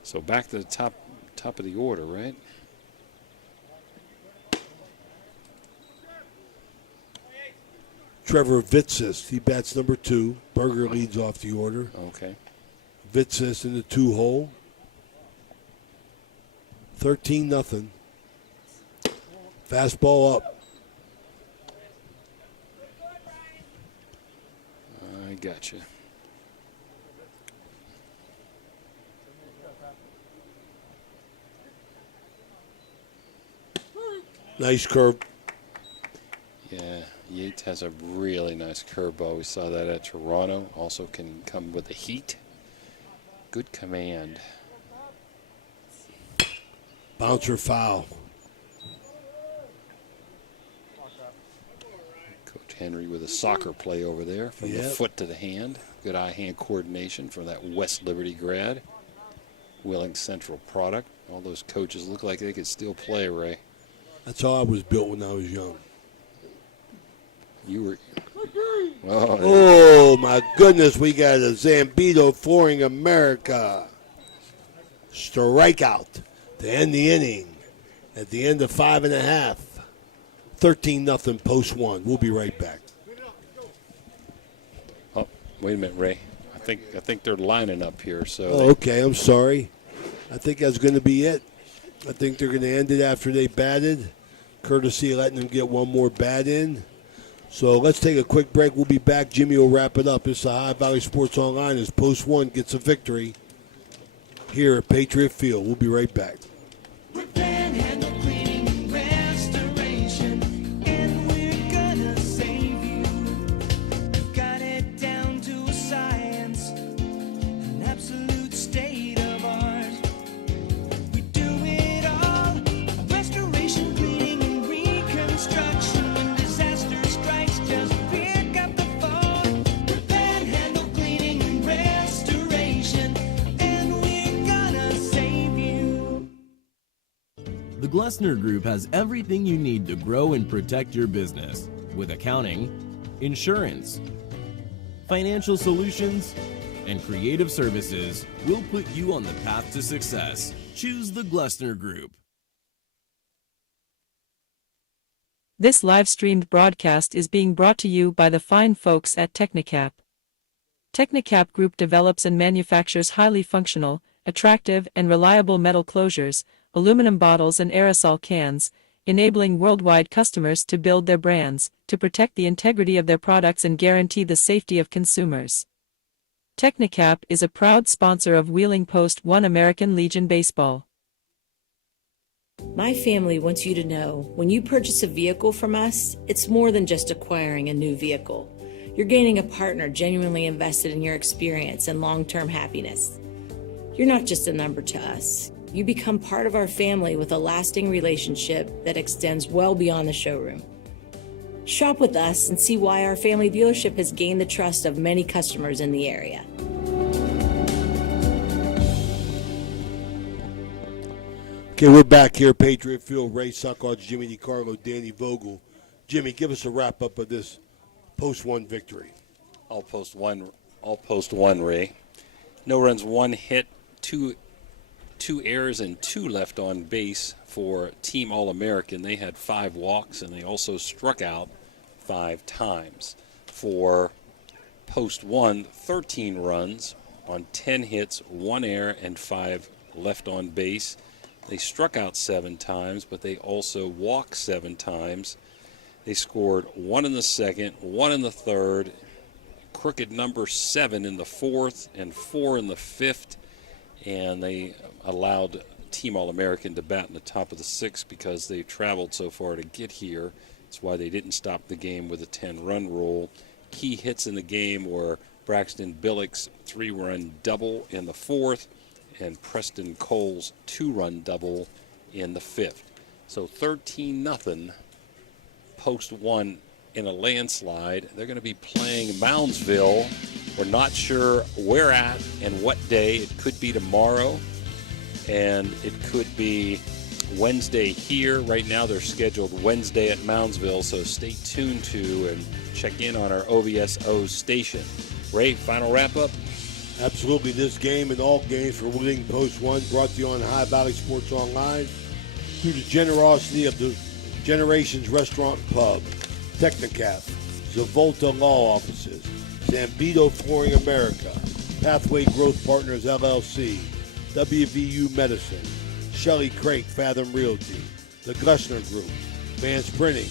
So back to the top of the order, right? Trevor Vitsis, he bats number 2. Berger leads off the order. Okay. Vitsis in the 2-hole. 13-0. Fastball up. I got you. Nice curve. Yeah, Yates has a really nice curveball. We saw that at Toronto. Also can come with the heat. Good command. Bouncer foul. Coach Henry with a soccer play over there from the foot to the hand. Good eye-hand coordination from that West Liberty grad. Wheeling Central product. All those coaches look like they could still play, Ray. That's how I was built when I was young. You were... Oh, my goodness. We got a Zambito Flooring America strikeout to end the inning at the end of 5.5. 13-0 post one. We'll be right back. Oh, wait a minute, Ray. I think they're lining up here. So. Oh, okay. I'm sorry. I think that's going to be it. I think they're going to end it after they batted, courtesy of letting them get one more bat in. So let's take a quick break. We'll be back. Jimmy will wrap it up. It's Ohio Valley Sports Online as Post One gets a victory here at Patriot Field. We'll be right back. The Glessner Group has everything you need to grow and protect your business with accounting, insurance, financial solutions, and creative services. We'll put you on the path to success. Choose the Glessner Group. This live-streamed broadcast is being brought to you by the fine folks at Technicap. Technicap Group develops and manufactures highly functional, attractive, and reliable metal closures, aluminum bottles and aerosol cans, enabling worldwide customers to build their brands, to protect the integrity of their products and guarantee the safety of consumers. Technicap is a proud sponsor of Wheeling Post One American Legion Baseball. My family wants you to know, when you purchase a vehicle from us, it's more than just acquiring a new vehicle. You're gaining a partner genuinely invested in your experience and long-term happiness. You're not just a number to us. You become part of our family with a lasting relationship that extends well beyond the showroom. Shop with us and see why our family dealership has gained the trust of many customers in the area. Okay, we're back here, Patriot Field. Ray Suckots, Jimmy DiCarlo, Danny Vogel. Jimmy, give us a wrap-up of this Post One victory. All post one, Ray. No runs, one hit, two errors, and 2 left on base for Team All-American. They had 5 walks, and they also struck out 5 times. For Post One, 13 runs on 10 hits, 1 error, and 5 left on base. They struck out 7 times, but they also walked 7 times. They scored 1 in the second, 1 in the third, crooked number 7 in the fourth, and 4 in the fifth. And they allowed Team All-American to bat in the top of the 6th because they traveled so far to get here. That's why they didn't stop the game with a 10-run rule. Key hits in the game were Braxton Billick's 3-run double in the 4th and Preston Cole's 2-run double in the 5th. So 13-0 Post One in a landslide. They're going to be playing Moundsville. We're not sure where at and what day. It could be tomorrow, and it could be Wednesday here. Right now they're scheduled Wednesday at Moundsville, so stay tuned to and check in on our OVSO station. Ray, final wrap-up? Absolutely. This game and all games for Wheeling Post One brought to you on Ohio Valley Sports Online through the generosity of the Generations Restaurant and Pub, Technicap, Zavolta Law Offices, Zambito Flooring America, Pathway Growth Partners LLC, WVU Medicine, Shelley Craig Fathom Realty, the Glessner Group, Vance Printing,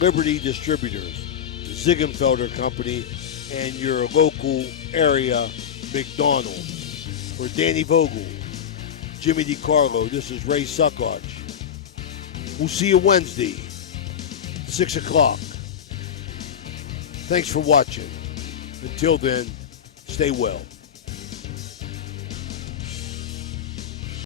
Liberty Distributors, the Ziegenfelder Company, and your local area McDonald's. For Danny Vogel, Jimmy DiCarlo, this is Ray Suckots. We'll see you Wednesday, 6 o'clock. Thanks for watching. Until then, stay well.